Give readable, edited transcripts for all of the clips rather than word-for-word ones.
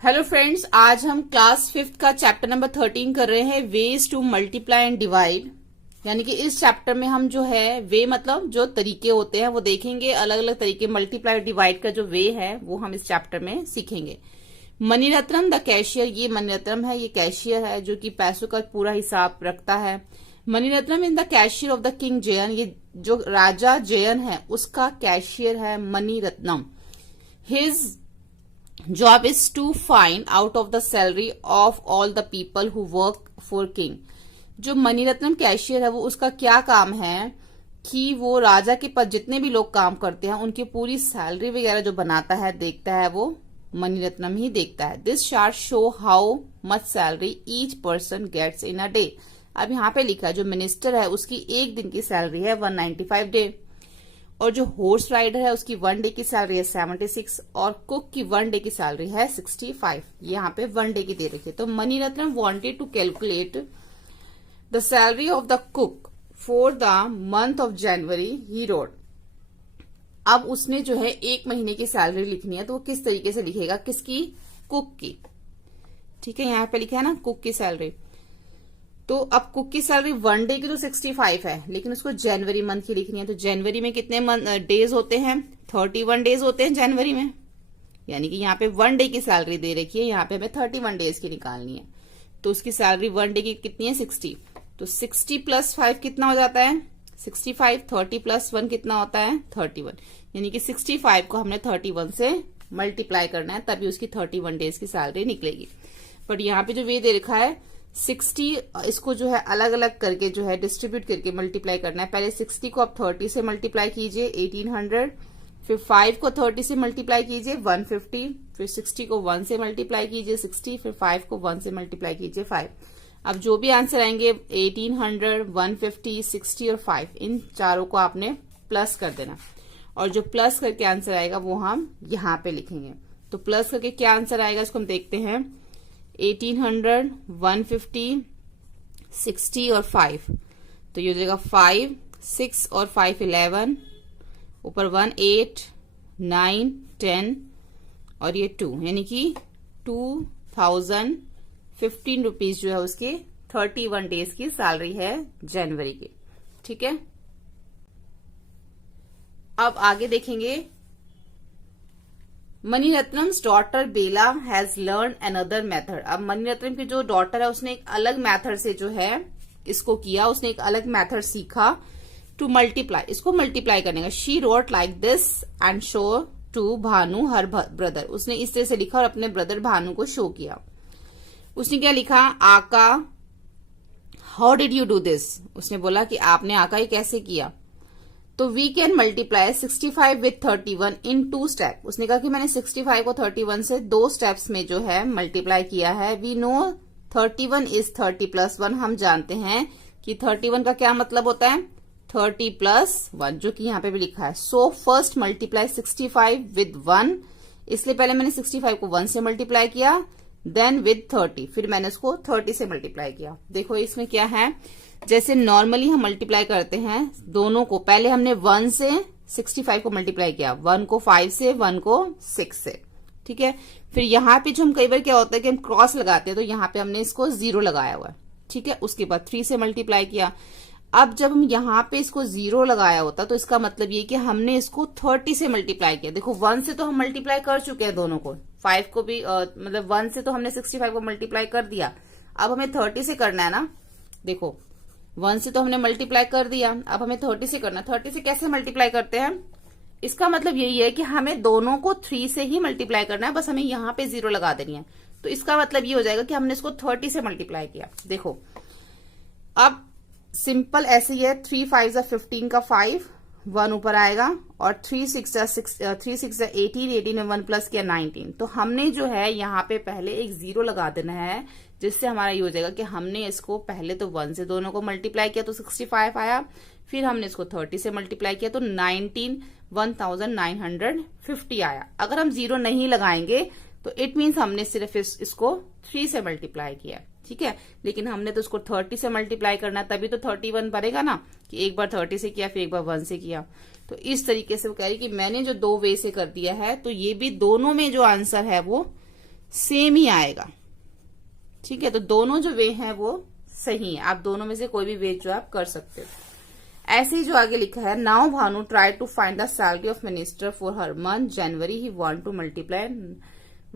Hello friends, आज हम class 5th का चैप्टर नंबर 13 कर रहे हैं, ways to multiply and divide. यानी कि इस चैप्टर में हम जो है वे मतलब जो तरीके होते हैं वो देखेंगे। अलग अलग तरीके मल्टीप्लाई और डिवाइड का जो वे है वो हम इस चैप्टर में सीखेंगे। मणिरत्नम द कैशियर, ये मणिरत्नम है, ये कैशियर है जो कि पैसों का पूरा हिसाब रखता है। Maniratnam in the cashier of the king Jayan, ये जो राजा जयन है उसका कैशियर है Maniratnam. His job is to find out of the salary of all the people who work for king। जो मणिरत्नम कैशियर है वो उसका क्या काम है कि वो राजा के पास जितने भी लोग काम करते हैं उनकी पूरी सैलरी वगैरह जो बनाता है देखता है वो मणिरत्नम ही देखता है। This chart show how much salary each person gets in a day. अब यहाँ पे लिखा है जो मिनिस्टर है उसकी एक दिन की सैलरी है 195 डे, और जो हॉर्स राइडर है उसकी 1 डे की सैलरी है 76, और कुक की 1 डे की सैलरी है 65। यहाँ पे 1 डे की दे रखी है। तो Maniratnam wanted to calculate the salary of the cook for the month of January he wrote. अब उसने जो है एक महीने की सैलरी लिखनी है तो वो किस तरीके से लिखेगा, किसकी, कुक की। ठीक है, यहाँ पे लिखा है ना कुक की सैलरी। तो अब कुक की सैलरी 1 डे की तो 65 है, लेकिन उसको जनवरी मंथ की लिखनी है। तो जनवरी में कितने डेज होते हैं, 31 डेज होते हैं जनवरी में। यानी कि यहाँ पे 1 डे की सैलरी दे रखी है, यहाँ पे हमें 31 डेज की निकालनी है। तो उसकी सैलरी 1 डे की कितनी है, 60। तो 60 प्लस 5 कितना हो जाता है, 65। 30 प्लस 1 कितना होता है, 31। यानी कि 65 को हमने 31 से मल्टीप्लाई करना है, तभी उसकी 31 डेज की सैलरी निकलेगी। बट यहाँ पे जो वे दे रखा है 60, इसको जो है अलग अलग करके जो है डिस्ट्रीब्यूट करके मल्टीप्लाई करना है। पहले 60 को आप 30 से मल्टीप्लाई कीजिए 1800, फिर 5 को 30 से मल्टीप्लाई कीजिए 150, फिर 60 को 1 से मल्टीप्लाई कीजिए 60, फिर 5 को 1 से मल्टीप्लाई कीजिए 5। अब जो भी आंसर आएंगे 1800, 150, 60 और 5, इन चारों को आपने प्लस कर देना, और जो प्लस करके आंसर आएगा वो हम यहाँ पे लिखेंगे। तो प्लस करके क्या आंसर आएगा इसको हम देखते हैं। 1800, 150, 60 और 5, तो ये हो जाएगा 5, 6 और 5 11, ऊपर 1 8, 9, 10 और ये 2, यानी कि 2015 रुपीज जो है उसकी 31 डेज की सैलरी है जनवरी की। ठीक है, अब आगे देखेंगे। Maniratnam's daughter Bela has learn another method. अब मणिरत्नम की जो डॉटर है उसने एक अलग मेथड से जो है इसको किया, उसने एक अलग मेथड सीखा टू मल्टीप्लाई, इसको मल्टीप्लाई करने का। She wrote like this and show to Bhanu her brother. उसने इस तरह से लिखा और अपने ब्रदर भानु को शो किया। उसने क्या लिखा, आका how did you do this. उसने बोला कि आपने आका ये कैसे किया। तो we can multiply 65 with 31 in 2 step. उसने कहा कि मैंने 65 को 31 से 2 स्टेप्स में जो है मल्टीप्लाई किया है। We know 31 is 30 plus 1। हम जानते हैं कि 31 का क्या मतलब होता है, 30 प्लस 1, जो कि यहाँ पे भी लिखा है। सो फर्स्ट मल्टीप्लाई 65 विद 1, इसलिए पहले मैंने 65 को 1 से मल्टीप्लाई किया, देन विद 30, फिर मैंने उसको 30 से मल्टीप्लाई किया। देखो इसमें क्या है, जैसे नॉर्मली हम मल्टीप्लाई करते हैं दोनों को, पहले हमने 1 से 65 को मल्टीप्लाई किया, 1 को 5 से, 1 को 6 से। ठीक है, फिर यहाँ पे जो हम कई बार क्या होता है कि हम क्रॉस लगाते हैं, तो यहाँ पे हमने इसको 0 लगाया हुआ है। ठीक है, उसके बाद 3 से मल्टीप्लाई किया। अब जब हम यहाँ पे इसको 0 लगाया होता तो इसका मतलब ये कि हमने इसको 30 से मल्टीप्लाई किया। देखो 1 से तो हम मल्टीप्लाई कर चुके हैं दोनों को, 5 को भी मतलब 1 से तो हमने 65 को मल्टीप्लाई कर दिया। अब हमें 30 से करना है ना। देखो 1 से तो हमने मल्टीप्लाई कर दिया, अब हमें 30 से करना। 30 से कैसे मल्टीप्लाई करते हैं, इसका मतलब यही है कि हमें दोनों को 3 से ही मल्टीप्लाई करना है, बस हमें यहाँ पे 0 लगा देनी है। तो इसका मतलब ये हो जाएगा कि हमने इसको 30 से मल्टीप्लाई किया। देखो अब सिंपल ऐसे ही है, 3 5 15 का 5, 1 ऊपर आएगा, और 3 6 18, 18 में 1 प्लस किया 19। तो हमने जो है यहाँ पे पहले एक 0 लगा देना है, जिससे हमारा ये हो जाएगा कि हमने इसको पहले तो 1 से दोनों को मल्टीप्लाई किया तो 65 आया, फिर हमने इसको 30 से मल्टीप्लाई किया तो 1950 आया। अगर हम 0 नहीं लगाएंगे तो इट मीन्स हमने सिर्फ इसको 3 से मल्टीप्लाई किया। ठीक है, लेकिन हमने तो उसको 30 से मल्टीप्लाई करना, तभी तो 31 बनेगा ना, कि एक बार 30 से किया फिर एक बार 1 से किया। तो इस तरीके से वो कह रही कि मैंने जो 2 वे से कर दिया है, तो ये भी दोनों में जो आंसर है वो सेम ही आएगा। ठीक है, तो दोनों जो वे हैं वो सही है, आप दोनों में से कोई भी वे जो आप कर सकते हो। ऐसे ही जो आगे लिखा है, now Bhanu try to find the salary of minister for her month January, he want to multiply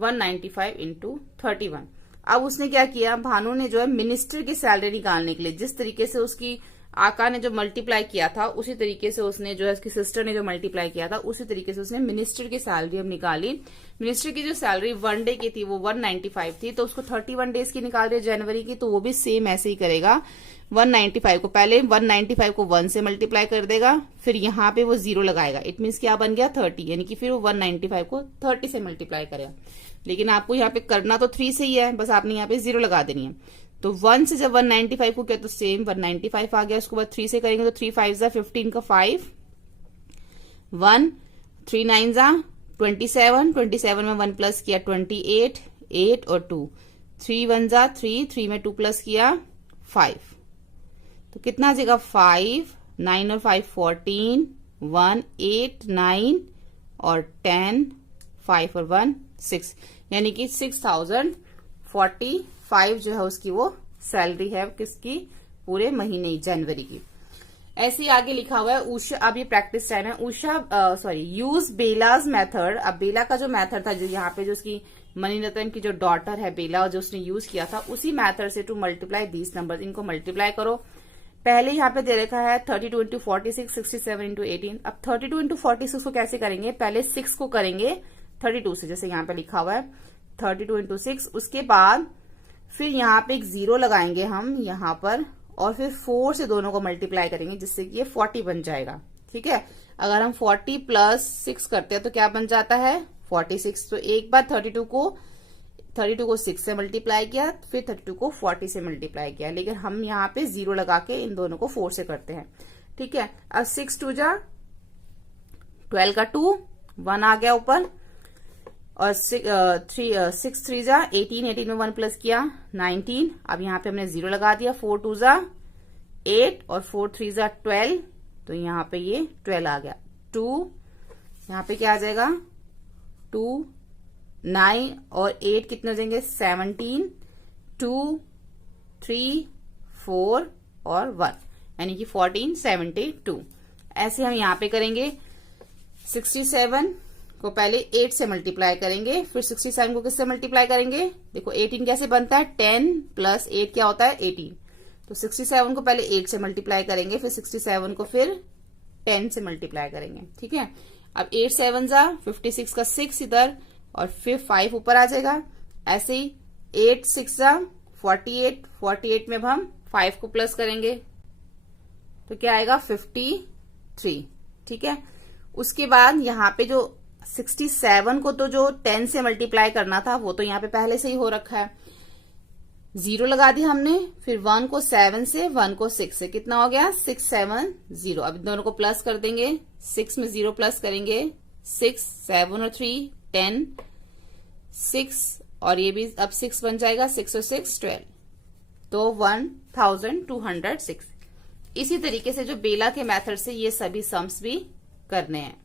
195 into 31। अब उसने क्या किया, भानु ने जो है मिनिस्टर की सैलरी निकालने के लिए जिस तरीके से उसकी आका ने जो मल्टीप्लाई किया था उसी तरीके से उसने जो है उसकी सिस्टर ने जो मल्टीप्लाई किया था उसी तरीके से उसने मिनिस्टर की सैलरी अब निकाली। मिनिस्टर की जो सैलरी 1 डे की थी वो 195 थी, तो उसको 31 डेज की निकाल रही है जनवरी की, तो वो भी सेम ऐसे ही करेगा। 195 को पहले 195 को 1 से मल्टीप्लाई कर देगा, फिर यहाँ पे वो 0 लगाएगा, इट मीन्स क्या बन गया 30, यानी कि फिर वो 195 को 30 से मल्टीप्लाई करेगा। लेकिन आपको यहाँ पे करना तो 3 से ही है, बस आपने यहाँ पे 0 लगा देनी है। तो 1 से जब 195 को किया तो सेम 195 आ गया, उसके बाद 3 से करेंगे तो 3 5 जा 15 का 5, 1 3 9 जा 27, 27 में 1 प्लस किया 28, 8 और 2, 3 1 जा 3, 3 में 2 प्लस किया 5, तो कितना आ जाएगा 5, 9 और 5 14, 1 8 9 और 10, 5 और 1 6, यानी कि 6045 जो है उसकी वो सैलरी है किसकी, पूरे महीने जनवरी की। ऐसे ही आगे लिखा हुआ है उषा, अब ये प्रैक्टिस टाइम है। Usha use BelAZ method. अब बेला का जो मेथड था, जो यहाँ पे जो उसकी मणिरत्न की जो डॉटर है बेला, जो उसने यूज किया था उसी मेथड से टू मल्टीप्लाई दीज नंबर, इनको मल्टीप्लाई करो। पहले यहाँ पे दे रखा है 32 इंटू 46, 67 इंटू 18। अब 32 इंटू 46 को कैसे करेंगे, पहले 6 को करेंगे 32 से, जैसे यहाँ पे लिखा हुआ है 32 इंटू 6। उसके बाद फिर यहाँ पे एक 0 लगाएंगे हम यहाँ पर, और फिर 4 से दोनों को मल्टीप्लाई करेंगे जिससे कि ये 40 बन जाएगा। ठीक है, अगर हम 40 प्लस 6 करते हैं तो क्या बन जाता है 46। तो एक बार 32 को 6 से मल्टीप्लाई किया, फिर 32 को 40 से मल्टीप्लाई किया, लेकिन हम यहाँ पे 0 लगा के इन दोनों को 4 से करते हैं। ठीक है, अब 6 2 जा 12 का 2, 1 आ गया ऊपर, और 6 3 जा 18, 18 में 1 प्लस किया 19। अब यहाँ पे हमने 0 लगा दिया, 4 2 जा 8 और 4 3 जा 12, तो यहाँ पे ये 12 आ गया। 2 यहाँ पे क्या आ जाएगा 2 9 और 8 कितने हो जाएंगे 17, 2 3 4 और 1, यानी कि 14 72। ऐसे हम यहाँ पे करेंगे 67 को पहले 8 से मल्टीप्लाई करेंगे, फिर 67 को किससे मल्टीप्लाई करेंगे, देखो 18 कैसे बनता है 10 प्लस 8 क्या होता है 18। तो 67 को पहले 8 से मल्टीप्लाई करेंगे, फिर 67 को फिर 10 से मल्टीप्लाई करेंगे। ठीक है, अब 8 7 जा 56 का 6 इधर, और फिर 5 ऊपर आ जाएगा। ऐसे ही 8 6 जा 48, 48 में अब हम 5 को प्लस करेंगे तो क्या आएगा 53। ठीक है, उसके बाद यहाँ पे जो 67 को तो जो 10 से मल्टीप्लाई करना था वो तो यहाँ पे पहले से ही हो रखा है, 0 लगा दिया हमने, फिर 1 को 7 से, 1 को 6 से, कितना हो गया 6 7 0। अब इन दोनों को प्लस कर देंगे, 6 में 0 प्लस करेंगे 6 7 और 3 10 6, और ये भी अब 6 बन जाएगा, 6 और 6 12, तो 1206। इसी तरीके से जो बेला के मेथड से ये सभी सम्स भी करने हैं।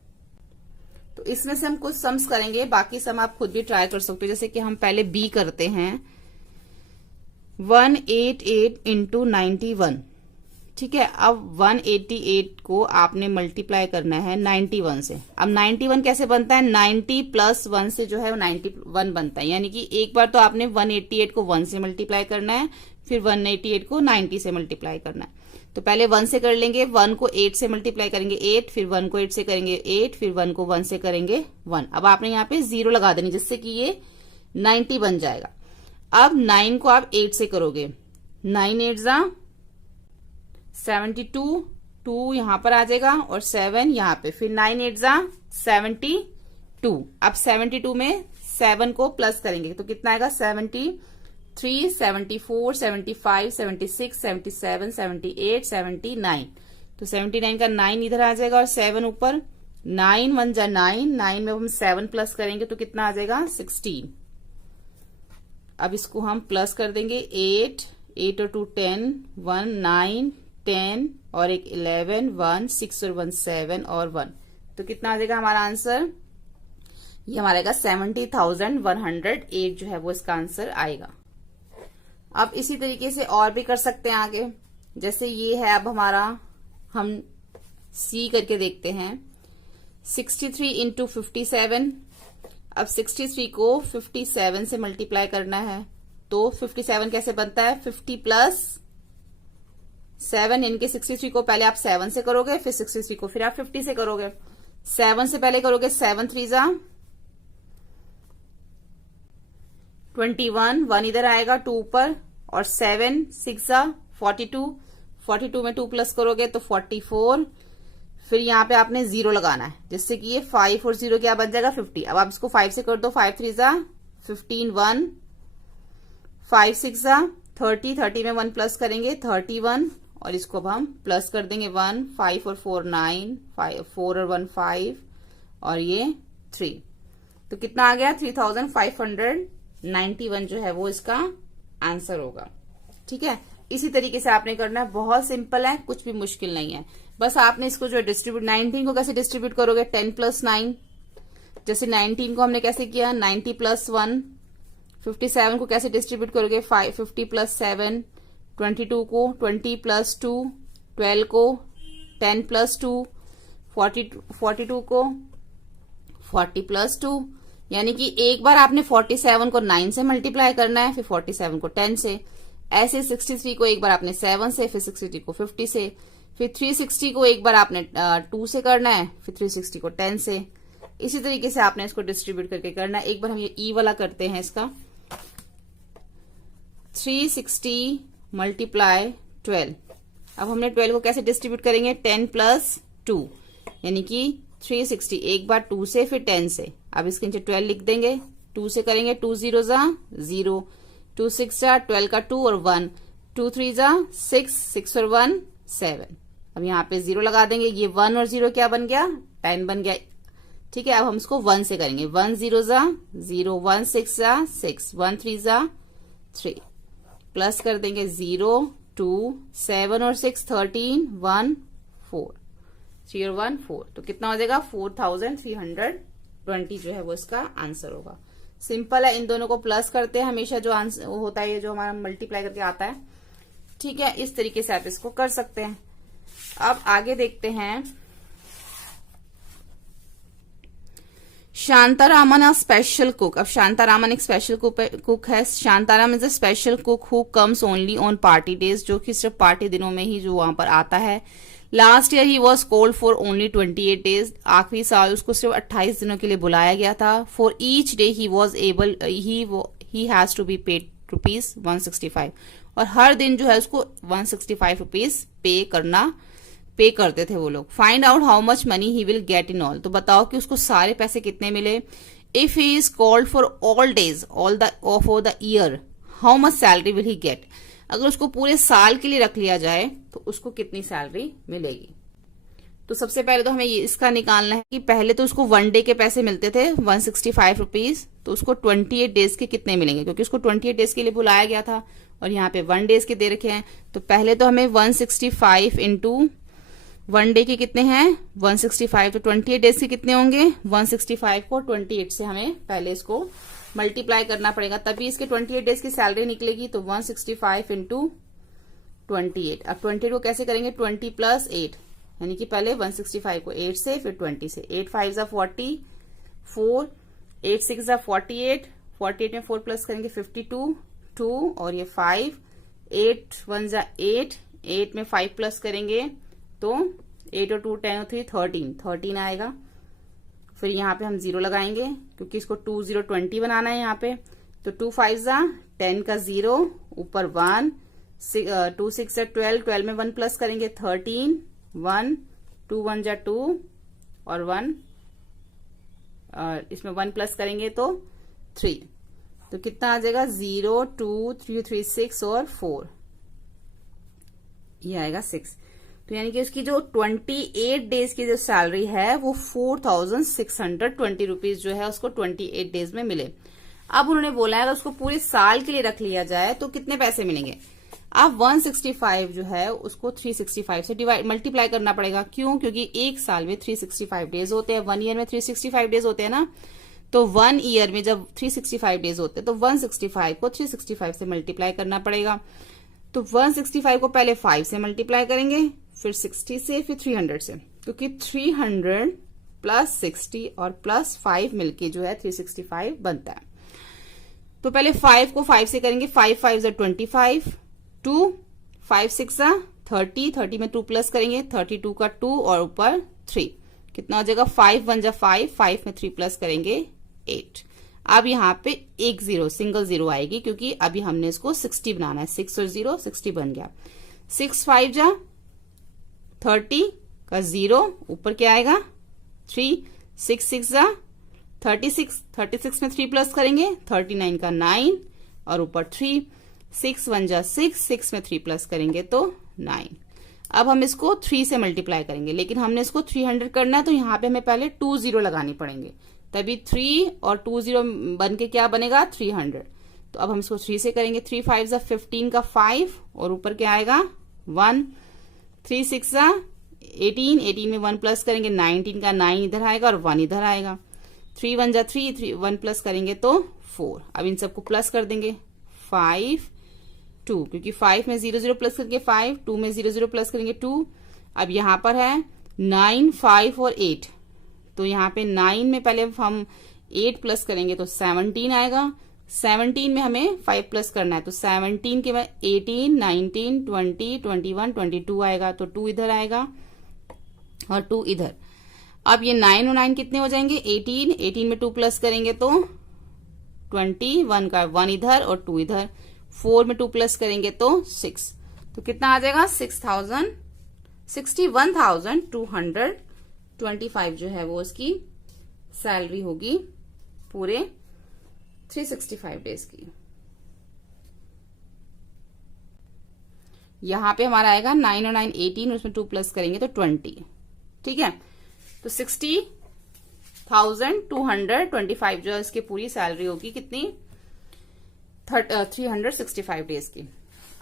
तो इसमें से हम कुछ सम्स करेंगे, बाकी सम आप खुद भी ट्राई कर सकते हो। जैसे कि हम पहले बी करते हैं 188 इंटू 91। ठीक है, अब 188 को आपने मल्टीप्लाई करना है 91 से। अब 91 कैसे बनता है, 90 प्लस 1 से जो है 91 बनता है, यानी कि एक बार तो आपने 188 को 1 से मल्टीप्लाई करना है, फिर 188 को 90 से मल्टीप्लाई करना है। तो पहले 1 से कर लेंगे, 1 को 8 से मल्टीप्लाई करेंगे 8, फिर 1 को 8 से करेंगे 8, फिर 1 को 1 से करेंगे 1। अब आपने यहाँ पे 0 लगा देनी जिससे कि ये 90 बन जाएगा। अब 9 को आप 8 से करोगे, 9 8 जा 72, 2 यहां पर आ जाएगा और 7 यहां पे, फिर 9 8 जा 72। अब 72 में 7 को प्लस करेंगे तो कितना आएगा 73, 74, 75, 76, 77, 78, 79। तो 79 का 9 इधर आ जाएगा और 7 ऊपर, 9 1 जा 9, 9 में हम 7 प्लस करेंगे तो कितना आ जाएगा 16। अब इसको हम प्लस कर देंगे 8, 8 और 2 10, 1 9 10 और एक 11, 1 6 और 1 7 और 1, तो कितना आ जाएगा हमारा आंसर, ये हमारा आएगा 70,108 जो है वो इसका आंसर आएगा। अब इसी तरीके से और भी कर सकते हैं आगे। जैसे ये है, अब हमारा हम सी करके देखते हैं। 63 इंटू 57। अब 63 को 57 से मल्टीप्लाई करना है, तो 57 कैसे बनता है? 50 प्लस 7, इनके 63 को पहले आप 7 से करोगे, फिर 63 को फिर आप 50 से करोगे। 7 से पहले करोगे 7 3 जा 21, 1 इधर आएगा 2 ऊपर, और 7 6 जा 42, 42 में 2 प्लस करोगे तो 44। फिर यहाँ पे आपने 0 लगाना है, जिससे कि ये 5 और 0 क्या बन जाएगा? 50। अब आप इसको 5 से कर दो, 5 3 जा 15, 1 5 6 जा 30, 30 में 1 प्लस करेंगे 31, और इसको अब हम प्लस कर देंगे 1, 5 और 4 9, 4 और 1 5, और ये 3। तो कितना आ गया? 3591 जो है वो इसका आंसर होगा। ठीक है, इसी तरीके से आपने करना है। बहुत सिंपल है, कुछ भी मुश्किल नहीं है। बस आपने इसको जो डिस्ट्रीब्यूट, 19 को कैसे डिस्ट्रीब्यूट करोगे? 10 प्लस 9। जैसे 19 को हमने कैसे किया? 90 प्लस 1। 57 को कैसे डिस्ट्रीब्यूट करोगे? 50 प्लस 7। 22 को 20 प्लस 2। 12 को 10 प्लस 2। 42 को 40 प्लस 2। यानी कि एक बार आपने 47 को 9 से मल्टीप्लाई करना है, फिर 47 को 10 से। ऐसे 63 को एक बार आपने 7 से, फिर 63 को 50 से, फिर 360 को एक बार आपने 2 से करना है, फिर 360 को 10 से। इसी तरीके से आपने इसको डिस्ट्रीब्यूट करके करना है। एक बार हम ये ई वाला करते हैं इसका। 360 मल्टीप्लाई 12। अब हमने 12 को कैसे डिस्ट्रीब्यूट करेंगे? 10 प्लस 2, यानी कि 360 एक बार 2 से, फिर 10 से। अब इसके नीचे 12 लिख देंगे। 2 से करेंगे 2 0 जा 0, 2 6 जा 12 का 2 और 1, 2 3 जा 6, 6 और 1 7। अब यहाँ पे 0 लगा देंगे। ये 1 और 0 क्या बन गया? 10 बन गया। ठीक है, अब हम इसको 1 से करेंगे। 1 0 जा 0, 1 6 जा 6, 1 3 जा 3, प्लस कर देंगे 0 2 7 और 6 13, 1 4, 3 और 1 4। तो कितना हो जाएगा? 4320 जो है वो इसका आंसर होगा। सिंपल है, इन दोनों को प्लस करते हैं हमेशा, जो आंसर होता है ये जो हमारा मल्टीप्लाई करके आता है। ठीक है, इस तरीके से आप इसको कर सकते हैं। अब आगे देखते हैं। शांतारामन अ स्पेशल कुक। अब शांतारामन एक स्पेशल कुक है। Shantaram is a special cook who comes only on party days, जो कि सिर्फ पार्टी दिनों में ही जो वहां पर आता है। Last year he was called for only 28 days. आखिरी साल उसको सिर्फ 28 दिनों के लिए बुलाया गया था। For each day he was able he has to be paid ₹165, और हर दिन जो है उसको ₹165 पे करते थे वो लोग। Find out how much money he will get in all. तो बताओ कि उसको सारे पैसे कितने मिले। If he is called for all days for the year, how much salary will he get. अगर उसको पूरे साल के लिए रख लिया जाए तो उसको कितनी सैलरी मिलेगी। तो सबसे पहले तो हमें ये इसका निकालना है कि पहले तो उसको 1 डे के पैसे मिलते थे ₹165, तो उसको 28 डेज के कितने मिलेंगे, क्योंकि उसको 28 डेज के लिए बुलाया गया था और यहाँ पे 1 डेज के दे रखे हैं। तो पहले तो हमें 165 इंटू 1 डे के कितने हैं 165, तो 28 डेज के कितने होंगे 165 को 28 से हमें पहले इसको मल्टीप्लाई करना पड़ेगा, तभी इसके 28 डेज की सैलरी निकलेगी। तो 165 इंटू 28। अब 28 को कैसे करेंगे 20 प्लस 8, यानी कि पहले 165 को 8 से फिर 20 से। 8 5 जा 40, 4 8 6 जा 48, 48 में 4 प्लस करेंगे 52, 2 और ये 5, 8 1 जा 8, 8 में 5 प्लस करेंगे तो 8 और 2 10 और 3 13 आएगा। फिर यहाँ पे हम 0 लगाएंगे क्योंकि इसको 2 0 20 बनाना है यहाँ पे। तो 2 5 जा 10 का 0 ऊपर 1, 2 6 जा 12, 12 में 1 प्लस करेंगे 13, 1 2 1 जा 2 और 1 इसमें 1 प्लस करेंगे तो 3। तो कितना आ जाएगा 0 2 3 3 6 और 4, ये आएगा 6। तो यानी कि उसकी जो 28 डेज की जो सैलरी है वो 4620 रुपीज जो है उसको 28 डेज में मिले। अब उन्होंने बोला है अगर उसको पूरे साल के लिए रख लिया जाए तो कितने पैसे मिलेंगे। अब 165 जो है उसको 365 से मल्टीप्लाई करना पड़ेगा। क्यों? क्योंकि एक साल में 365 डेज होते हैं, 1 ईयर में 365 डेज होते हैं ना। तो 1 ईयर में जब 365 डेज होते हैं तो 165 को 365 से मल्टीप्लाई करना पड़ेगा। तो 165 को पहले 5 से मल्टीप्लाई करेंगे, फिर 60 से, फिर 300 से, क्योंकि 300 प्लस 60 और प्लस 5 मिलके जो है 365 बनता है। तो पहले 5 को 5 से करेंगे, 5 5 जा 25, 2 5 6 जा 30, 30 में 2 प्लस करेंगे, 32 का 2 और ऊपर 3, कितना हो जाएगा 5 1 जा 5, 5 में 3 प्लस करेंगे 8। अब यहाँ पे एक जीरो, सिंगल जीरो आएगी, क्योंकि अभी हमने इसको 60 बनाना है, 6 और 0 60 बन गया। 6 5 जा 30 का 0, ऊपर क्या आएगा 3, 6 6 जा 36, 36 में 3 प्लस करेंगे, 39 का 9 और ऊपर 3, 6 1 जा 6, 6 में 3 प्लस करेंगे तो 9। अब हम इसको 3 से मल्टीप्लाई करेंगे, लेकिन हमने इसको 300 करना है, तो यहाँ पे हमें पहले 2 0 लगाने पड़ेंगे, तभी 3 और 2 0 बन के क्या बनेगा 300। तो अब हम इसको 3 से करेंगे, 3 5 जा 15 का 5 और ऊपर क्या आएगा 1, 3 6 जा 18, 18 में 1 प्लस करेंगे, 19 का 9 इधर आएगा और 1 इधर आएगा। 3 1 जा 3, 1 प्लस करेंगे तो 4। अब इन सबको प्लस कर देंगे, 5 2, क्योंकि 5 में 0 0 प्लस करेंगे 5, 2 में 0 0 प्लस करेंगे 2। अब यहाँ पर है 9 5 और 8, तो यहाँ पे 9 में पहले हम 8 प्लस करेंगे तो 17 आएगा, 17 में हमें 5 प्लस करना है, तो 17 के बाद 18 19 20 21 22 आएगा, तो 2 इधर आएगा और 2 इधर। अब ये 9 और 9 कितने हो जाएंगे 18, 18 में 2 प्लस करेंगे तो 21 का 1 इधर और 2 इधर, 4 में 2 प्लस करेंगे तो 6, तो कितना आ जाएगा 61,225 जो है वो उसकी सैलरी होगी पूरे 365 डेज की। यहां पे हमारा आएगा 9 और 9 18, उसमें 2 प्लस करेंगे तो 20, ठीक है। तो 60,225 जो है इसकी पूरी सैलरी होगी कितनी 365 डेज की।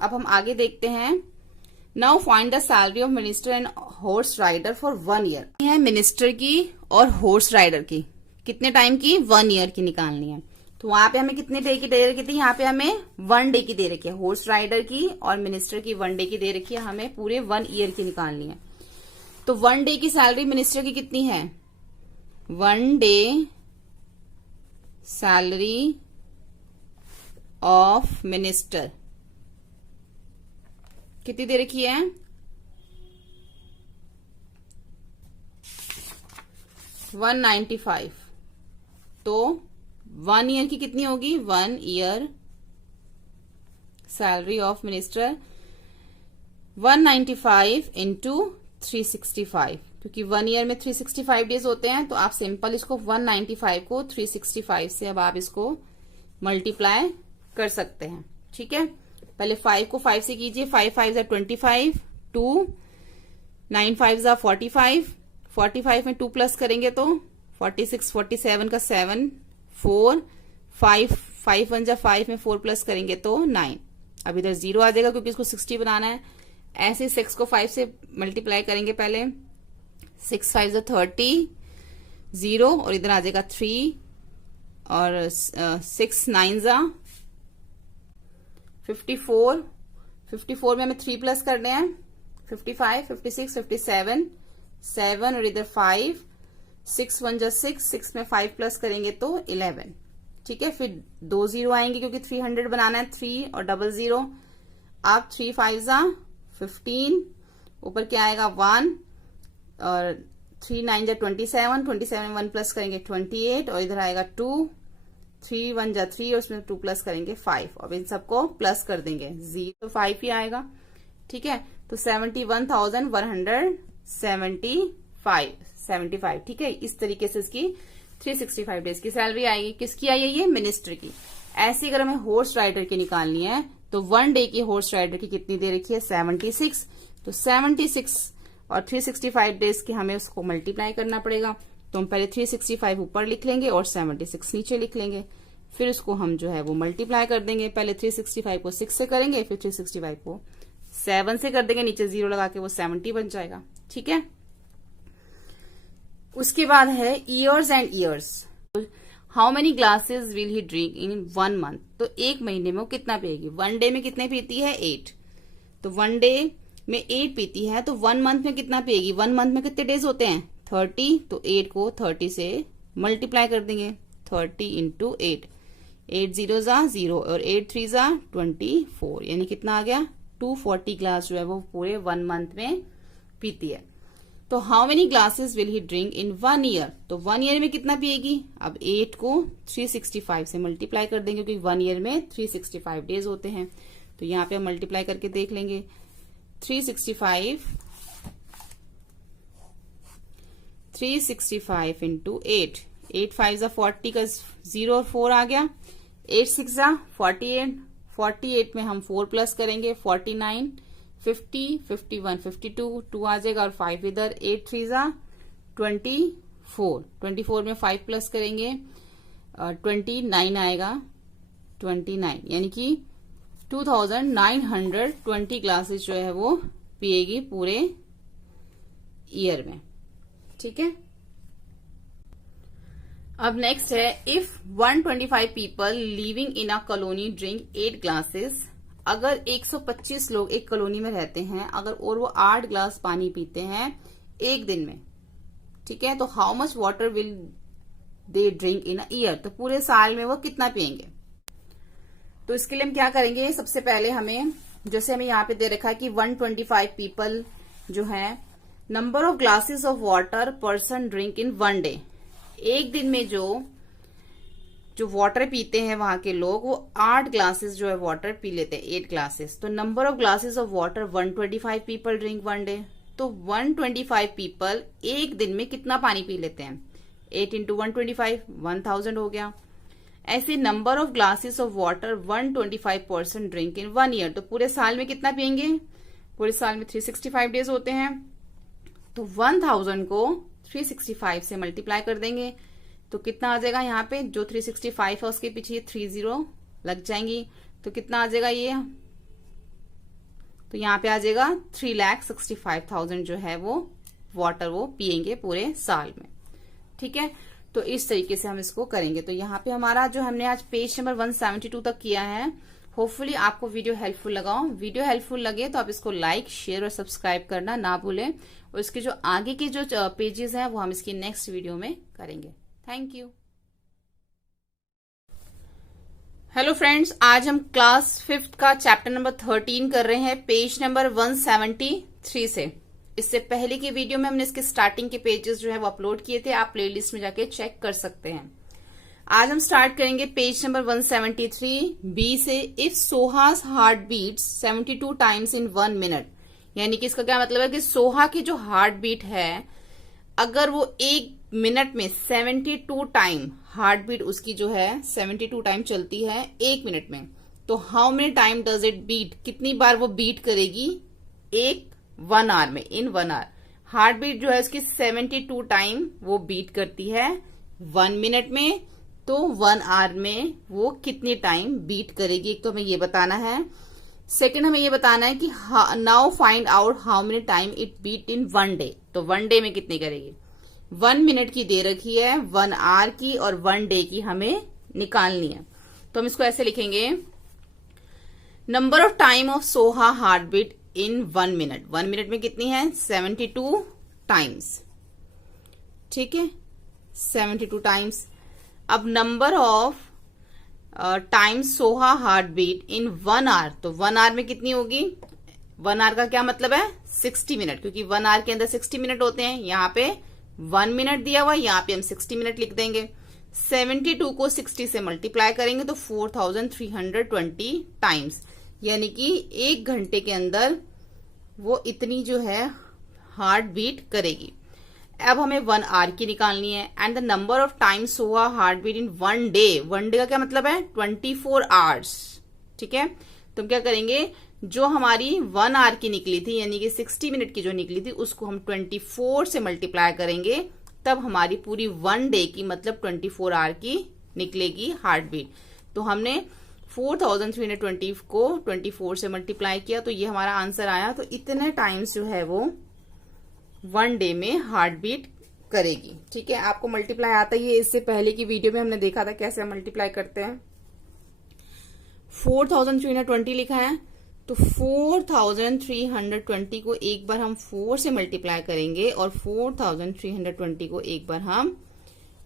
अब हम आगे देखते हैं, now find the salary of minister and horse rider for 1 year. है मिनिस्टर की और हॉर्स राइडर की कितने टाइम की 1 ईयर की निकालनी है। तो वहां पे हमें कितने डे की दे रखी थी, यहाँ पे हमें 1 डे की दे रखी है, हॉर्स राइडर की और मिनिस्टर की 1 डे की दे रखी है, हमें पूरे 1 ईयर की निकालनी है। तो 1 डे की सैलरी मिनिस्टर की कितनी है, 1 डे सैलरी ऑफ मिनिस्टर कितनी दे रखी है 195। तो 1 ईयर की कितनी होगी 1 year salary of minister 195 into 365, क्योंकि 1 ईयर में 365 डेज होते हैं, तो आप सिंपल इसको 195 को 365 से अब आप इसको मल्टीप्लाई कर सकते हैं, ठीक है। पहले 5 को 5 से कीजिए, 5 5 जा 25, 2 9 5 जा 45, 45 में 2 प्लस करेंगे तो 46, 47 का 7, 4 5 5 1 जा 5 में 4 प्लस करेंगे तो 9। अब इधर 0 आ जाएगा क्योंकि इसको 60 बनाना है। ऐसे 6 को 5 से मल्टीप्लाई करेंगे, पहले 6 5 जा 30, 0 और इधर आ जाएगा 3 और 6 9 जा 54, 54 में हमें 3 प्लस करने हैं, 55 56 57 7 और इधर 5, 6 1 जा 6, 6 में 5 प्लस करेंगे तो 11, ठीक है। फिर 2 0 आएंगे क्योंकि 300 बनाना है, 3 और 00। अब 3 5 जा 15, ऊपर क्या आएगा 1 और 3 9 जा 27, 27 में 1 प्लस करेंगे 28 और इधर आएगा 2, 3 1 जा 3 और उसमें 2 प्लस करेंगे 5। अब इन सबको प्लस कर देंगे, 0 5 ही आएगा, ठीक है। तो 71,175, ठीक है। इस तरीके से इसकी 365 डेज की सैलरी आएगी। किसकी आई है ये मिनिस्टर की। ऐसी अगर हमें हॉर्स राइडर की निकालनी है तो 1 डे की हॉर्स राइडर की कितनी दे रखी है 76। तो 76 और 365 डेज की हमें उसको मल्टीप्लाई करना पड़ेगा। तो हम पहले 365 ऊपर लिख लेंगे और 76 नीचे लिख लेंगे, फिर उसको हम जो है वो मल्टीप्लाई कर देंगे। पहले 365 को 6 से करेंगे, फिर 365 को 7 से कर देंगे, नीचे 0 लगा के वो 70 बन जाएगा, ठीक है। उसके बाद है years and years. How many glasses will he drink in 1 month, तो एक महीने में वो कितना पिएगी। 1 डे में कितने पीती है 8, तो 1 डे में 8 पीती है, तो 1 मंथ में कितना पिएगी। 1 मंथ में कितने डेज होते हैं 30, तो 8 को 30 से मल्टीप्लाई कर देंगे, 30 इंटू 8, 8 जीरो जा 0 और 8 3 जा 24, यानी कितना आ गया 240 ग्लास जो है वो पूरे 1 मंथ में पीती है। तो how many glasses will he drink in 1 year, तो 1 ईयर में कितना पिएगी। अब 8 को 365 से मल्टीप्लाई कर देंगे, क्योंकि 1 ईयर में 365 डेज होते हैं, तो यहाँ पे हम मल्टीप्लाई करके देख लेंगे। 365 इंटू 8, 8 5 जा 40 का 0 और 4 आ गया, 8 6 जा 48, 48 में हम 4 प्लस करेंगे 49, 50, 51, 52, 2 आ जाएगा और 5 इधर, 8 3 जा 24, 24 में 5 प्लस करेंगे 29 आएगा, 29 यानी कि 2920 ग्लासेस जो है वो पिएगी पूरे ईयर में। ठीक है, अब नेक्स्ट है if 125 people living in a colony drink 8 glasses, अगर 125 लोग एक कॉलोनी में रहते हैं अगर और वो 8 ग्लास पानी पीते हैं एक दिन में, ठीक है, तो how much water will they drink in a year, तो पूरे साल में वो कितना पिएंगे। तो इसके लिए हम क्या करेंगे, सबसे पहले हमें जैसे हमें यहाँ पे दे रखा है कि 125 पीपल जो है, number of glasses of water person drink in 1 day, एक दिन में जो वाटर पीते हैं वहां के लोग वो 8 ग्लासेस जो है वाटर पी लेते हैं, 8 ग्लासेस। तो number of glasses of water 125 people drink 1 day, तो 125 पीपल एक दिन में कितना पानी पी लेते हैं, 8 इंटू 125 1000 हो गया। ऐसे number of glasses of water 125 person drink in 1 year, तो पूरे साल में कितना पियेंगे, पूरे साल में 365 डेज होते हैं, तो 1000 को 365 से मल्टीप्लाई कर देंगे, तो कितना आ जाएगा यहाँ पे, जो 365 है उसके पीछे 30 लग जाएंगी, तो कितना आ जाएगा ये, तो यहाँ पे आ जाएगा 3,65,000 जो है वो वाटर वो पिएंगे पूरे साल में। ठीक है, तो इस तरीके से हम इसको करेंगे। तो यहाँ पे हमारा जो हमने आज पेज नंबर 172 तक किया है, होपफुली आपको वीडियो हेल्पफुल लगा। वीडियो हेल्पफुल लगे तो आप इसको लाइक शेयर और सब्सक्राइब करना ना भूलें, और इसके जो आगे के जो पेजेस हैं वो हम इसकी नेक्स्ट वीडियो में करेंगे। Thank you. हेलो फ्रेंड्स, आज हम क्लास 5th का चैप्टर नंबर 13 कर रहे हैं पेज नंबर 173 से। इससे पहले की वीडियो में हमने इसके स्टार्टिंग के पेजेस जो है वो अपलोड किए थे, आप प्लेलिस्ट में जाके चेक कर सकते हैं। आज हम स्टार्ट करेंगे पेज नंबर 173 बी से। If Sohas heart beats 72 times in 1 minute, यानी कि इसका क्या मतलब है कि सोहा की जो हार्ट बीट है अगर वो 1 मिनट में 72 टाइम हार्ट बीट उसकी जो है 72 टाइम चलती है 1 मिनट में, तो how many time does it beat, कितनी बार वो बीट करेगी 1 आवर में, इन 1 आवर। हार्ट बीट जो है उसकी 72 टाइम वो बीट करती है 1 मिनट में, तो 1 आवर में वो कितनी टाइम बीट करेगी, एक तो हमें ये बताना है। सेकंड हमें ये बताना है कि now find out how many time it beat in 1 day, तो 1 डे में कितनी करेगी। 1 मिनट की दे रखी है, 1 आवर की और 1 डे की हमें निकालनी है। तो हम इसको ऐसे लिखेंगे, number of time of Soha heart beat in 1 minute, 1 minute में कितनी है 72 टाइम्स, ठीक है 72 टाइम्स। अब number of times Soha heart beat in 1 hour, तो 1 आवर में कितनी होगी, 1 आवर का क्या मतलब है 60 मिनट, क्योंकि 1 आवर के अंदर 60 मिनट होते हैं। यहाँ पे 1 मिनट दिया हुआ, यहाँ पे हम 60 मिनट लिख देंगे। 72 को 60 से मल्टीप्लाई करेंगे तो 4320 टाइम्स, यानी कि 1 घंटे के अंदर वो इतनी जो है हार्ट बीट करेगी। अब हमें 1 आवर की निकालनी है। And the number of times Soha heart beat in 1 day, 1 day का क्या मतलब है 24 आवर्स, ठीक है। तो हम क्या करेंगे, जो हमारी 1 आवर की निकली थी यानी कि 60 मिनट की जो निकली थी उसको हम 24 से मल्टीप्लाई करेंगे, तब हमारी पूरी 1 डे की मतलब 24 आवर की निकलेगी हार्ट बीट। तो हमने 4320 को 24 से मल्टीप्लाई किया तो ये हमारा आंसर आया। तो इतने टाइम्स जो है वो 1 डे में हार्ट बीट करेगी। ठीक है, आपको मल्टीप्लाई आता ही है, इससे पहले की वीडियो में हमने देखा था कैसे हम मल्टीप्लाई करते हैं। 4320 लिखा है, तो 4320 को एक बार हम 4 से मल्टीप्लाई करेंगे और 4320 को एक बार हम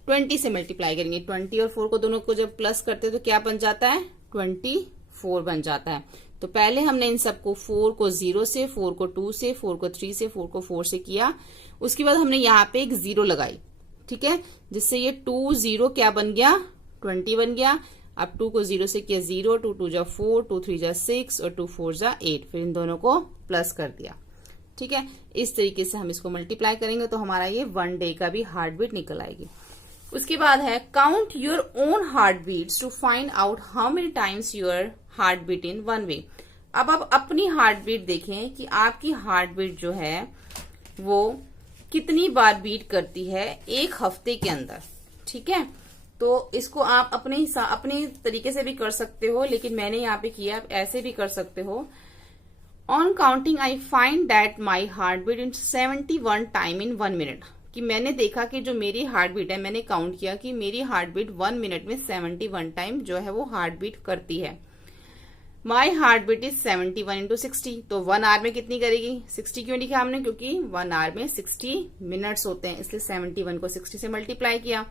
20 से मल्टीप्लाई करेंगे। 20 और 4 को दोनों को जब प्लस करते हैं तो क्या बन जाता है, 24 बन जाता है। तो पहले हमने इन सबको 4 को 0 से, 4 को 2 से, 4 को 3 से, 4 को 4 से किया। उसके बाद हमने यहाँ पे एक 0 लगाई, ठीक है, जिससे ये 2 0 क्या बन गया, 20 बन गया। अब 2 को 0 से किया 0, 2 2 जा 4, 2 3 जा 6 और 2 4 जा 8, फिर इन दोनों को प्लस कर दिया। ठीक है, इस तरीके से हम इसको मल्टीप्लाई करेंगे तो हमारा ये 1 डे का भी हार्ट बीट निकल आएगी। उसके बाद है count your own heart beats to find out how many times your heart beat in 1 way. अब आप अपनी हार्ट बीट देखें कि आपकी हार्ट बीट जो है वो कितनी बार बीट करती है एक हफ्ते के अंदर। ठीक है, तो इसको आप अपने तरीके से भी कर सकते हो, लेकिन मैंने यहाँ पे किया, आप ऐसे भी कर सकते हो। On counting I find that my heart beat in 71 time in 1 minute, कि मैंने देखा कि जो मेरी हार्ट बीट है, मैंने काउंट किया कि मेरी हार्ट बीट 1 मिनट में 71 टाइम जो है वो हार्ट बीट करती है। My heart beat is 71 into 60, तो 1 आवर में कितनी करेगी, 60 क्यों लिखा हमने, क्योंकि 1 आवर में 60 मिनट्स होते हैं, इसलिए 71 को 60 से मल्टीप्लाई किया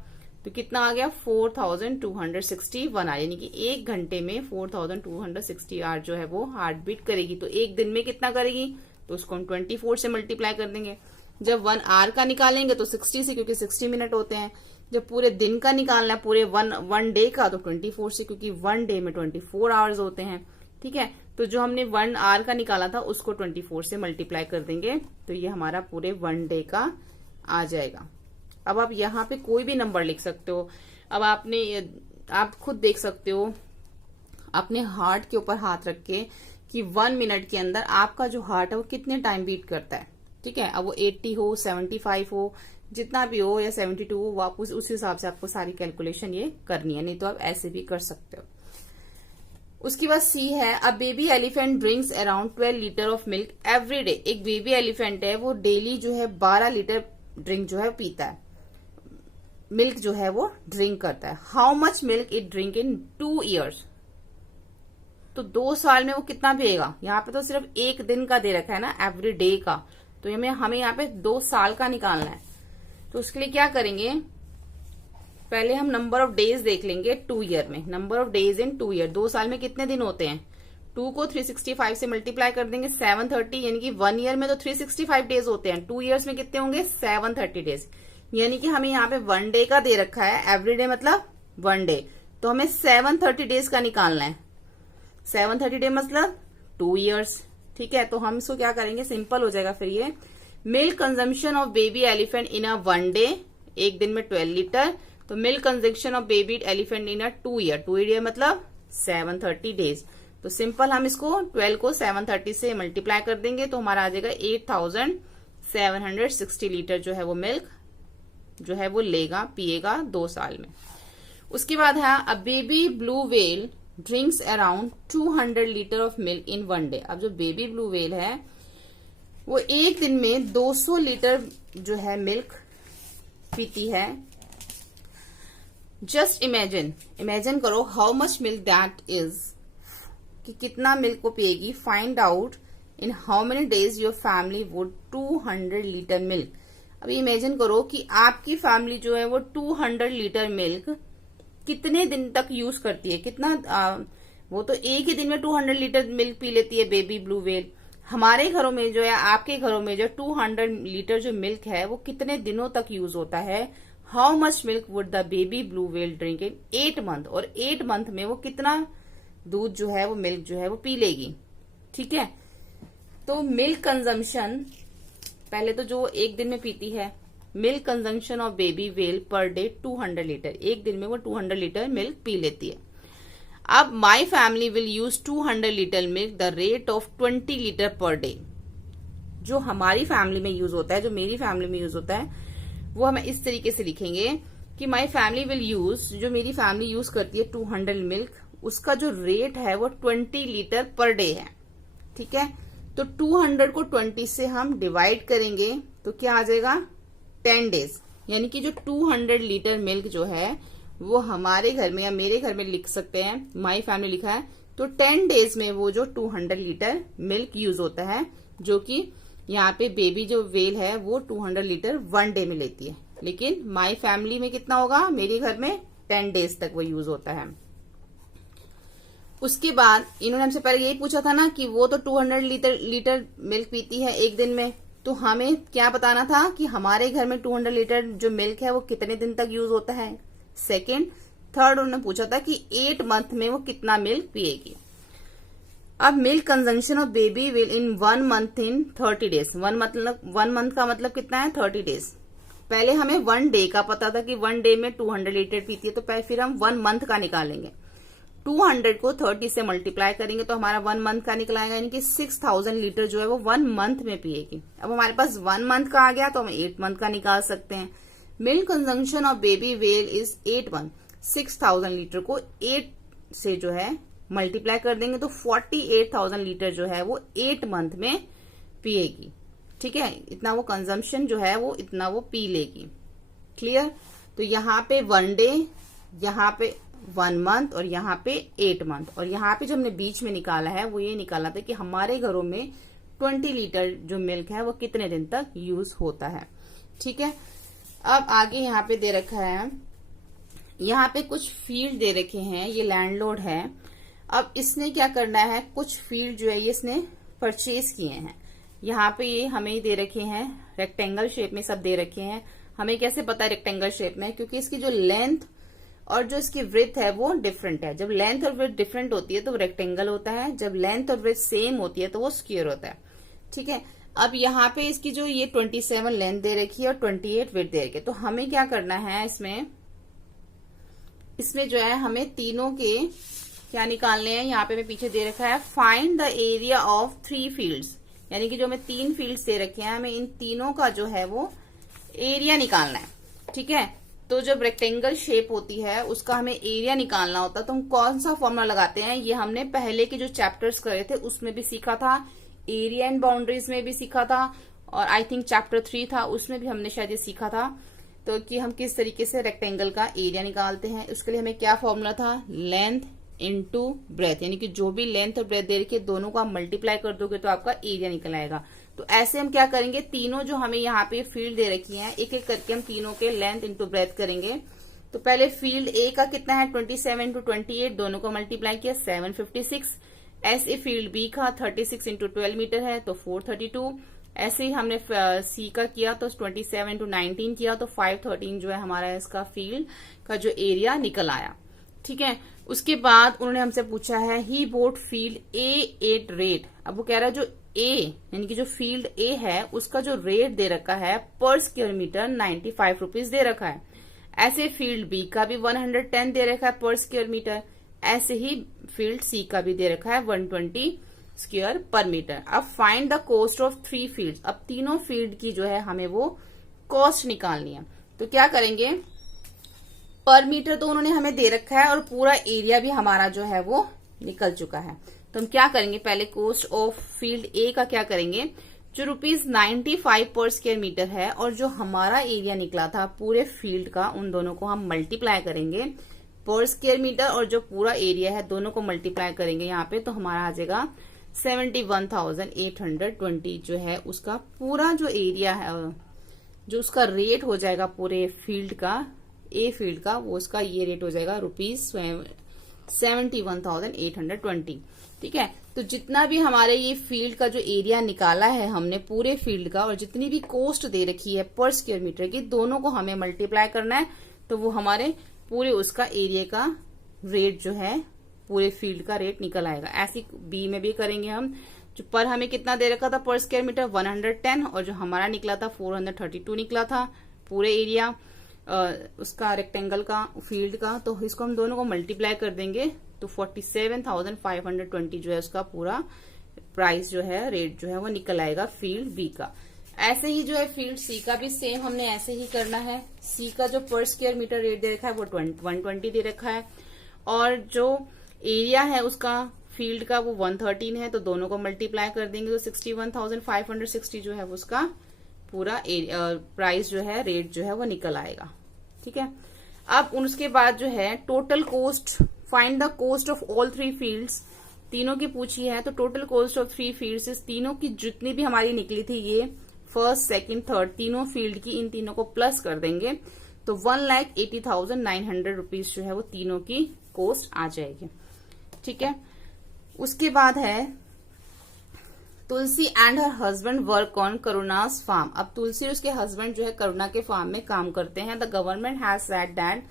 तो कितना आ गया, 4261 आर, यानी कि 1 घंटे में 4260 आर जो है वो हार्ट बीट करेगी। तो एक दिन में कितना करेगी, तो उसको हम 24 से मल्टीप्लाई कर देंगे। जब 1 आवर का निकालेंगे तो 60 से, क्योंकि 60 मिनट होते हैं। जब पूरे दिन का निकालना है, पूरे वन डे का, तो 24 से, क्योंकि 1 डे में 24 आवर्स होते हैं। ठीक है, तो जो हमने 1 आवर का निकाला था उसको 24 से मल्टीप्लाई कर देंगे तो ये हमारा पूरे 1 डे का आ जाएगा। अब आप यहाँ पे कोई भी नंबर लिख सकते हो। अब आप खुद देख सकते हो अपने हार्ट के ऊपर हाथ रख के कि 1 मिनट के अंदर आपका जो हार्ट है वो कितने टाइम बीट करता है। ठीक है, अब वो 80 हो, 75 हो, जितना भी हो, या 72 हो, वो आप उस हिसाब से आपको सारी कैलकुलेशन ये करनी है, नहीं तो आप ऐसे भी कर सकते हो। उसके बाद सी है, a baby elephant drinks around 12 litre of milk every day. एक बेबी एलिफेंट है, वो डेली जो है 12 लीटर ड्रिंक जो है पीता है, मिल्क जो है वो ड्रिंक करता है। How much milk it drink in 2 years, तो 2 साल में वो कितना पिएगा। यहाँ पे तो सिर्फ एक दिन का दे रखा है ना, एवरी डे का, तो हमें यहाँ पे 2 साल का निकालना है। तो उसके लिए क्या करेंगे, पहले हम नंबर ऑफ डेज देख लेंगे 2 ईयर में। Number of days in 2 year, 2 साल में कितने दिन होते हैं, 2 को 365 से मल्टीप्लाई कर देंगे 730, यानी कि 1 ईयर में तो 365 डेज होते हैं, 2 ईयर्स में कितने होंगे 730 डेज। यानी कि हमें यहाँ पे 1 डे का दे रखा है, एवरी डे मतलब 1 डे, तो हमें 730 डेज का निकालना है। 730 डे मतलब 2 ईयर्स। ठीक है, तो हम इसको क्या करेंगे, सिंपल हो जाएगा फिर ये। Milk consumption of baby elephant in a 1 day, एक दिन में 12 लीटर, तो milk consumption of baby elephant in a 2 year, 2 year मतलब 730 डेज। तो सिंपल हम इसको 12 को 730 से मल्टीप्लाई कर देंगे तो हमारा आ जाएगा 8760 लीटर जो है वो मिल्क जो है वो लेगा, पिएगा 2 साल में। उसके बाद है, a baby blue whale drinks around 200 litre of milk in 1 day. अब जो बेबी ब्लू व्हेल है वो एक दिन में 200 लीटर जो है मिल्क पीती है। जस्ट इमेजिन करो how much milk that is, कि कितना मिल्क को पिएगी। Find out in how many days your family would 200 litre milk. अभी इमेजिन करो कि आपकी फैमिली जो है वो 200 लीटर मिल्क कितने दिन तक यूज करती है, कितना वो तो एक ही दिन में 200 लीटर मिल्क पी लेती है बेबी ब्लू व्हेल। हमारे घरों में जो है, आपके घरों में जो 200 लीटर जो मिल्क है वो कितने दिनों तक यूज होता है। How much milk would the baby blue whale drink in 8 month, और 8 मंथ में वो कितना दूध जो है वो मिल्क जो है वो पी लेगी। ठीक है, तो मिल्क कंजम्पशन पहले तो जो एक दिन में पीती है, milk consumption of baby whale per day 200 litre, एक दिन में वो 200 लीटर मिल्क पी लेती है। अब my family will use 200 litre milk the rate of 20 litre per day. जो हमारी फैमिली में यूज होता है, जो मेरी फैमिली में यूज होता है, वो हम इस तरीके से लिखेंगे कि माई फैमिली विल यूज, जो मेरी फैमिली यूज करती है 200 मिल्क, उसका जो रेट है वो 20 लीटर पर डे है। ठीक है, तो 200 को 20 से हम डिवाइड करेंगे तो क्या आ जाएगा 10 डेज, यानी कि जो 200 लीटर मिल्क जो है वो हमारे घर में या मेरे घर में लिख सकते हैं, माई फैमिली लिखा है, तो 10 डेज में वो जो 200 लीटर मिल्क यूज होता है, जो कि यहाँ पे बेबी जो वेल है वो 200 लीटर 1 डे में लेती है, लेकिन माई फैमिली में कितना होगा, मेरे घर में 10 डेज तक वो यूज होता है। उसके बाद इन्होंने हमसे पहले यही पूछा था ना कि वो तो 200 लीटर मिल्क पीती है एक दिन में, तो हमें क्या बताना था कि हमारे घर में 200 लीटर जो मिल्क है वो कितने दिन तक यूज होता है। सेकेंड, थर्ड उन्होंने पूछा था कि 8 मंथ में वो कितना मिल्क पिएगी। अब milk consumption of baby will in 1 month in 30 days. 1 month का मतलब कितना है, 30 डेज। पहले हमें 1 डे का पता था कि 1 डे में 200 लीटर पीती है, तो फिर हम 1 मंथ का निकालेंगे। 200 को 30 से मल्टीप्लाई करेंगे तो हमारा 1 मंथ का निकलाएगा, यानी कि 6000 लीटर जो है वो 1 मंथ में पिएगी। अब हमारे पास 1 मंथ का आ गया तो हम 8 मंथ का निकाल सकते हैं। Milk consumption of baby well is 8 month. 6000 litre को 8 से जो है मल्टीप्लाई कर देंगे तो 48,000 लीटर जो है वो 8 मंथ में पिएगी। ठीक है, इतना वो कंजम्पशन जो है वो इतना वो पी लेगी। क्लियर। तो यहाँ पे 1 डे, यहाँ पे 1 मंथ और यहाँ पे 8 मंथ, और यहाँ पे जो हमने बीच में निकाला है वो ये निकाला था कि हमारे घरों में 20 लीटर जो मिल्क है वो कितने दिन तक यूज होता है। ठीक है, अब आगे यहाँ पे दे रखा है, यहाँ पे कुछ फील्ड दे रखे हैं, ये लैंडलॉर्ड है। अब इसने क्या करना है, कुछ फील्ड जो है ये इसने परचेज किए हैं। यहाँ पे ये हमें दे रखे हैं, रेक्टेंगल शेप में सब दे रखे हैं। हमें कैसे पता है रेक्टेंगल शेप में, क्योंकि इसकी जो लेंथ और जो इसकी विड्थ है वो डिफरेंट है। जब लेंथ और विड्थ डिफरेंट होती है तो वो रेक्टेंगल होता है, जब लेंथ और विड्थ सेम होती है तो वो स्क्वायर होता है। ठीक है, अब यहाँ पे इसकी जो ये 27 लेंथ दे रखी है और 28 विड्थ दे रखी है, तो हमें क्या करना है, इसमें जो है हमें तीनों के क्या निकालने हैं। यहाँ पे मैं पीछे दे रखा है, find the area of 3 fields, यानी कि जो हमें 3 फील्ड्स दे रखे हैं, हमें इन तीनों का जो है वो एरिया निकालना है। ठीक है, तो जब रेक्टेंगल शेप होती है उसका हमें एरिया निकालना होता है, तो हम कौन सा फॉर्मूला लगाते हैं, ये हमने पहले के जो चैप्टर्स करे थे उसमें भी सीखा था, एरिया एंड बाउंड्रीज में भी सीखा था, और आई थिंक चैप्टर 3 था उसमें भी हमने शायद ये सीखा था, तो कि हम किस तरीके से रेक्टेंगल का एरिया निकालते हैं। उसके लिए हमें क्या फॉर्मूला था, लेंथ इनटू ब्रेथ, यानी कि जो भी लेंथ और ब्रेथ दे रखी है दोनों को आप मल्टीप्लाई कर दोगे तो आपका एरिया निकल आएगा। तो ऐसे हम क्या करेंगे, तीनों जो हमें यहाँ पे फील्ड दे रखी है एक एक करके हम तीनों के लेंथ इंटू ब्रेथ करेंगे। तो पहले फील्ड ए का कितना है, 27 इंटू 28, दोनों को मल्टीप्लाई किया 756। ऐसे फील्ड बी का 36 इंटू 12 मीटर है तो 432। ऐसे ही हमने सी का किया तो 27 इंटू 19 किया तो 513 जो है हमारा इसका फील्ड का जो एरिया निकल आया। ठीक है, उसके बाद उन्होंने हमसे पूछा है, he bought field a at rate. अब वो कह रहा है जो ए यानी कि जो फील्ड ए है उसका जो रेट दे रखा है पर स्क्वायर मीटर 95 रुपीज दे रखा है। ऐसे फील्ड बी का भी 110 दे रखा है पर स्क्वायर मीटर, ऐसे ही फील्ड सी का भी दे रखा है 120 स्क्वायर पर मीटर। अब find the cost of 3 field. अब तीनों फील्ड की जो है हमें वो कॉस्ट निकालनी है, तो क्या करेंगे, पर मीटर तो उन्होंने हमें दे रखा है और पूरा एरिया भी हमारा जो है वो निकल चुका है। तो हम क्या करेंगे, पहले कॉस्ट ऑफ फील्ड ए का क्या करेंगे, जो ₹95 पर स्क्वायर मीटर है और जो हमारा एरिया निकला था पूरे फील्ड का, उन दोनों को हम मल्टीप्लाई करेंगे पर स्क्वायर मीटर, और जो पूरा एरिया है दोनों को मल्टीप्लाई करेंगे यहाँ पे, तो हमारा आ जाएगा 71,820 जो है उसका पूरा जो एरिया है, जो उसका रेट हो जाएगा पूरे फील्ड का, ए फील्ड का, वो उसका ये रेट हो जाएगा ₹71,820। ठीक है, तो जितना भी हमारे ये फील्ड का जो एरिया निकाला है हमने पूरे फील्ड का, और जितनी भी कॉस्ट दे रखी है पर स्क्वायर मीटर की, दोनों को हमें मल्टीप्लाई करना है, तो वो हमारे पूरे उसका एरिया का रेट जो है पूरे फील्ड का रेट निकल आएगा। ऐसी बी में भी करेंगे हम, जो पर हमें कितना दे रखा था पर स्क्वायर मीटर 110, और जो हमारा निकला था 432 निकला था पूरे एरिया उसका रेक्टेंगल का फील्ड का, तो इसको हम दोनों को मल्टीप्लाई कर देंगे तो 47,520 जो है उसका पूरा प्राइस जो है रेट जो है वो निकल आएगा फील्ड बी का। ऐसे ही जो है फील्ड सी का भी सेम हमने ऐसे ही करना है। सी का जो पर स्क्वायर मीटर रेट दे रखा है वो 120 दे रखा है, और जो एरिया है उसका फील्ड का वो 113 है, तो दोनों को मल्टीप्लाई कर देंगे तो 61,560 जो है वो उसका पूरा प्राइस जो है, रेट जो है वो निकल आएगा। ठीक है, अब उसके बाद जो है total cost, find the cost of all 3 fields, तीनों की पूछी है। तो टोटल कॉस्ट ऑफ 3 फील्ड्स, इस तीनों की जितनी भी हमारी निकली थी, ये फर्स्ट सेकंड थर्ड तीनों फील्ड की, इन तीनों को प्लस कर देंगे तो 1,80,900 रुपीज जो है वो तीनों की कॉस्ट आ जाएगी। ठीक है, उसके बाद है Tulsi and her husband work on Karuna's farm. अब तुलसी और उसके हस्बैंड जो है करुणा के फार्म में काम करते हैं। The government has said that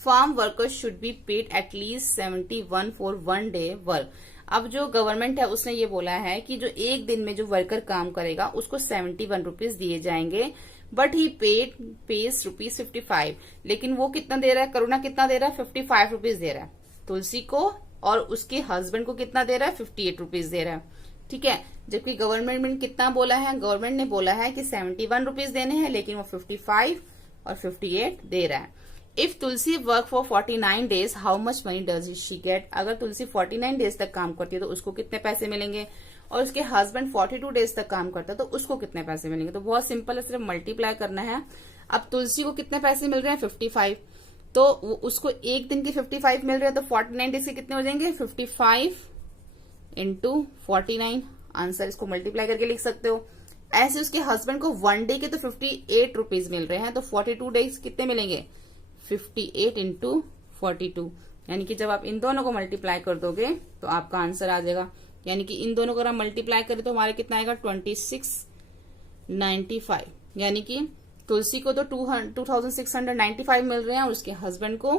farm workers should be paid at least 71 for 1 day work. अब जो गवर्नमेंट है उसने ये बोला है कि जो एक दिन में जो वर्कर काम करेगा उसको 71 रुपीज दिए जाएंगे, बट ही पेज ₹55। लेकिन वो कितना दे रहा है, करुणा कितना दे रहा है, 55 रुपीज दे रहा है तुलसी को, और उसके हस्बैंड को कितना दे रहा है, 58 रुपीज दे रहा है। ठीक है, जबकि गवर्नमेंट ने कितना बोला है, गवर्नमेंट ने बोला है कि 71 रुपीज देने हैं, लेकिन वो 55 और 58 दे रहा है। If Tulsi work for 49 days how much money does she get. अगर तुलसी 49 डेज तक काम करती है तो उसको कितने पैसे मिलेंगे, और उसके हस्बैंड 42 डेज तक काम करता है तो उसको कितने पैसे मिलेंगे। तो बहुत सिंपल है, सिर्फ मल्टीप्लाई करना है। अब तुलसी को कितने पैसे मिल रहे हैं, 55, तो उसको एक दिन के 55 मिल रहे हैं, तो 49 डेज के कितने हो जाएंगे, 55 इंटू 49। आंसर इसको मल्टीप्लाई करके लिख सकते हो। ऐसे उसके हस्बैंड को 1 डे के तो 58 रुपीज मिल रहे हैं, तो 42 डेज कितने मिलेंगे, 58 इंटू 42। यानी कि जब आप इन दोनों को मल्टीप्लाई कर दोगे तो आपका आंसर आ जाएगा। यानी कि इन दोनों को अगर हम मल्टीप्लाई करें तो हमारे कितना आएगा, 2695। यानी कि तुलसी को तो 2695 मिल रहे हैं और उसके हस्बैंड को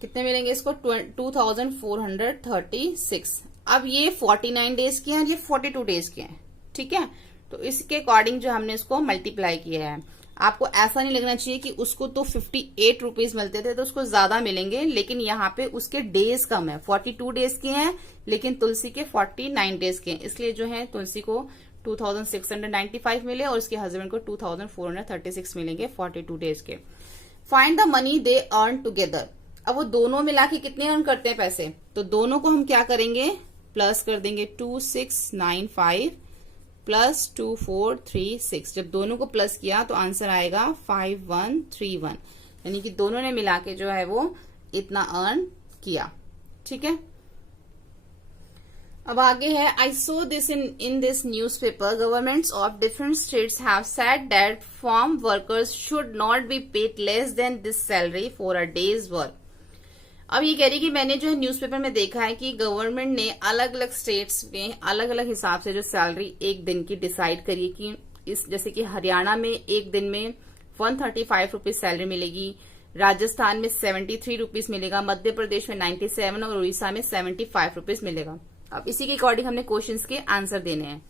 कितने मिलेंगे, इसको 2436। अब ये 49 डेज के हैं, ये 42 डेज के हैं। ठीक है, तो इसके अकॉर्डिंग जो हमने इसको मल्टीप्लाई किया है। आपको ऐसा नहीं लगना चाहिए कि उसको तो 58 रुपीज मिलते थे तो उसको ज्यादा मिलेंगे, लेकिन यहाँ पे उसके डेज कम है, 42 डेज के हैं, लेकिन तुलसी के 49 डेज के हैं। इसलिए जो है तुलसी को 2695 मिले और उसके हस्बैंड को 2436 मिलेंगे 42 डेज के। Find the money they earn together. अब वो दोनों मिला के कितने अर्न करते हैं पैसे, तो दोनों को हम क्या करेंगे, प्लस कर देंगे, 2695 प्लस 2436। जब दोनों को प्लस किया तो आंसर आएगा 5131। यानी कि दोनों ने मिला के जो है वो इतना अर्न किया। ठीक है, अब आगे है, I saw this in this newspaper, governments of different states have said that farm workers should not be paid less than this salary for a day's work. अब ये कह रही कि मैंने जो है न्यूज़पेपर में देखा है कि गवर्नमेंट ने अलग अलग स्टेट्स में अलग अलग हिसाब से जो सैलरी एक दिन की डिसाइड करी कि इस, जैसे कि हरियाणा में एक दिन में 135 रुपीज सैलरी मिलेगी, राजस्थान में 73 रुपीज मिलेगा, मध्य प्रदेश में 97 और उड़ीसा में 75 रुपीज मिलेगा। अब इसी के अकॉर्डिंग हमने क्वेश्चंस के आंसर देने हैं।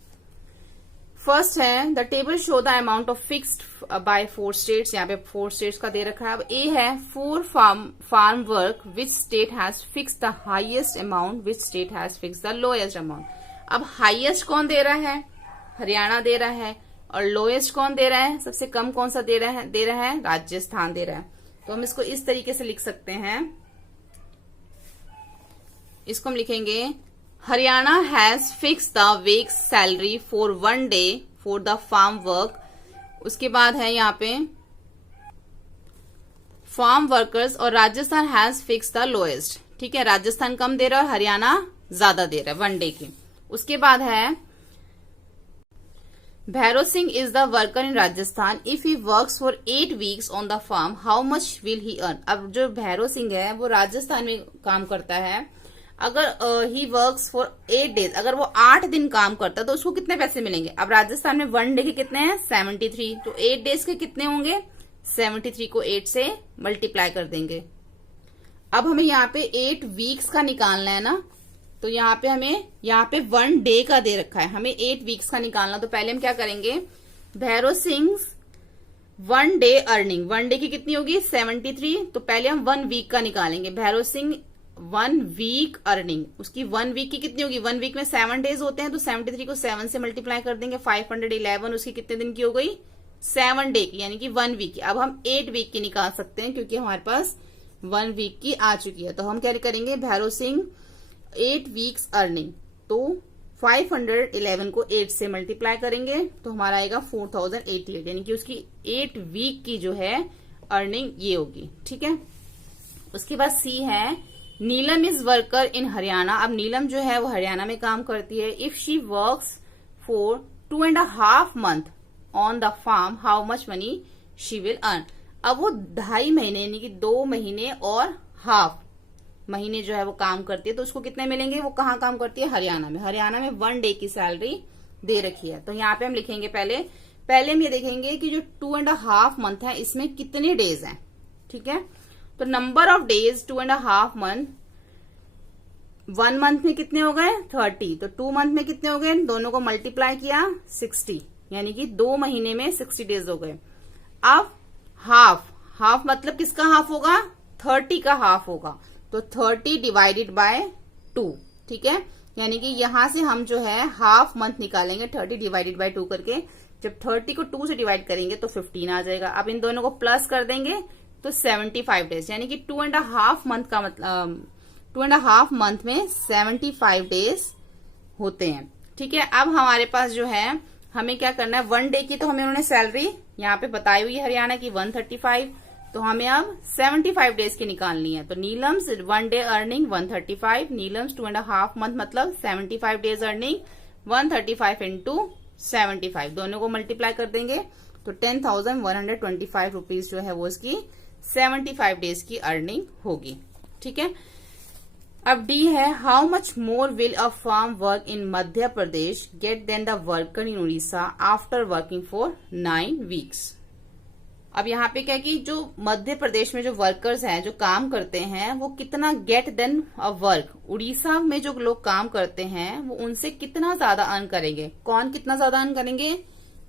फर्स्ट है, the table show the amount of fixed by 4 states. यहाँ पे 4 स्टेट्स का दे रखा है। अब ए है, for farm work which state has fix the highest amount, which state has fix the lowest amount. अब हाईएस्ट कौन दे रहा है, हरियाणा दे रहा है, और लोएस्ट कौन दे रहा है, सबसे कम कौन सा दे रहा है, राजस्थान दे रहा है। तो हम इसको इस तरीके से लिख सकते हैं, इसको हम लिखेंगे, Haryana has fix the wages salary for 1 day for the farm work. उसके बाद है यहाँ पे फार्म वर्कर्स, और Rajasthan has fix the lowest. ठीक है, राजस्थान कम दे रहा है और हरियाणा ज्यादा दे रहा है 1 डे की। उसके बाद है, Bhairav Singh is the worker in Rajasthan, if he works for 8 weeks on the farm how much will he earn. अब जो भैरव सिंह है वो राजस्थान में काम करता है, अगर ही वर्क्स फॉर 8 डेज, अगर वो 8 दिन काम करता है तो उसको कितने पैसे मिलेंगे। अब राजस्थान में 1 डे के कितने हैं, 73, तो 8 डेज के कितने होंगे, 73 को 8 से मल्टीप्लाई कर देंगे। अब हमें यहाँ पे 8 वीक्स का निकालना है ना, तो यहाँ पे हमें, यहाँ पे 1 डे का दे रखा है, हमें 8 वीक्स का निकालना। तो पहले हम क्या करेंगे, Bhairav Singh 1 day earning, 1 day की कितनी होगी, 73, तो पहले हम 1 वीक का निकालेंगे। भैरव सिंह 1 वीक अर्निंग, उसकी 1 वीक की कितनी होगी, 1 वीक में 7 डेज होते हैं, तो 73 को 7 से मल्टीप्लाई कर देंगे, 511 उसकी कितने दिन की हो गई, 7 डे की, यानी कि 1 वीक की। अब हम 8 वीक की निकाल सकते हैं क्योंकि हमारे पास 1 वीक की आ चुकी है। तो हम क्या करेंगे, भैरव सिंह 8 वीक्स अर्निंग, तो 511 को 8 से मल्टीप्लाई करेंगे तो हमारा आएगा 4088, यानी कि उसकी 8 वीक की जो है अर्निंग ये होगी। ठीक है, उसके बाद सी है नीलम इज वर्कर इन हरियाणा। अब नीलम जो है वो हरियाणा में काम करती है। If she works for 2.5 month on the farm how much money she will earn. अब वो 2.5 महीने यानी कि 2 महीने और हाफ महीने जो है वो काम करती है, तो उसको कितने मिलेंगे? वो कहाँ काम करती है? हरियाणा में। हरियाणा में 1 डे की सैलरी दे रखी है। तो यहाँ पे हम लिखेंगे पहले हम ये देखेंगे कि जो 2.5 month है इसमें कितने डेज हैं। ठीक है, तो number of days 2.5 month, 1 month में कितने हो गए? 30। तो 2 month में कितने हो गए? दोनों को मल्टीप्लाई किया 60, यानी कि 2 महीने में 60 डेज हो गए। अब हाफ मतलब किसका हाफ होगा? 30 का हाफ होगा, तो 30 डिवाइडेड बाय 2। ठीक है, यानी कि यहां से हम जो है हाफ मंथ निकालेंगे 30 डिवाइडेड बाय 2 करके। जब 30 को 2 से डिवाइड करेंगे तो 15 आ जाएगा। अब इन दोनों को प्लस कर देंगे तो 75 डेज, यानी कि 2.5 month का मतलब 2.5 month में 75 डेज होते हैं। ठीक है, अब हमारे पास जो है हमें क्या करना है? 1 डे की तो हमें उन्होंने सैलरी यहाँ पे बताई हुई है हरियाणा की 135, तो हमें अब 75 डेज की निकालनी है। तो Neelam's 1 day earning 135, Neelam's 2.5 month मतलब 75 डेज अर्निंग 135 इंटू 75, दोनों को मल्टीप्लाई कर देंगे तो 10,125 रुपीज जो है वो इसकी 75 डेज की अर्निंग होगी। ठीक है, अब डी है how much more will a farm work in Madhya Pradesh get than the worker in Odisha after working for 9 weeks. अब यहाँ पे क्या कि जो मध्य प्रदेश में जो वर्कर्स हैं जो काम करते हैं वो कितना get than a work, Odisha में जो लोग काम करते हैं वो उनसे कितना ज्यादा अर्न करेंगे। कौन कितना ज्यादा अर्न करेंगे?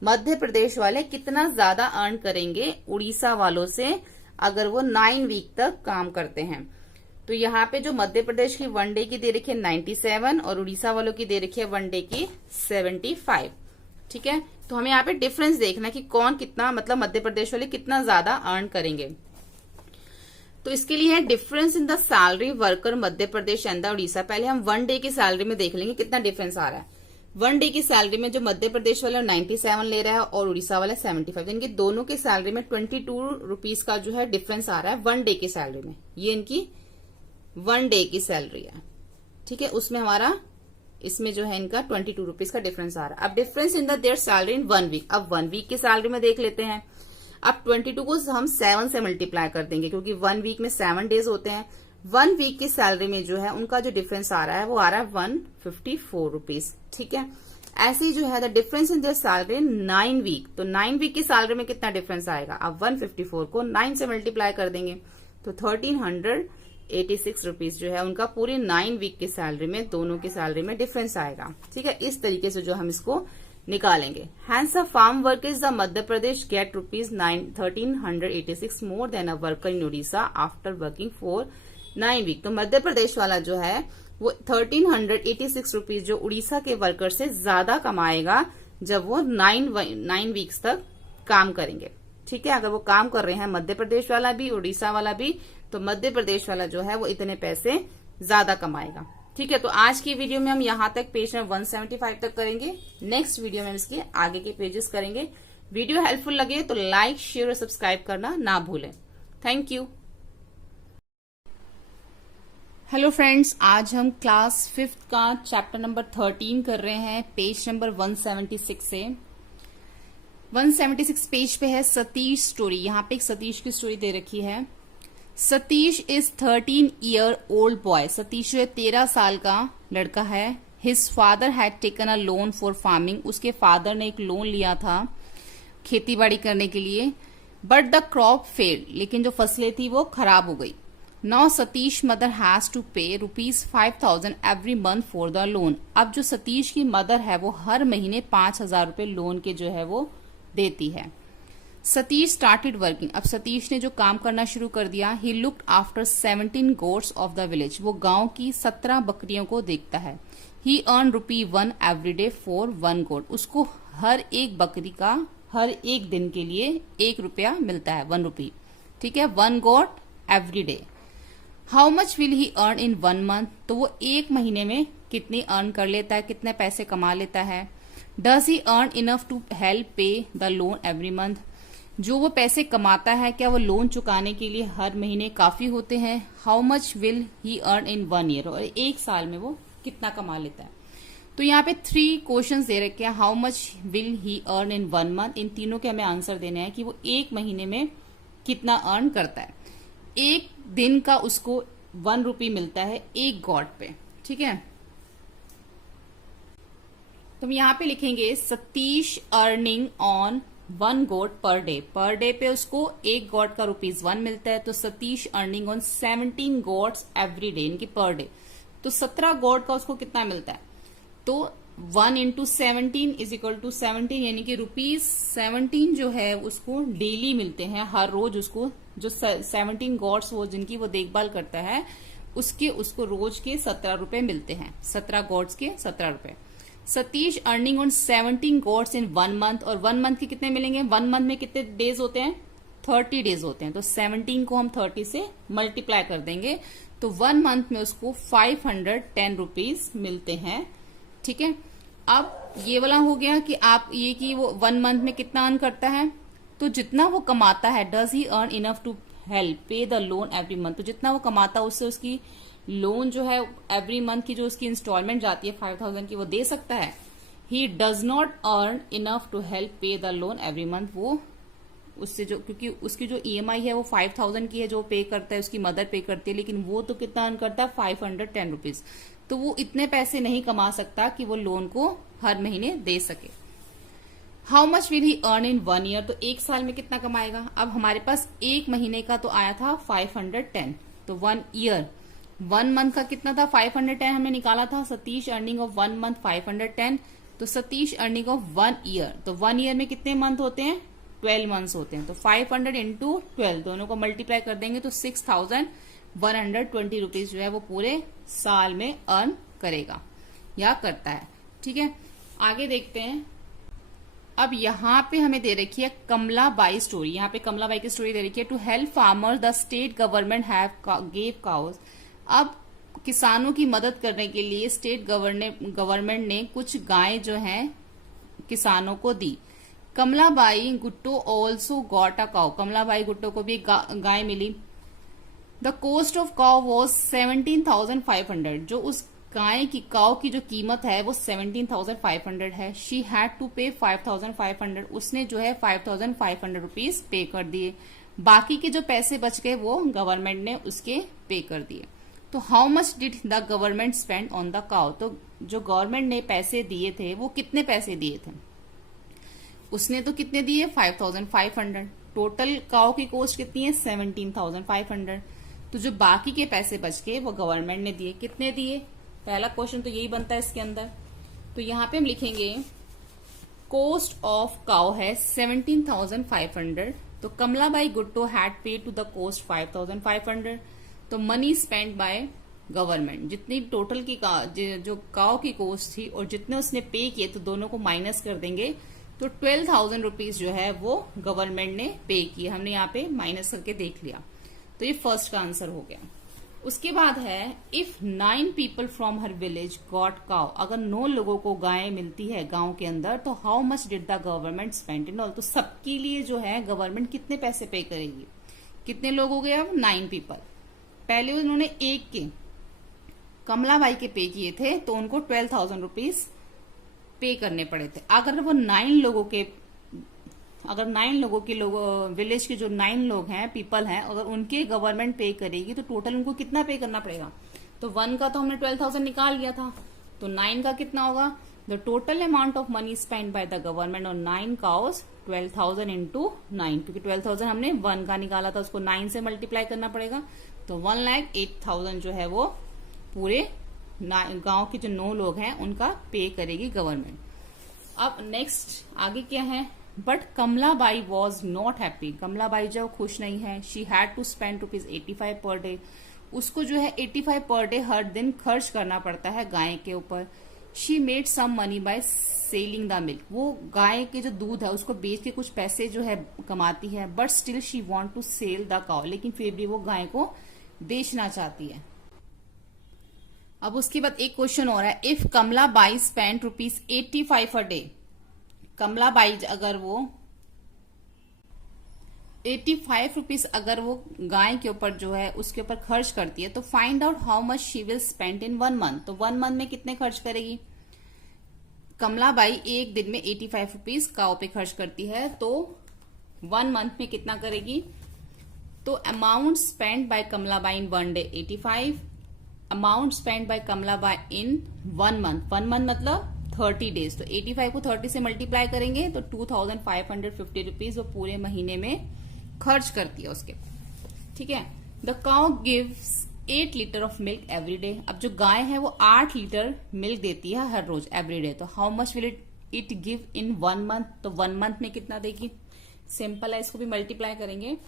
मध्य प्रदेश वाले कितना ज्यादा अर्न करेंगे उड़ीसा वालों से अगर वो 9 वीक तक काम करते हैं। तो यहाँ पे जो मध्य प्रदेश की 1 डे की दे रखी है 97 और उड़ीसा वालों की दे रखी है 1 डे की 75। ठीक है, तो हमें यहाँ पे डिफरेंस देखना कि कौन कितना मतलब मध्य प्रदेश वाले कितना ज्यादा अर्न करेंगे। तो इसके लिए है difference in the salary worker Madhya Pradesh and the Orissa. पहले हम 1 डे की सैलरी में देख लेंगे कितना डिफरेंस आ रहा है। 1 डे की सैलरी में जो मध्य प्रदेश वाला 97 ले रहा है और उड़ीसा वाला 75, इनकी दोनों की सैलरी में 22 रुपीज का जो है डिफरेंस आ रहा है 1 डे की सैलरी में। ये इनकी 1 डे की सैलरी है। ठीक है, उसमें हमारा इसमें जो है इनका 22 रुपीज का डिफरेंस आ रहा है। अब difference in the their salary in 1 week. अब 1 वीक की सैलरी में देख लेते हैं। अब 22 को हम 7 से मल्टीप्लाई कर देंगे क्योंकि 1 वीक में 7 डेज होते हैं। 1 वीक की सैलरी में जो है उनका जो डिफरेंस आ रहा है वो आ रहा है 154 रुपीज। ठीक है, ऐसे ही जो है the difference in their salary in 9 week. तो 9 वीक की सैलरी में कितना डिफरेंस आएगा? अब 154 को 9 से मल्टीप्लाई कर देंगे तो 1386 रुपीज जो है उनका पूरी 9 वीक की सैलरी में दोनों की सैलरी में डिफरेंस आएगा। ठीक है, इस तरीके से जो हम इसको निकालेंगे। Hence a farm workers the Madhya Pradesh get rupees 1386 more than a worker in Odisha after working for 9 week. तो मध्य प्रदेश वाला जो है वो 1386 रुपीज जो उड़ीसा के वर्कर से ज्यादा कमाएगा जब वो 9 वीक्स तक काम करेंगे। ठीक है, अगर वो काम कर रहे हैं मध्य प्रदेश वाला भी उड़ीसा वाला भी तो मध्य प्रदेश वाला जो है वो इतने पैसे ज्यादा कमाएगा। ठीक है, तो आज की वीडियो में हम यहाँ तक पेज नंबर 175 तक करेंगे। नेक्स्ट वीडियो में हम इसके आगे के पेजेस करेंगे। वीडियो हेल्पफुल लगे तो लाइक शेयर और सब्सक्राइब करना ना भूलें। Thank you. हेलो फ्रेंड्स, आज हम क्लास 5th का चैप्टर नंबर 13 कर रहे हैं पेज नंबर 176 से। 176 पेज पे है सतीश स्टोरी। यहाँ पे एक सतीश की स्टोरी दे रखी है। Satish is 13 year old boy. Satish जो है 13 साल का लड़का है। His father had taken a loan for farming. उसके फादर ने एक लोन लिया था खेती बाड़ी करने के लिए। बट द क्रॉप फेल्ड, लेकिन जो फसलें थी वो खराब हो गई। Now Satish mother has to pay ₹5,000 every month for the loan. अब जो सतीश की मदर है वो हर महीने 5,000 रुपए लोन के जो है वो देती है। Satish started working. अब सतीश ने जो काम करना शुरू कर दिया। He looked after 17 goats of the village. वो गांव की 17 बकरियों को देखता है। ही अर्न ₹1 एवरी डे फॉर 1 गोट। उसको हर एक बकरी का हर एक दिन के लिए ₹1 मिलता है, 1 रुपी। ठीक है, 1 goat every day. How much will he earn in 1 month, तो वो एक महीने में कितनी अर्न कर लेता है, कितने पैसे कमा लेता है। Does he earn enough to help pay the loan every month, जो वो पैसे कमाता है क्या वो लोन चुकाने के लिए हर महीने काफी होते हैं। How much will he earn in 1 year, और एक साल में वो कितना कमा लेता है। तो यहाँ पे 3 क्वेश्चंस दे रखे हैं। How much will he earn in 1 month, इन तीनों के हमें आंसर देने हैं कि वो एक महीने में कितना अर्न करता है। एक दिन का उसको 1 रुपी मिलता है एक गॉड पे, ठीक है। तो हम यहाँ पे लिखेंगे Satish earning on 1 goat per day. Per day पे उसको एक गॉड का ₹1 मिलता है। तो सतीश अर्निंग ऑन 17 गॉड्स एवरी डे, इनकी पर डे। तो 17 गॉड का उसको कितना मिलता है, तो 1 इंटू 17 इज इक्वल टू 17, यानी कि ₹17 जो है उसको डेली मिलते हैं, हर रोज उसको, जो 17 गॉड्स वो जिनकी वो देखभाल करता है उसको रोज के 17 रुपए मिलते हैं, 17 गॉड्स के 17 रुपए। Satish earning on 17 gods in 1 month, और 1 मंथ के कितने मिलेंगे, 1 मंथ में कितने डेज होते हैं, 30 डेज होते हैं। तो 17 को हम 30 से मल्टीप्लाई कर देंगे, तो 1 मंथ में उसको 510 रुपीज मिलते हैं, ठीक है। अब ये वाला हो गया कि आप ये कि वो 1 मंथ में कितना अर्न करता है, तो जितना वो कमाता है, does he earn enough to help pay the loan every month, तो जितना वो कमाता है उससे उसकी लोन जो है एवरी मंथ की जो उसकी इंस्टॉलमेंट जाती है 5000 की, वो दे सकता है। He does not earn enough to help pay the loan every month, वो उससे जो, क्योंकि उसकी जो EMI है वो 5000 की है जो पे करता है, उसकी मदर पे करती है, लेकिन वो तो कितना अर्न करता है 510 रुपीज। तो वो इतने पैसे नहीं कमा सकता कि वो लोन को हर महीने दे सके। How much will he earn in 1 year, तो एक साल में कितना कमाएगा। अब हमारे पास एक महीने का तो आया था 510, तो 1 ईयर, 1 मंथ का कितना था 510 हमने निकाला था। सतीश अर्निंग ऑफ 1 मंथ 510, तो सतीश अर्निंग ऑफ 1 ईयर, तो 1 ईयर में कितने मंथ होते हैं, 12 मंथ्स होते हैं। तो 500 इंटू 12 दोनों को मल्टीप्लाई कर देंगे तो 6120 रुपीज जो है वो पूरे साल में अर्न करेगा या करता है, ठीक है। आगे देखते हैं। अब यहाँ पे हमें दे रखी है कमला बाई स्टोरी, यहाँ पे कमला बाई की स्टोरी दे रखी है। To help farmer the state government have gave cows, अब किसानों की मदद करने के लिए स्टेट गवर्नमेंट ने कुछ गायें जो हैं किसानों को दी। Kamlabai Gutto also got a cow, Kamlabai Gutto को भी गाय मिली। The cost of cow was 17,500, जो उस गाय की काउ की जो कीमत है वो 17,500 है। शी हैड टू पे 5,500, उसने जो है 5,500 रुपीज पे कर दिए। बाकी के जो पैसे बच गए वो गवर्नमेंट ने उसके पे कर दिए। तो how much did the government spend on the cow, तो जो गवर्नमेंट ने पैसे दिए थे वो कितने पैसे दिए थे, उसने तो कितने दिए 5,500। टोटल काउ की कॉस्ट कितनी है 17,500। तो जो बाकी के पैसे बच गए वो गवर्नमेंट ने दिए, कितने दिए, पहला क्वेश्चन तो यही बनता है इसके अंदर। तो यहाँ पे हम लिखेंगे कॉस्ट ऑफ काउ है 17,500, तो कमलाबाई गुट्टो हैड पे टू द कॉस्ट 5,500। तो मनी स्पेंड बाय गवर्नमेंट, जितनी टोटल की जो काउ की कॉस्ट थी और जितने उसने पे किए तो दोनों को माइनस कर देंगे, तो 12,000 रुपीज जो है वो गवर्नमेंट ने पे किए। हमने यहाँ पे माइनस करके देख लिया, तो ये फर्स्ट का आंसर हो गया। उसके बाद है if 9 people from her village got cow, अगर 9 लोगों को गाय मिलती है गांव के अंदर, तो how much did the government spend in all, तो सबके लिए जो है गवर्नमेंट कितने पैसे पे करेगी। कितने लोग हो गए अब 9 पीपल। पहले उन्होंने एक के कमलाबाई के पे किए थे तो उनको 12,000 रुपीज पे करने पड़े थे। अगर वो 9 लोगों के विलेज के जो 9 लोग हैं पीपल हैं, अगर उनके गवर्नमेंट पे करेगी तो टोटल उनको कितना पे करना पड़ेगा। तो 1 का तो हमने 12,000 निकाल लिया था, तो 9 का कितना होगा, the total amount of money spend by the government on 9 cows 12,000 into 9, क्योंकि 12,000 हमने 1 का निकाला था, उसको 9 से मल्टीप्लाई करना पड़ेगा। तो 1,08,000 जो है वो पूरे गांव के जो 9 लोग हैं उनका पे करेगी गवर्नमेंट। अब नेक्स्ट आगे क्या है, but Kamlabai was not happy, Kamlabai जो खुश नहीं है। She had to spend ₹85 per day, उसको जो है 85 पर डे हर दिन खर्च करना पड़ता है गाय के ऊपर। She made some money by selling the milk, वो गाय के जो दूध है उसको बेच के कुछ पैसे जो है कमाती है। But still she want to sell the cow, लेकिन फिर भी वो गाय को बेचना चाहती है। अब उसके बाद एक क्वेश्चन हो रहा है, if Kamla Bai spend ₹85 a day. Kamla Bai अगर वो 85 रुपीज अगर वो गाय के ऊपर जो है उसके ऊपर खर्च करती है, तो find out how much she will spend in 1 month. तो 1 मंथ में कितने खर्च करेगी? कमला बाई एक दिन में 85 रुपीज काव पे खर्च करती है, तो 1 मंथ में कितना करेगी? तो amount spend by Kamla Bai in 1 day 85, amount spend by Kamla Bai in 1 month, 1 month मतलब 30 डेज। तो 85 को 30 से मल्टीप्लाई करेंगे तो 2550 रुपीज वो पूरे महीने में खर्च करती है उसके। ठीक है। The cow gives 8 litre of milk every day. अब जो गाय है वो 8 लीटर मिल्क देती है हर रोज, एवरी डे। तो how much will it give in 1 month? तो 1 मंथ में कितना देगी? सिंपल है, इसको भी मल्टीप्लाई करेंगे।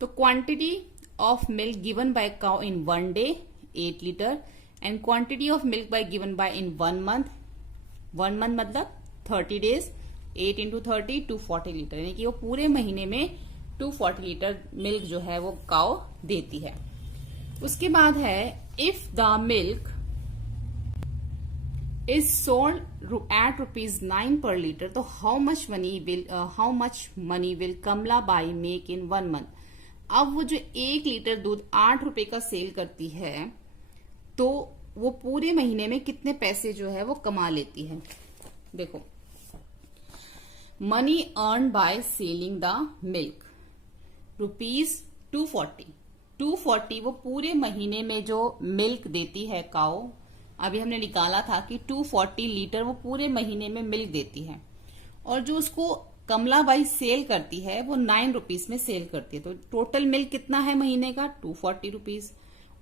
तो quantity of milk given by cow in 1 day 8 litre and quantity of milk bye given by in 1 month, 1 month मतलब 30 डेज, 8 इंटू 30 240 लीटर, यानी कि वो पूरे महीने में 240 लीटर मिल्क जो है वो काउ देती है। उसके बाद है, if the milk is sold at ₹9 per litre, तो how much money will Kamla Bai make in 1 month. अब वो जो 1 लीटर दूध 8 रुपए का सेल करती है, तो वो पूरे महीने में कितने पैसे जो है वो कमा लेती है? देखो, money earn by selling the milk ₹240 वो पूरे महीने में जो मिल्क देती है काऊ। अभी हमने निकाला था कि 240 लीटर वो पूरे महीने में मिल्क देती है, और जो उसको कमला बाई सेल करती है वो 9 रुपीज में सेल करती है। तो टोटल मिल्क कितना है महीने का? 240 रुपीज,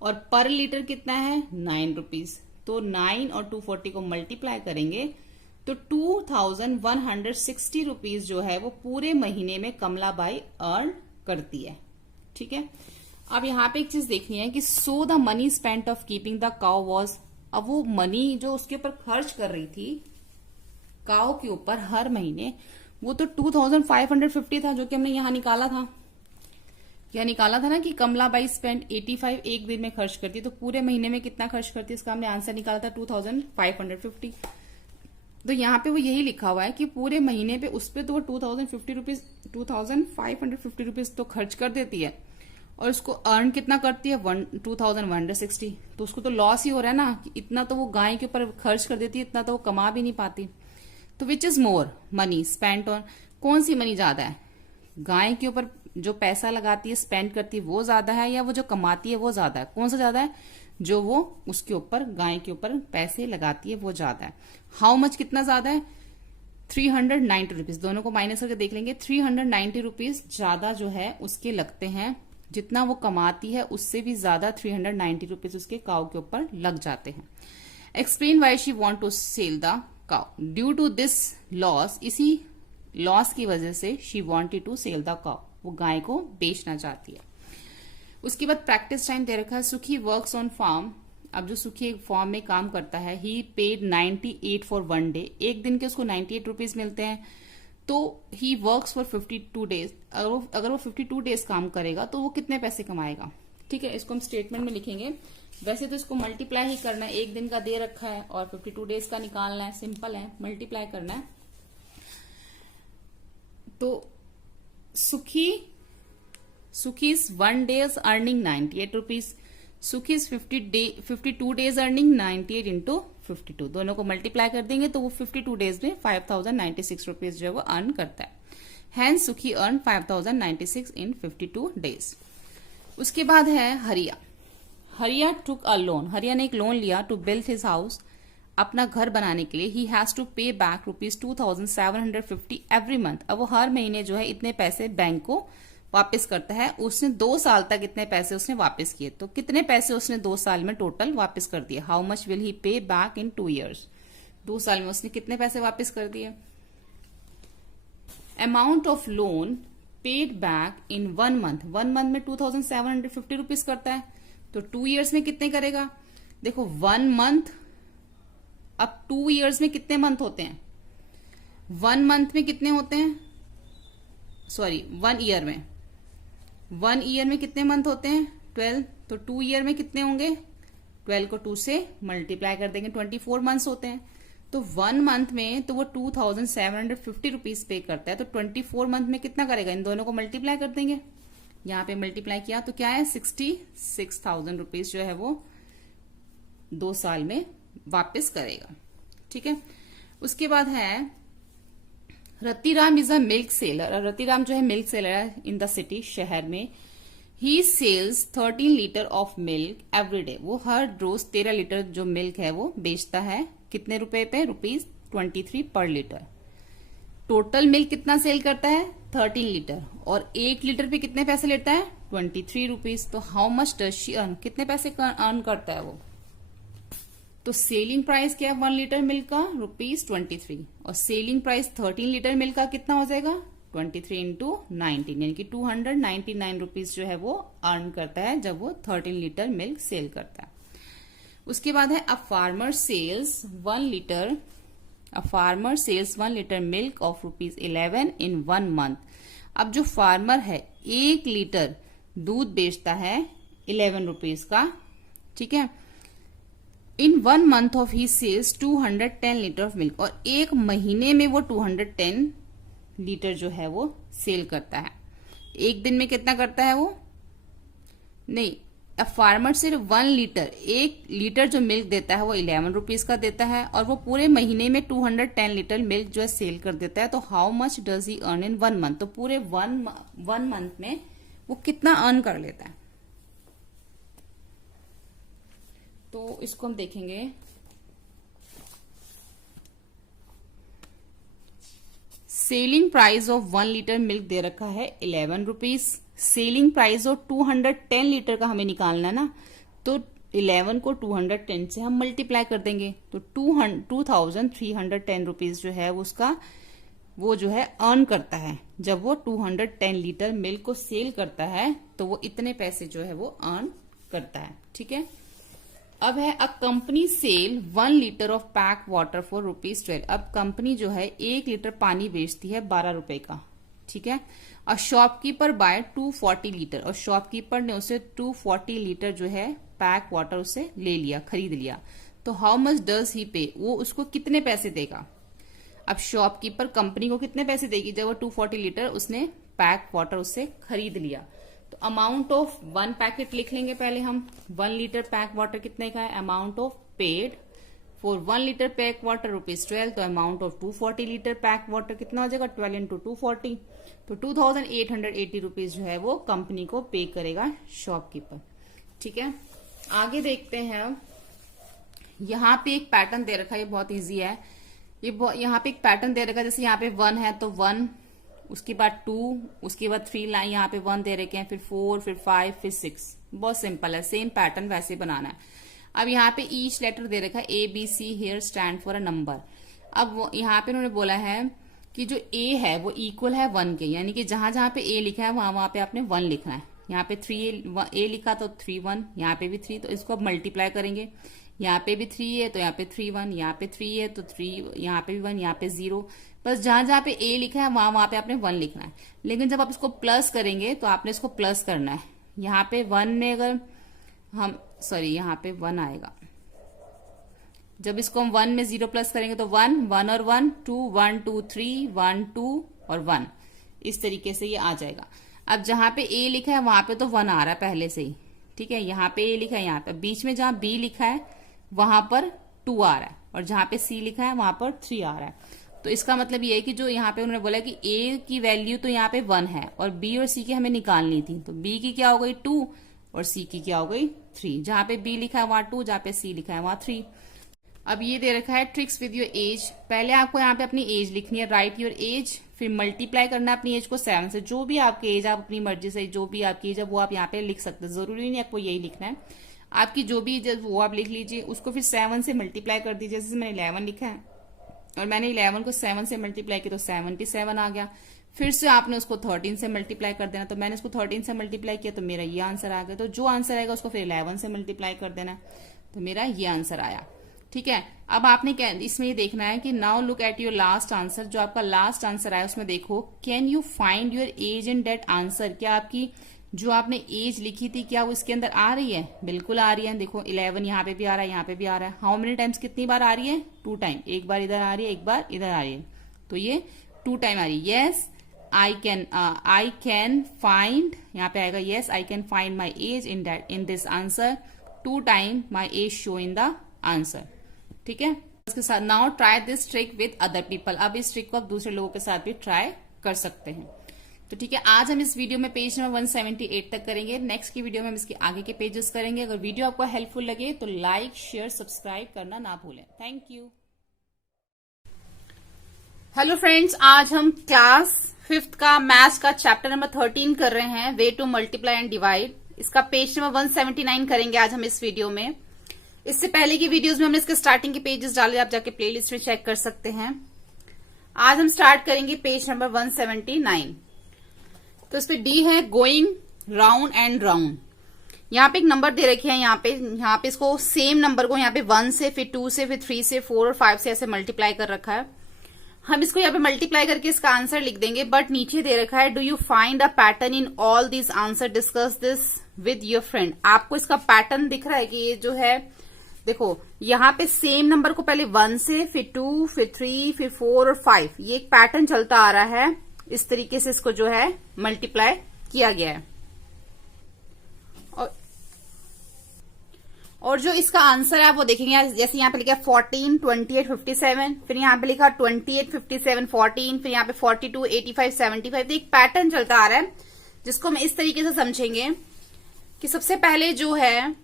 और पर लीटर कितना है? 9 रुपीज। तो 9 और 240 को मल्टीप्लाई करेंगे तो 2160 रुपीज जो है वो पूरे महीने में कमला बाई अर्न करती है। ठीक है। अब यहाँ पे एक चीज देखनी है कि so the money spent of keeping the cow was. अब वो मनी जो उसके ऊपर खर्च कर रही थी काउ के ऊपर हर महीने, वो तो 2550 था, जो कि हमने यहाँ निकाला था। क्या निकाला था ना कि कमला बाई स्पेंड 85 एक दिन में खर्च करती है, तो पूरे महीने में कितना खर्च करती है इसका हमने आंसर निकाला था 2550। तो यहाँ पे वो यही लिखा हुआ है कि पूरे महीने पे उस पे तो वो 2550 रुपीज तो खर्च कर देती है, और उसको अर्न कितना करती है? 2160। तो उसको तो लॉस ही हो रहा है ना, कि इतना तो वो गाय के ऊपर खर्च कर देती है, इतना तो वो कमा भी नहीं पाती। तो which is more money spent on, कौन सी मनी ज्यादा है? गाय के ऊपर जो पैसा लगाती है, स्पेंड करती है, वो ज्यादा है, या वो जो कमाती है वो ज्यादा है? कौन सा ज्यादा है? जो वो उसके ऊपर गाय के ऊपर पैसे लगाती है वो ज्यादा है। हाउ मच कितना ज्यादा है? 390 रुपीज। दोनों को माइनस करके देख लेंगे। 390 रुपीज ज्यादा जो है उसके लगते हैं, जितना वो कमाती है उससे भी ज्यादा 390 रुपीज उसके काउ के ऊपर लग जाते हैं। Explain why she want to sell the cow. Due to this loss, इसी लॉस की वजह से she wanted to sell the cow, वो गाय को बेचना चाहती है। उसके बाद प्रैक्टिस टाइम दे रखा है, सुखी वर्क्स ऑन फार्म। अब जो सुखी एक फार्म में काम करता है, ही पेड 98 फॉर 1 डे, एक दिन के उसको 98 रुपीज मिलते हैं। तो ही वर्क्स फॉर 52 डेज, अगर वो 52 डेज काम करेगा तो वो कितने पैसे कमाएगा? ठीक है, इसको हम स्टेटमेंट में लिखेंगे। वैसे तो इसको मल्टीप्लाई ही करना है, एक दिन का दे रखा है और 52 डेज का निकालना है, सिंपल है, मल्टीप्लाई करना है। तो Sukhi's 1 days earning 98 rupees, Sukhi's 52 days earning 98 into 52, दोनों को मल्टीप्लाई कर देंगे तो वो 52 डेज में 5096 रुपीज जो है वो अर्न करता है। हैंस सुखी अर्न 5096 इन 52 डेज। उसके बाद है हरिया टुक अ लोन। हरिया ने एक लोन लिया टू बिल्ड हिज हाउस, अपना घर बनाने के लिए। ही हैज टू पे बैक ₹2750 एवरी मंथ। अब वो हर महीने जो है इतने पैसे बैंक को वापस करता है। उसने 2 साल तक इतने पैसे उसने वापस किए, तो कितने पैसे उसने 2 साल में टोटल वापस कर दिए? हाउ मच विल ही पे बैक इन 2 years? 2 साल में उसने कितने पैसे वापस कर दिए? Amount of loan paid back in 1 month, 1 month में 2750 रुपीज करता है, तो 2 years में कितने करेगा? देखो 1 मंथ, अब 2 years में कितने मंथ होते हैं? 1 मंथ में कितने होते हैं? सॉरी 1 ईयर में, 1 ईयर में कितने मंथ होते हैं? 12, तो 2 ईयर में कितने होंगे, 12 को 2 से मल्टीप्लाई कर देंगे, 24 मंथ्स होते हैं। तो 1 मंथ में तो वो 2750 रुपीज पे करता है, तो 24 मंथ में कितना करेगा, इन दोनों को मल्टीप्लाई कर देंगे। यहाँ पे मल्टीप्लाई किया तो क्या है, 66,000 रुपीज जो है वो 2 साल में वापस करेगा। ठीक है, उसके बाद है Ratiram is a milk seller. और रतिराम जो है मिल्क सेलर है इन द सिटी, शहर में। He sells 13 litre of milk every day. वो हर रोज 13 लीटर जो मिल्क है वो बेचता है। कितने रुपए पे, ₹23 पर लीटर। टोटल मिल्क कितना सेल करता है, 13 लीटर, और 1 लीटर पे कितने पैसे लेता है, 23 रुपीज। तो how much does she earn, कितने पैसे अर्न करता है वो। तो सेलिंग प्राइस क्या है 1 लीटर मिल्क का, ₹23, और सेलिंग प्राइस 13 लीटर मिल्क का कितना हो जाएगा, 23 इंटू 19, यानी कि 299 रुपीज जो है वो अर्न करता है जब वो 13 लीटर मिल्क सेल करता है। उसके बाद है a farmer sells 1 litre milk of ₹11 in 1 month. अब जो फार्मर है 1 लीटर दूध बेचता है 11 रुपीज का। ठीक है, in 1 month of he sells 210 litre of milk, और 1 महीने में वो 210 लीटर जो है वो सेल करता है। एक दिन में कितना करता है वो, नहीं, अब फार्मर सिर्फ 1 लीटर, 1 लीटर जो मिल्क देता है वो 11 रुपीज का देता है, और वो पूरे महीने में 210 लीटर मिल्क जो है सेल कर देता है। तो how much does he earn in 1 month, तो पूरे 1 मंथ में वो कितना अर्न कर लेता है। तो इसको हम देखेंगे। Selling price of 1 litre milk दे रखा है 11 rupees. Selling price of 210 litre का हमें निकालना है ना, तो 11 को 210 से हम मल्टीप्लाई कर देंगे, तो 2310 रुपीज जो है उसका वो जो है अर्न करता है। जब वो 210 लीटर मिल्क को सेल करता है तो वो इतने पैसे जो है वो अर्न करता है। ठीक है, अब है a company sell 1 litre of pack water for ₹12। अब कंपनी जो है 1 लीटर पानी बेचती है 12 रुपए का। ठीक है, और शॉपकीपर बाय 240 लीटर, और शॉपकीपर ने उसे 240 लीटर जो है पैक वाटर उसे ले लिया, खरीद लिया। तो हाउ मच डज ही पे, वो उसको कितने पैसे देगा। अब शॉपकीपर कंपनी को कितने पैसे देगी जब वो 240 लीटर उसने पैक वाटर उससे खरीद लिया। तो अमाउंट ऑफ 1 पैकेट लिख लेंगे पहले हम, 1 लीटर पैक वाटर कितने का है, amount of paid for 1 litre pack water ₹12। तो amount of 240 litre pack water कितना हो जाएगा, 12 इंटू 240, तो 2880 रुपीज जो है वो कंपनी को पे करेगा शॉपकीपर। ठीक है, आगे देखते हैं। यहाँ पे एक पैटर्न दे रखा है, ये बहुत ईजी है। यहाँ पे एक पैटर्न दे रखा है, जैसे यहाँ पे 1 है तो 1, उसके बाद 2, उसके बाद 3 लाइन यहाँ पे 1 दे रखे हैं, फिर 4, फिर 5, फिर 6। बहुत सिंपल है, सेम पैटर्न वैसे बनाना है। अब यहाँ पे ईच लेटर दे रखा है ABC here stand for a number. अब यहाँ पे उन्होंने बोला है कि जो A है वो इक्वल है 1 के, यानी कि जहां जहां पे A लिखा है वहां पे आपने 1 लिखना है। यहाँ पे 3A लिखा तो 3 1, यहाँ पे भी 3, तो इसको अब मल्टीप्लाई करेंगे। यहाँ पे भी 3 है तो यहाँ पे 3 1, यहाँ पे 3 है तो 3, यहाँ पे भी 1, यहाँ पे 0। बस जहां जहां पे A लिखा है वहां पे आपने 1 लिखना है। लेकिन जब आप इसको प्लस करेंगे तो आपने इसको प्लस करना है। यहाँ पे 1 में अगर हम यहाँ पे 1 आएगा, जब इसको हम 1 में 0 प्लस करेंगे तो 1 1 और 1 2 1 2 3 1 2 और 1, इस तरीके से ये आ जाएगा। अब जहां पे A लिखा है वहां पे तो 1 आ रहा है पहले से ही। ठीक है, यहाँ पे A लिखा है, यहाँ पे बीच में जहां B लिखा है वहां पर 2 आ रहा है, और जहां पे C लिखा है वहां पर 3 आ रहा है। तो इसका मतलब ये है कि जो यहाँ पे उन्होंने बोला कि A की वैल्यू तो यहाँ पे 1 है और B और C की हमें निकालनी थी, तो B की क्या हो गई 2 और C की क्या हो गई 3। जहां पे B लिखा है वहां 2, जहां पे C लिखा है वहां 3। अब ये दे रखा है ट्रिक्स विद योर एज। पहले आपको यहाँ पे अपनी एज लिखनी है, राइट योर एज, फिर मल्टीप्लाई करना है अपनी एज को 7 से। जो भी आपकी एज, आप अपनी मर्जी से जो भी आपकी एज है वो आप यहाँ पे लिख सकते हैं, जरूरी नहीं आपको यही लिखना है। आपकी जो भी एज वो आप लिख लीजिए, उसको फिर 7 से मल्टीप्लाई कर दीजिए। जैसे मैंने 11 लिखा है और मैंने 11 को 7 से मल्टीप्लाई किया तो 77 आ गया। फिर से आपने उसको 13 से मल्टीप्लाई कर देना, तो मैंने इसको 13 से मल्टीप्लाई किया तो मेरा ये आंसर आ गया। तो जो आंसर आएगा उसको फिर 11 से मल्टीप्लाई कर देना, तो मेरा ये आंसर आया। ठीक है, अब आपने क्या इसमें ये देखना है कि now look at your last answer. जो आपका लास्ट आंसर आया उसमें देखो, can you find your age in that answer. क्या आपकी जो आपने एज लिखी थी क्या वो इसके अंदर आ रही है? बिल्कुल आ रही है। देखो 11 यहाँ पे भी आ रहा है, यहाँ पे भी आ रहा है। हाउ मेनी टाइम्स, कितनी बार आ रही है? 2 टाइम। एक बार इधर आ रही है, एक बार इधर आ रही है, तो ये 2 टाइम आ रही है। यस आई कैन फाइंड, यहाँ पे आएगा yes I can find my age in this answer. 2 time my age show in the answer. ठीक है, इसके साथ now try this trick with other people. अब इस ट्रिक को आप दूसरे लोगों के साथ भी ट्राई कर सकते हैं। तो ठीक है, आज हम इस वीडियो में पेज नंबर 178 तक करेंगे। नेक्स्ट की वीडियो में हम इसके आगे के पेजेस करेंगे। अगर वीडियो आपको हेल्पफुल लगे तो लाइक शेयर सब्सक्राइब करना ना भूलें। Thank you. हेलो फ्रेंड्स, आज हम क्लास 5th का मैथ्स का चैप्टर नंबर 13 कर रहे हैं, way to multiply and divide. इसका पेज नंबर 179 करेंगे आज हम इस वीडियो में। इससे पहले की वीडियोस में हमने इसके स्टार्टिंग के पेजेस डाले, आप जाके प्लेलिस्ट में चेक कर सकते हैं। आज हम स्टार्ट करेंगे पेज नंबर 179। तो इस पे डी है गोइंग राउंड एंड राउंड। यहाँ पे एक नंबर दे रखे हैं, यहाँ पे इसको सेम नंबर को यहाँ पे 1 से, फिर 2 से, फिर 3 से, 4 और 5 से ऐसे मल्टीप्लाई कर रखा है। हम इसको यहाँ पे मल्टीप्लाई करके इसका आंसर लिख देंगे, बट नीचे दे रखा है do you find a pattern in all this answer, discuss this with your friend. आपको इसका पैटर्न दिख रहा है कि ये जो है, देखो यहाँ पे सेम नंबर को पहले 1 से, फिर 2, फिर 3, फिर 4 और 5, ये एक पैटर्न चलता आ रहा है। इस तरीके से इसको जो है मल्टीप्लाई किया गया है। और जो इसका आंसर है वो देखेंगे, जैसे यहाँ पे लिखा है 14, 28, 57, फिर यहाँ पे लिखा 28, 57, 14, फिर यहाँ पे 42, 85, 75। तो एक पैटर्न चलता आ रहा है जिसको हम इस तरीके से समझेंगे कि सबसे पहले जो है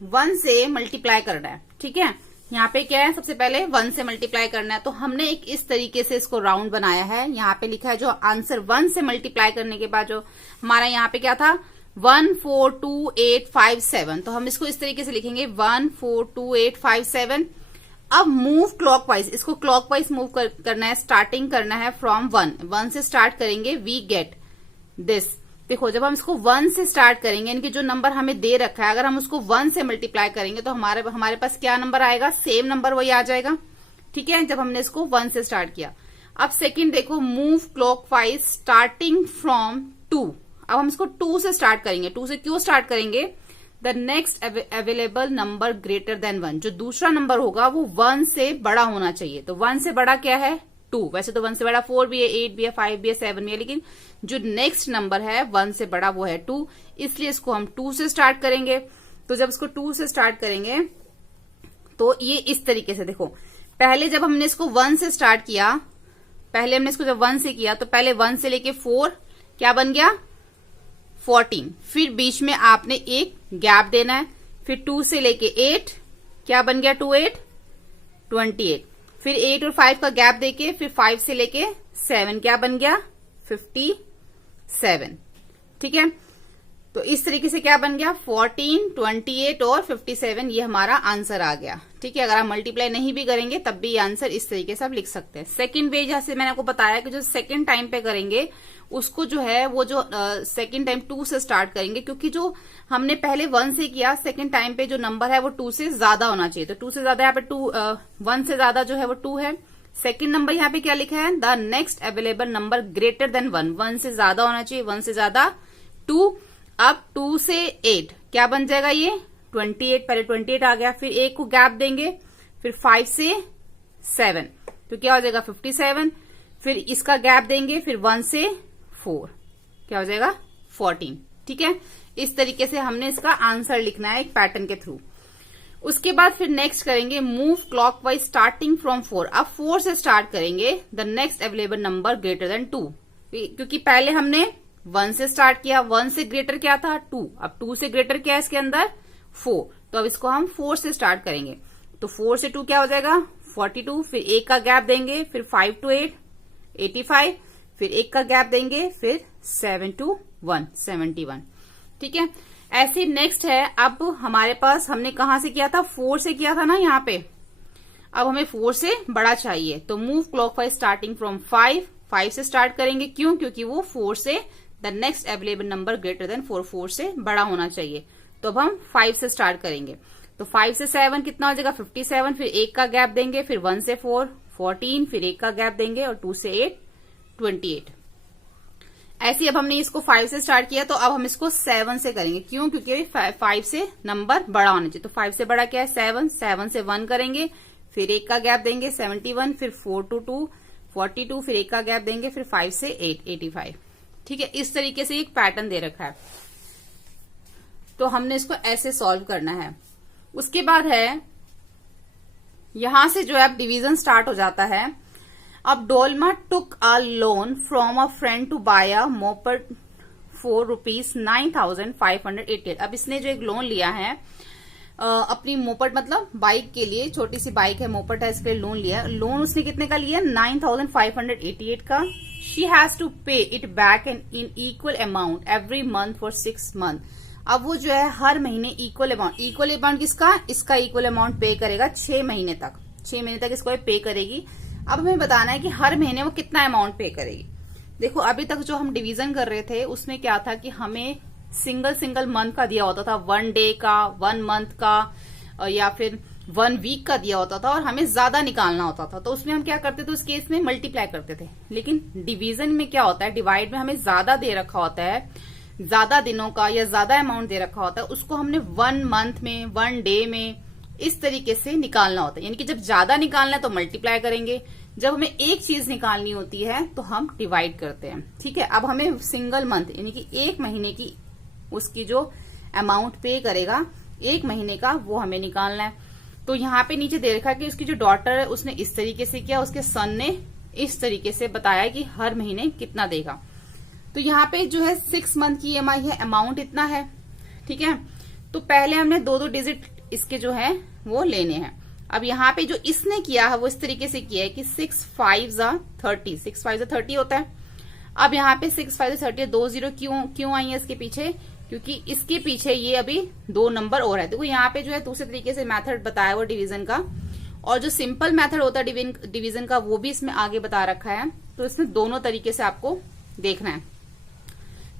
1 से मल्टीप्लाई करना है। ठीक है, यहाँ पे क्या है, सबसे पहले 1 से मल्टीप्लाई करना है। तो हमने एक इस तरीके से इसको राउंड बनाया है। यहाँ पे लिखा है जो आंसर 1 से मल्टीप्लाई करने के बाद जो हमारा यहाँ पे क्या था, 1, 4, 2, 8, 5, 7। तो हम इसको इस तरीके से लिखेंगे 1, 4, 2, 8, 5, 7। अब मूव क्लॉकवाइज, इसको क्लॉकवाइज मूव करना है, स्टार्टिंग करना है फ्रॉम 1 से स्टार्ट करेंगे। We get this. देखो जब हम इसको 1 से स्टार्ट करेंगे, इनके जो नंबर हमें दे रखा है, अगर हम उसको 1 से मल्टीप्लाई करेंगे तो हमारे पास क्या नंबर आएगा, सेम नंबर वही आ जाएगा। ठीक है, जब हमने इसको 1 से स्टार्ट किया। अब सेकंड देखो, मूव क्लॉकवाइज स्टार्टिंग फ्रॉम 2। अब हम इसको 2 से स्टार्ट करेंगे। 2 से क्यों स्टार्ट करेंगे, the next available number greater than 1। जो दूसरा नंबर होगा वो 1 से बड़ा होना चाहिए। तो 1 से बड़ा क्या है, 2। वैसे तो 1 से बड़ा 4 भी है, 8 भी है, 5 भी है, 7 भी है, लेकिन जो नेक्स्ट नंबर है 1 से बड़ा वो है 2, इसलिए इसको हम 2 से स्टार्ट करेंगे। तो जब इसको 2 से स्टार्ट करेंगे तो ये इस तरीके से, देखो पहले जब हमने इसको 1 से स्टार्ट किया, पहले हमने इसको जब 1 से किया तो पहले 1 से लेके 4 क्या बन गया, 14। फिर बीच में आपने एक गैप देना है, फिर 2 से लेके 8 क्या बन गया, 2, 8, 28। फिर 8 और 5 का गैप देके फिर 5 से लेके 7 क्या बन गया, 57। ठीक है, तो इस तरीके से क्या बन गया, 14, 28 और 57, ये हमारा आंसर आ गया। ठीक है, अगर आप मल्टीप्लाई नहीं भी करेंगे तब भी आंसर इस तरीके से आप लिख सकते हैं। सेकंड वे, जैसे मैंने आपको बताया कि जो सेकंड टाइम पे करेंगे उसको जो है वो जो सेकंड टाइम 2 से स्टार्ट करेंगे, क्योंकि जो हमने पहले 1 से किया, सेकंड टाइम पे जो नंबर है वो 2 से ज्यादा होना चाहिए। तो 2 से ज्यादा यहाँ पे 1 से ज्यादा जो है वो 2 है। सेकंड नंबर यहाँ पे क्या लिखा है, the next available number greater than 1। 1 से ज्यादा होना चाहिए, 1 से ज्यादा 2। अब 2 से 8 क्या बन जाएगा, ये 28। पहले 28 आ गया, फिर 1 को गैप देंगे, फिर 5 से 7 तो क्या हो जाएगा, 57। फिर इसका गैप देंगे, फिर 1 से 4 क्या हो जाएगा, 14। ठीक है, इस तरीके से हमने इसका आंसर लिखना है एक पैटर्न के थ्रू। उसके बाद फिर नेक्स्ट करेंगे मूव क्लॉकवाइज स्टार्टिंग फ्रॉम 4। अब 4 से स्टार्ट करेंगे, the next available number greater than 2, क्योंकि पहले हमने 1 से स्टार्ट किया, 1 से ग्रेटर क्या था, 2। अब 2 से ग्रेटर क्या है इसके अंदर, 4। तो अब इसको हम 4 से स्टार्ट करेंगे। तो 4 से 2 क्या हो जाएगा, 42। फिर 1 का गैप देंगे, फिर 5 to 8, 85। फिर 1 का गैप देंगे, फिर 7 to 1, 71। ठीक है, ऐसे नेक्स्ट है। अब हमारे पास हमने कहां से किया था, 4 से किया था ना यहाँ पे। अब हमें 4 से बड़ा चाहिए, तो मूव क्लॉकवाइज स्टार्टिंग फ्रॉम 5। 5 से स्टार्ट करेंगे, क्यों, क्योंकि वो 4 से the next available number greater than 4, 4 से बड़ा होना चाहिए। तो अब हम 5 से स्टार्ट करेंगे। तो 5 से 7 कितना हो जाएगा, 57। फिर 1 का गैप देंगे, फिर 1 से 4, 14। फिर 1 का गैप देंगे और 2 से 8, 28। ऐसे अब हमने इसको 5 से स्टार्ट किया, तो अब हम इसको 7 से करेंगे। क्यों? क्योंकि 5 से नंबर बड़ा होना चाहिए। तो 5 से बड़ा क्या है? 7 से 1 करेंगे, फिर 1 का गैप देंगे 71, फिर 4 to 2 42, फिर 1 का गैप देंगे, फिर 5 से 8 85। ठीक है, इस तरीके से एक पैटर्न दे रखा है, तो हमने इसको ऐसे सॉल्व करना है। उसके बाद है यहां से जो है अब डिवीजन स्टार्ट हो जाता है। अब Dolma took a loan from a friend to buy a moped for ₹9,588। अब इसने जो एक लोन लिया है अपनी मोपेड मतलब बाइक के लिए, छोटी सी बाइक है, मोपेड है, इसके लिए लोन लिया। लोन उसने कितने का लिया? 9,588 का। शी हैज टू पे it back in equal amount every month for 6 month. अब वो जो है हर महीने इक्वल अमाउंट किसका? इसका इक्वल अमाउंट पे करेगा 6 महीने तक। 6 महीने तक इसको पे करेगी। अब हमें बताना है कि हर महीने वो कितना अमाउंट पे करेगी। देखो अभी तक जो हम डिवीजन कर रहे थे उसमें क्या था कि हमें सिंगल मंथ का दिया होता था, 1 डे का, 1 मंथ का, या फिर 1 वीक का दिया होता था, और हमें ज्यादा निकालना होता था। तो उसमें हम क्या करते थे? उस केस में मल्टीप्लाई करते थे। लेकिन डिवीजन में क्या होता है? डिवाइड में हमें ज्यादा दे रखा होता है, ज्यादा दिनों का या ज्यादा अमाउंट दे रखा होता है, उसको हमने 1 मंथ में, 1 डे में, इस तरीके से निकालना होता है। यानी कि जब ज्यादा निकालना है तो मल्टीप्लाई करेंगे, जब हमें एक चीज निकालनी होती है तो हम डिवाइड करते हैं। ठीक है, अब हमें सिंगल मंथ यानी कि 1 महीने की उसकी जो अमाउंट पे करेगा 1 महीने का, वो हमें निकालना है। तो यहाँ पे नीचे दे रखा है कि उसकी जो डॉटर है उसने इस तरीके से किया, उसके सन ने इस तरीके से बताया कि हर महीने कितना देगा। तो यहाँ पे जो है 6 मंथ की EMI है, अमाउंट इतना है। ठीक है, तो पहले हमने 2 डिजिट इसके जो है वो लेने हैं। अब यहाँ पे जो इसने किया है वो इस तरीके से किया है कि 6 5 30, 6 5 30 होता है। अब यहाँ पे 6 5 30 2 0 क्यों आई है इसके पीछे? क्योंकि इसके पीछे ये अभी 2 नंबर और है। देखो यहाँ पे जो है दूसरे तरीके से मेथड बताया हुआ डिवीजन का, और जो सिंपल मेथड होता है डिवीजन का वो भी इसमें आगे बता रखा है। तो इसमें दोनों तरीके से आपको देखना है।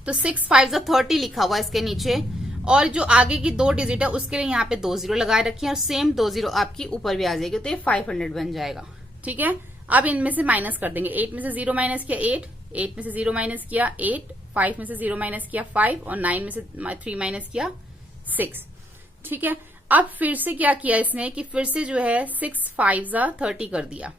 तो 6 5 30 लिखा हुआ है इसके नीचे, और जो आगे की 2 डिजिट है उसके लिए यहाँ पे 2 0 लगाए रखी है, और सेम 2 0 आपकी ऊपर भी आ जाएगी, तो ये 500 बन जाएगा। ठीक है, अब इनमें से माइनस कर देंगे। 8 में से 0 माइनस किया 8, 8 में से 0 माइनस किया 8, 5 में से 0 माइनस किया 5, और 9 में से 3 माइनस किया 6। ठीक है, अब फिर से क्या किया इसने कि फिर से जो है 6 5 30 कर दिया।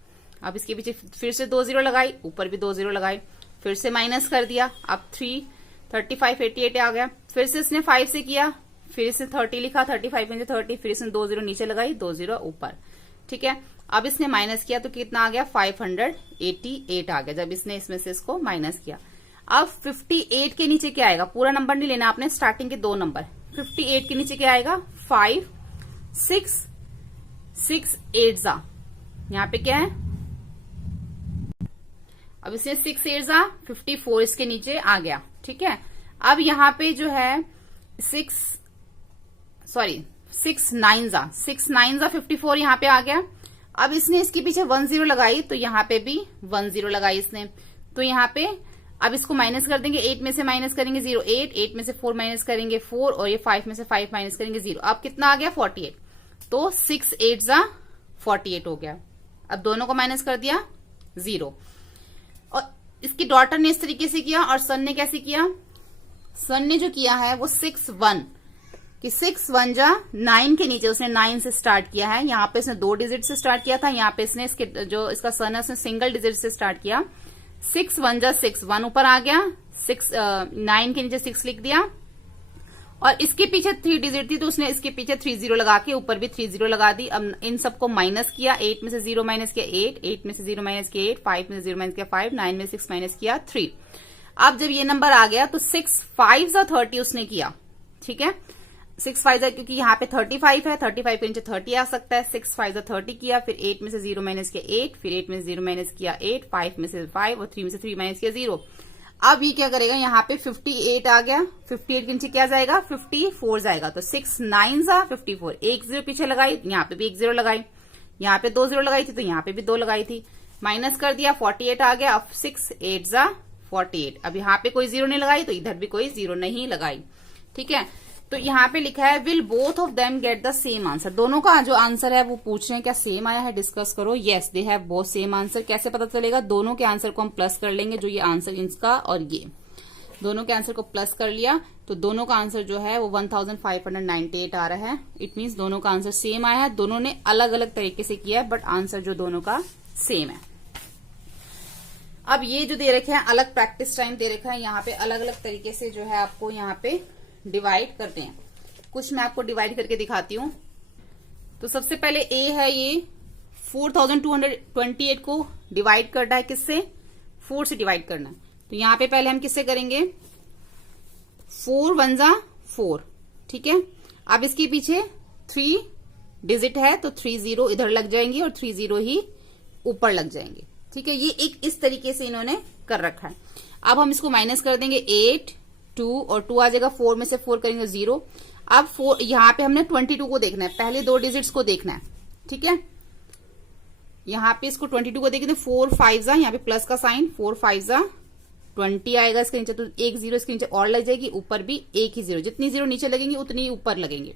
अब इसके पीछे फिर से 2 0 लगाई, ऊपर भी 2 0 लगाई, फिर से माइनस कर दिया। अब 3 35 88 आ गया। फिर से इसने 5 से किया, फिर इसने 30 लिखा, 35 में से 30, फिर इसने 2 0 नीचे लगाई, 2 0 ऊपर। ठीक है, अब इसने माइनस किया तो कितना आ गया? 588 आ गया, जब इसने इसमें से इसको माइनस किया। अब 58 के नीचे क्या आएगा? पूरा नंबर नहीं लेना आपने, स्टार्टिंग के 2 नंबर। 58 के नीचे क्या आएगा? 5 6 6 8 यहाँ पे क्या है? अब इसने 6 8 54 इसके नीचे आ गया। ठीक है, अब यहाँ पे जो है 6 9 54 यहाँ पे आ गया। अब इसने इसके पीछे 1 0 लगाई, तो यहाँ पे भी 1 0 लगाई इसने। तो यहाँ पे अब इसको माइनस कर देंगे। 8 में से माइनस करेंगे 0 8, 8 में से 4 माइनस करेंगे 4, और ये 5 में से 5 माइनस करेंगे 0। अब कितना आ गया? 48। तो 6 8 48 हो गया। अब दोनों को माइनस कर दिया 0, और इसकी डॉटर ने इस तरीके से किया, और सन ने कैसे किया? सन ने जो किया है वो 6 1 कि 6 1 9 के नीचे उसने 9 से स्टार्ट किया है। यहाँ पे इसने 2 डिजिट से स्टार्ट किया था, यहाँ पे इसने इसके जो इसका सन है उसने सिंगल डिजिट से स्टार्ट किया। 6 1 6 1 ऊपर आ गया, 9 के नीचे 6 लिख दिया, और इसके पीछे 3 डिजिट थी तो उसने इसके पीछे 3 0 लगा के ऊपर भी 3 0 लगा दी। अब इन सबको माइनस किया। 8 में से 0 माइनस किया 8, 8 में से 0 माइनस किया 8, 5 में से 0 माइनस किया 5, 9 में 6 माइनस किया 3। अब जब ये नंबर आ गया तो 6 5 30 उसने किया। ठीक है, 6 5 क्योंकि यहाँ पे 35 है, 35 के नीचे 30 आ सकता है। 6 5 30 किया, फिर 8 में से 0 माइनस किया 8, फिर 8 में से 0 माइनस किया 8, 5 में से 5, और 3 में से 3 माइनस किया 0। अब ये क्या करेगा? यहाँ पे 58 आ गया। 58 के नीचे क्या जाएगा? 54 जाएगा। तो 6 9 54, 1 0 पीछे लगाई, यहाँ पे भी 1 0 लगाई, यहाँ पे 2 0 लगाई थी तो यहाँ पे भी 2 लगाई थी, माइनस कर दिया 48 आ गया। अब 6 8 48। अब यहाँ पे कोई 0 नहीं लगाई तो इधर भी कोई 0 नहीं लगाई। ठीक है, तो यहाँ पे लिखा है will both of them get the same answer. दोनों का जो आंसर है वो पूछ रहे हैं क्या सेम आया है, डिस्कस करो। Yes, they have both same answer. कैसे पता चलेगा? दोनों के आंसर को हम प्लस कर लेंगे, जो ये आंसर इसका और ये। दोनों के आंसर को प्लस कर लिया तो दोनों का आंसर जो है वो 1598 आ रहा है। इट मीन्स दोनों का आंसर सेम आया है। दोनों ने अलग अलग तरीके से किया है बट आंसर जो दोनों का सेम है। अब ये जो दे रखे हैं अलग प्रैक्टिस टाइम दे रखा है, यहाँ पे अलग अलग तरीके से जो है आपको यहाँ पे डिवाइड करते हैं। कुछ मैं आपको डिवाइड करके दिखाती हूँ। तो सबसे पहले ए है, ये 4228 को डिवाइड करना है किससे, 4 से डिवाइड करना है। तो यहाँ पे पहले हम किससे करेंगे, 4 1 जा 4, ठीक है। अब इसके पीछे 3 डिजिट है तो 3 0 इधर लग जाएंगे और 3 0 ही ऊपर लग जाएंगे, ठीक है। ये एक इस तरीके से इन्होंने कर रखा है। अब हम इसको माइनस कर देंगे, 8 2 और 2 आ जाएगा, 4 में से 4 करेंगे 0। अब 4 यहाँ पे हमने 22 को देखना है, पहले 2 डिजिट्स को देखना है, ठीक है। यहाँ पे इसको 22 को देखेंगे, 4 5 जा, यहाँ पे प्लस का साइन, 4 5 जा 20 आएगा इसके नीचे, तो एक 0 इसके नीचे और लग जाएगी, ऊपर भी एक ही 0, जितनी 0 नीचे लगेंगी उतनी ऊपर लगेंगे,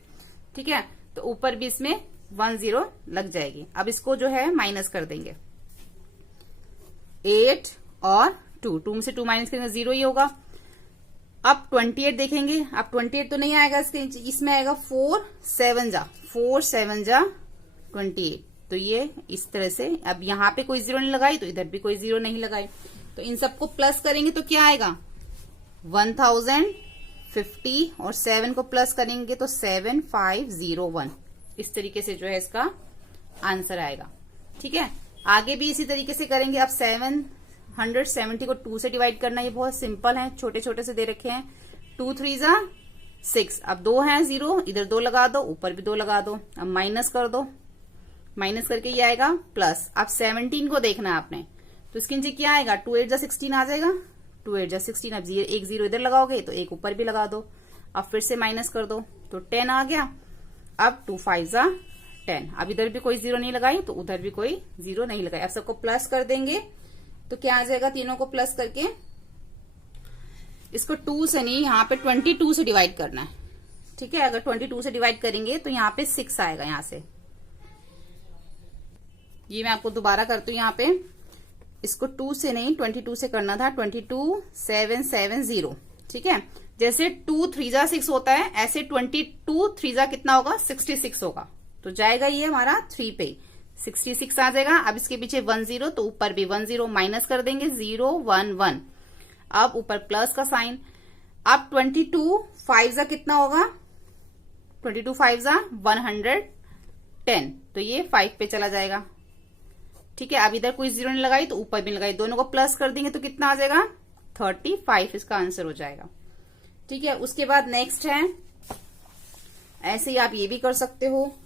ठीक है। तो ऊपर भी इसमें 1 0 लग जाएगी। अब इसको जो है माइनस कर देंगे, 8 और 2 में से 2 माइनस करेंगे 0 ही होगा। अब 28 देखेंगे, अब 28 तो नहीं आएगा इसके नीचे, इसमें आएगा 4 7 जा 28। तो ये इस तरह से, अब यहाँ पे कोई 0 नहीं लगाई तो इधर भी कोई 0 नहीं लगाई, तो इन सबको प्लस करेंगे तो क्या आएगा 1050 और 7 को प्लस करेंगे तो 7501। इस तरीके से जो है इसका आंसर आएगा, ठीक है। आगे भी इसी तरीके से करेंगे। अब 770 को 2 से डिवाइड करना, ये बहुत सिंपल है, छोटे छोटे से दे रखे हैं। 2 3 जा 6, अब 2 है 0, इधर 2 लगा दो, ऊपर भी 2 लगा दो। अब माइनस कर दो, माइनस करके ये आएगा प्लस। अब 17 को देखना है आपने, तो इसके नीचे क्या आएगा, 2 8 जा 16 आ जाएगा, 2 8 जा 16। अब एक 0 इधर लगाओगे तो एक ऊपर भी लगा दो, अब फिर से माइनस कर दो तो 10 आ गया। अब 2 5 जा 10, अब इधर भी कोई 0 नहीं लगाई तो उधर भी कोई 0 नहीं लगाई। अब सबको प्लस कर देंगे तो क्या आ जाएगा, तीनों को प्लस करके इसको 2 से नहीं, यहाँ पे 22 से डिवाइड करना है, ठीक है। अगर 22 से डिवाइड करेंगे तो यहाँ पे 6 आएगा, यहाँ से ये मैं आपको दोबारा करती हूँ। यहाँ पे इसको 2 से नहीं 22 से करना था, 22 7 7 0, ठीक है। जैसे 2 3 जा 6 होता है, ऐसे 22 3 जा कितना होगा, 66 होगा। तो जाएगा ये हमारा 3 पे 66 आ जाएगा। अब इसके पीछे 1 0 तो ऊपर भी 1 0, माइनस कर देंगे 0 1 1। अब ऊपर प्लस का साइन। अब 22 5 जा कितना होगा, 22 5 जा 110, तो ये 5 पे चला जाएगा, ठीक है। अब इधर कोई 0 नहीं लगाई तो ऊपर भी लगाई, दोनों को प्लस कर देंगे तो कितना आ जाएगा 35, इसका आंसर हो जाएगा, ठीक है। उसके बाद नेक्स्ट है, ऐसे ही आप ये भी कर सकते हो।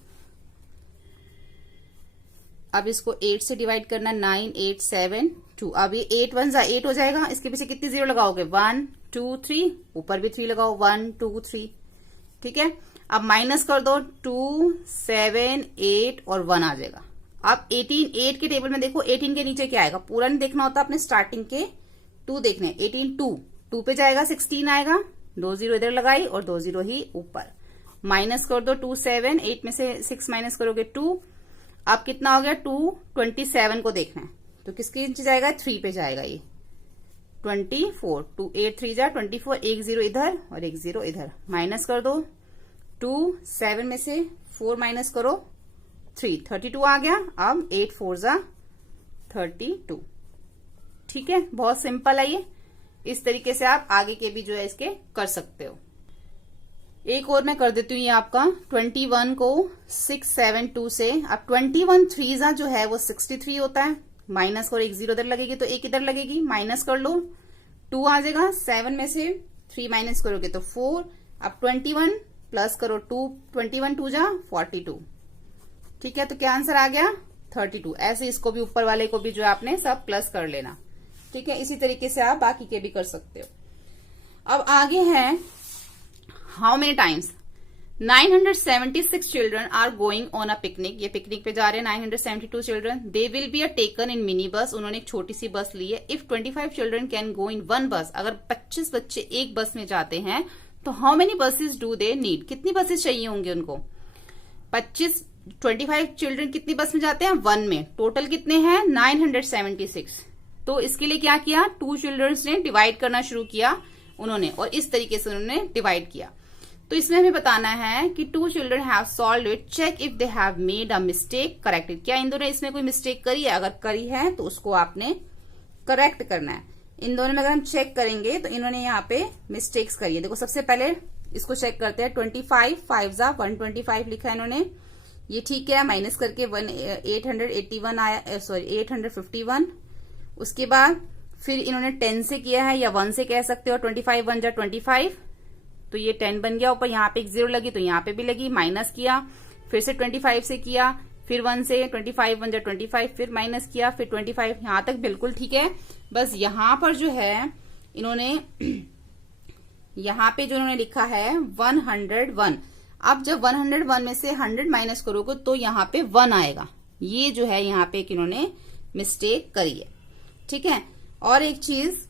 अब इसको 8 से डिवाइड करना, 9 8 7 2। अब ये 8 1 जा 8 हो जाएगा, इसके पीछे कितनी 0 लगाओगे, 1 2 3, ऊपर भी 3 लगाओ, 1 2 3, ठीक है। अब माइनस कर दो, 2 7 8 और 1 आ जाएगा। अब 18 8 के टेबल में देखो, 18 के नीचे क्या आएगा, पूरा नहीं देखना होता, अपने स्टार्टिंग के 2 देखने। 18 2 पे जाएगा, 16 आएगा, 2 0 इधर लगाई और 2 0 ही ऊपर। माइनस कर दो, 2 7 8 में से 6 माइनस करोगे 2। अब कितना हो गया, 2 27 को देखना है, तो किसके नीचे जाएगा, 3 पे जाएगा ये 24। 2 8 3 जा 24, एक 0 इधर और एक 0 इधर, माइनस कर दो। 2 7 में से 4 माइनस करो 3, 32 आ गया। अब 8 4 जा 32, ठीक है। बहुत सिंपल है ये, इस तरीके से आप आगे के भी जो है इसके कर सकते हो। एक और मैं कर देती हूँ, ये आपका 21 को 6 7 2 से। अब 21 3 जा जो है वो 63 होता है, माइनस करो, एक 0 इधर लगेगी तो एक इधर लगेगी, माइनस कर लो, 2 आ जाएगा। 7 में से 3 माइनस करोगे तो 4। अब 21 प्लस करो 2, 21 2 जा 42, ठीक है। तो क्या आंसर आ गया, 32। ऐसे इसको भी, ऊपर वाले को भी जो आपने सब प्लस कर लेना, ठीक है। इसी तरीके से आप बाकी के भी कर सकते हो। अब आगे है, how many times 976 children are going on a picnic. ये पिकनिक पे जा रहे हैं 972 children. They will be a taken in mini bus. उन्होंने एक छोटी सी बस ली है। If 25 children can go in one bus, अगर 25 बच्चे एक बस में जाते हैं तो how many buses do they need, कितनी बसेस चाहिए होंगे उनको। 25 चिल्ड्रन कितनी बस में जाते हैं, 1 में। टोटल कितने हैं, 976। तो इसके लिए क्या किया, 2 चिल्ड्रंस ने डिवाइड करना शुरू किया, उन्होंने, और इस तरीके से उन्होंने डिवाइड किया। तो इसमें हमें बताना है कि 2 children have solved it, check if they have made a mistake, corrected. क्या इन दोनों इसमें कोई मिस्टेक करी है? अगर करी है तो उसको आपने करेक्ट करना है। इन दोनों में अगर हम चेक करेंगे तो इन्होंने यहाँ पे मिस्टेक्स करी है। देखो सबसे पहले इसको चेक करते हैं। 25 5 जा 125 लिखा है इन्होंने, ये ठीक है। माइनस करके 881 आया, सॉरी 851। उसके बाद फिर इन्होंने 10 से किया है या 1 से कह सकते हो। 25 1 जा 25, तो ये 10 बन गया। ऊपर यहाँ पे एक 0 लगी तो यहाँ पे भी लगी, माइनस किया। फिर से 25 से किया, फिर 1 से 25 1 जा 25, फिर माइनस किया, फिर 25। यहाँ तक बिल्कुल ठीक है। बस यहाँ पर जो है इन्होंने यहाँ पे जो इन्होंने लिखा है 101। अब जब 101 में से 100 माइनस करोगे तो यहाँ पे 1 आएगा। ये जो है यहाँ पे इन्होंने मिस्टेक करी है, ठीक है। और एक चीज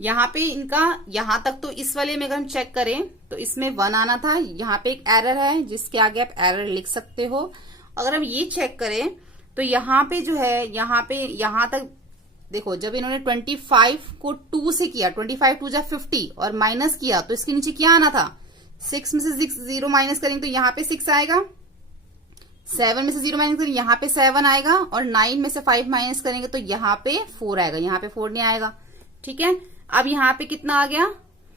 यहाँ पे इनका यहाँ तक तो इस वाले में अगर हम चेक करें तो इसमें 1 आना था। यहाँ पे एक एरर है जिसके आगे आप एरर लिख सकते हो। अगर हम ये चेक करें तो यहाँ पे जो है यहाँ पे यहाँ तक देखो, जब इन्होंने 25 को 2 से किया, 25 2 जा 50 और माइनस किया तो इसके नीचे क्या आना था? 6 में से 6 0 माइनस करेंगे तो यहाँ पे 6 आएगा। 7 में से 0 माइनस करेंगे यहाँ पे 7 आएगा, और 9 में से 5 माइनस करेंगे तो यहाँ पे 4 आएगा। यहाँ पे 4 नहीं आएगा, ठीक है। अब यहाँ पे कितना आ गया?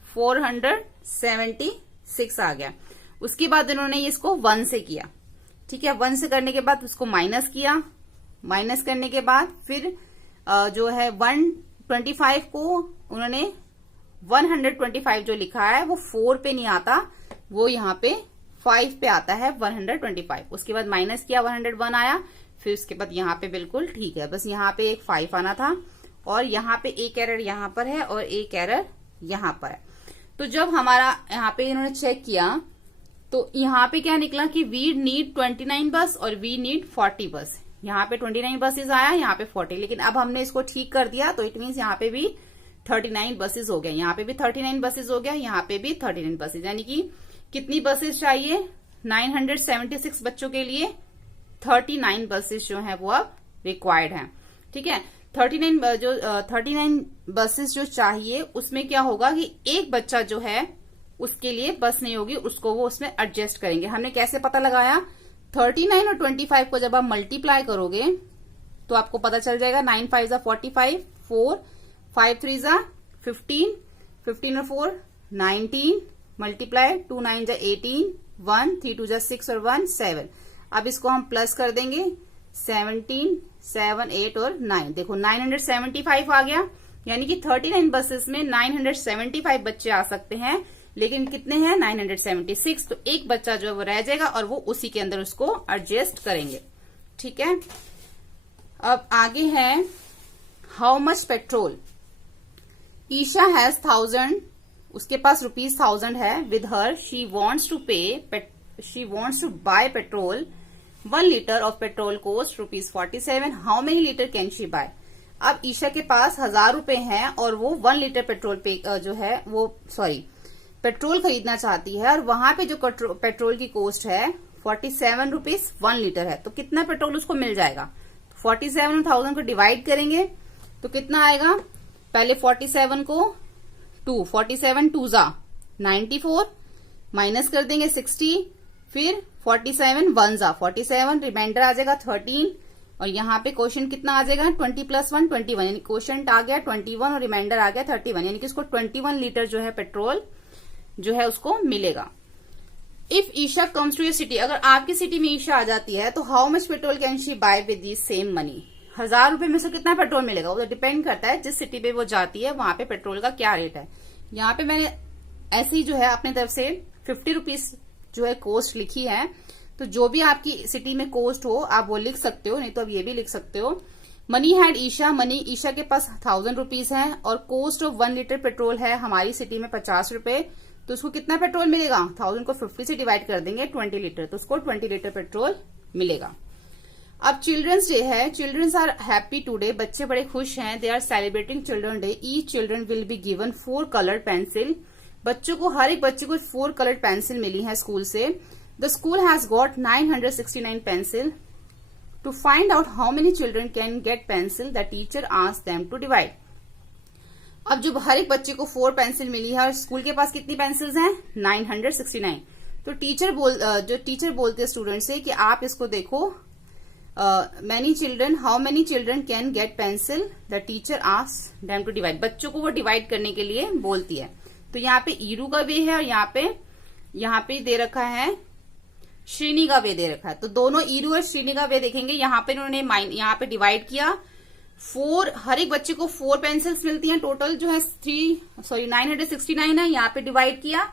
476 आ गया। उसके बाद इन्होंने इसको 1 से किया, ठीक है। 1 से करने के बाद उसको माइनस किया, माइनस करने के बाद फिर जो है 125 को उन्होंने 125 जो लिखा है वो 4 पे नहीं आता, वो यहाँ पे 5 पे आता है 125। उसके बाद माइनस किया, 101 आया। फिर उसके बाद यहाँ पे बिल्कुल ठीक है। बस यहाँ पे एक 5 आना था, और यहाँ पे एक एरर यहाँ पर है और एक एरर यहाँ पर है। तो जब हमारा यहाँ पे इन्होंने चेक किया तो यहाँ पे क्या निकला कि वी नीड 29 बस और वी नीड 40 बस। यहाँ पे 29 बसेस आया, यहाँ पे 40, लेकिन अब हमने इसको ठीक कर दिया तो इट मीन्स यहाँ पे भी 39 बसेस हो गया, यहाँ पे भी 39 बसेस हो गया, यहाँ पे भी 39 बसेस। यानी कि कितनी बसेस चाहिए? 976 बच्चों के लिए 39 बसेस जो है वो अब रिक्वायर्ड है, ठीक है। 39 बसेस जो चाहिए उसमें क्या होगा कि एक बच्चा जो है उसके लिए बस नहीं होगी, उसको वो उसमें एडजस्ट करेंगे। हमने कैसे पता लगाया? 39 और 25 को जब आप मल्टीप्लाई करोगे तो आपको पता चल जाएगा। 9 5 जा 45, 4 5 3 जा 15, 15 और 4 19, मल्टीप्लाई 2 9 जा 18, 1 3 2 जा 6 और 1 7। अब इसको हम प्लस कर देंगे, 17 7 8 और 9। देखो 975 आ गया। यानी कि 39 बसेस में 975 बच्चे आ सकते हैं, लेकिन कितने हैं? 976। तो एक बच्चा जो है वो रह जाएगा और वो उसी के अंदर उसको एडजस्ट करेंगे, ठीक है। अब आगे है how much petrol. Isha has 1000, उसके पास ₹1000 है with her. She wants to buy petrol. 1 litre of petrol cost ₹47। How many litre can she buy? अब ईशा के पास 1000 रुपए हैं और वो 1 लीटर पेट्रोल जो है वो पेट्रोल खरीदना चाहती है, और वहां पे जो पेट्रोल की कॉस्ट है 47 रुपीज 1 लीटर है। तो कितना पेट्रोल उसको मिल जाएगा? 47 और 1000 को डिवाइड करेंगे तो कितना आएगा? पहले 47 को 47 2 जा 94, माइनस कर देंगे 60, फिर 47 1 जा 47, रिमाइंडर आ जाएगा 13, और यहाँ पे क्वेश्चन कितना आ जाएगा? 20 + 1 21, यानी क्वेश्चन आ गया 21 और रिमाइंडर आ गया 31, यानी कि उसको 21 लीटर जो है पेट्रोल जो है उसको मिलेगा। If Isha comes to your city, अगर आपकी सिटी में ईशा आ जाती है तो how much petrol can she buy with the same money? 1000 रुपए में से कितना पेट्रोल मिलेगा? वो तो डिपेंड करता है जिस सिटी पे वो जाती है वहां पे पेट्रोल का क्या रेट है। यहाँ पे मैंने ऐसे ही जो है अपने तरफ से 50 रुपीज जो है कॉस्ट लिखी है। तो जो भी आपकी सिटी में कॉस्ट हो आप वो लिख सकते हो, नहीं तो अब ये भी लिख सकते हो। Money had Isha, money Isha के पास 1000 रुपीज है, और कॉस्ट ऑफ 1 लीटर पेट्रोल है हमारी सिटी में 50 रुपए। तो उसको कितना पेट्रोल मिलेगा? 1000 को 50 से डिवाइड कर देंगे 20 लीटर, तो उसको 20 लीटर पेट्रोल मिलेगा। अब चिल्ड्रंस डे है। चिल्ड्रंस आर हैप्पी टुडे, बच्चे बड़े खुश हैं। They are celebrating children day. Each children will be given 4 coloured pencil. बच्चों को, हर एक बच्चे को 4 कलर्ड पेंसिल मिली है स्कूल से। The school has got 969 pencil. To find out how many children can get pencil the teacher asked them to divide. अब जो हर एक बच्चे को 4 पेंसिल मिली है और स्कूल के पास कितनी पेंसिल्स हैं 969। तो जो टीचर बोलते हैं स्टूडेंट से कि आप इसको देखो, how many children can get pencil, the teacher asks them to divide. बच्चों को वो डिवाइड करने के लिए बोलती है। तो यहाँ पे ईरू का वे है और यहाँ पे दे रखा है श्रीनी का वे दे रखा है। तो दोनों ईरू और श्रीनी का वे देखेंगे। यहाँ पे इन्होंने यहाँ पे डिवाइड किया 4, हर एक बच्चे को 4 पेंसिल्स मिलती हैं, टोटल जो है 969 है। यहाँ पे डिवाइड किया,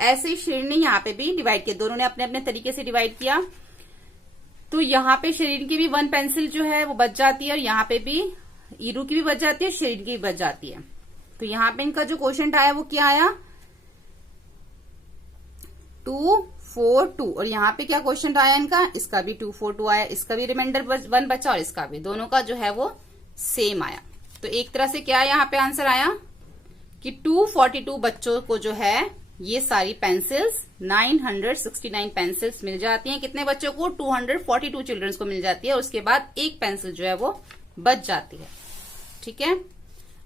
ऐसे ही श्रीनी ने यहाँ पे भी डिवाइड किया, दोनों ने अपने अपने तरीके से डिवाइड किया। तो यहाँ पे श्रीनी की भी 1 पेंसिल जो है वो बच जाती है और यहाँ पे भी ईरू की भी बच जाती है, श्रीनी की भी बच जाती है। तो यहाँ पे इनका जो क्वेश्चन आया वो क्या आया 242 और यहाँ पे क्या क्वेश्चन आया इनका, इसका भी 242 आया, इसका भी रिमाइंडर 1 बचा और इसका भी, दोनों का जो है वो सेम आया। तो एक तरह से क्या यहाँ पे आंसर आया कि 242 बच्चों को जो है ये सारी पेंसिल्स 969 पेंसिल्स मिल जाती हैं। कितने बच्चों को 242 चिल्ड्रंस को मिल जाती है। उसके बाद एक पेंसिल जो है वो बच जाती है। ठीक है,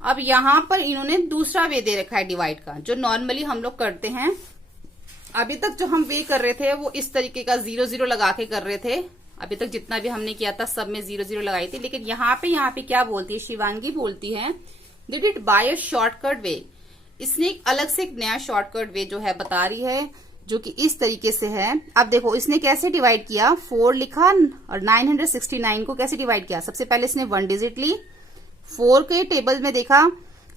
अब यहां पर इन्होंने दूसरा वे दे रखा है डिवाइड का, जो नॉर्मली हम लोग करते हैं। अभी तक जो हम वे कर रहे थे वो इस तरीके का 0-0 लगा के कर रहे थे। अभी तक जितना भी हमने किया था सब में 0-0 लगाई थी। लेकिन यहाँ पे क्या बोलती है शिवांगी, बोलती है did it by a shortcut way. इसने अलग से एक नया शॉर्टकट वे जो है बता रही है, जो कि इस तरीके से है। अब देखो इसने कैसे डिवाइड किया, 4 लिखा और 969 को कैसे डिवाइड किया। सबसे पहले इसने 1 डिजिट ली, 4 के टेबल में देखा,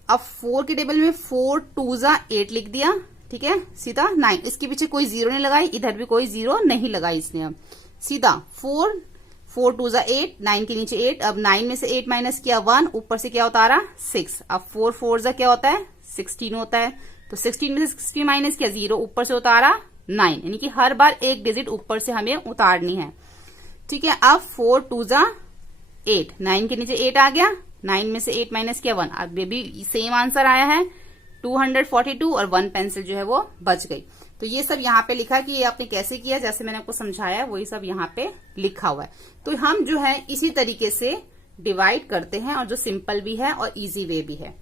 अब 4 के टेबल में 4 2 जा 8 लिख दिया। ठीक है, सीधा 9, इसके पीछे कोई 0 नहीं लगाई, इधर भी कोई 0 नहीं लगाई इसने। अब सीधा 4 2 जा 8, 9 के नीचे 8, अब 9 में से 8 माइनस किया 1, ऊपर से क्या उतारा 6। अब 4 4 जा क्या होता है 16 होता है। तो 16 में से 16 माइनस किया 0, ऊपर से उतारा 9, यानी कि हर बार एक डिजिट ऊपर से हमें उतारनी है। ठीक है, अब 4 2 जा 8, 9 के नीचे 8 आ गया, 9 में से 8 माइनस किया 1। अब भी सेम आंसर आया है 242 और 1 पेंसिल जो है वो बच गई। तो ये सब यहाँ पे लिखा कि ये आपने कैसे किया, जैसे मैंने आपको समझाया वही सब यहाँ पे लिखा हुआ है। तो हम जो है इसी तरीके से डिवाइड करते हैं, और जो सिंपल भी है और इजी वे भी है।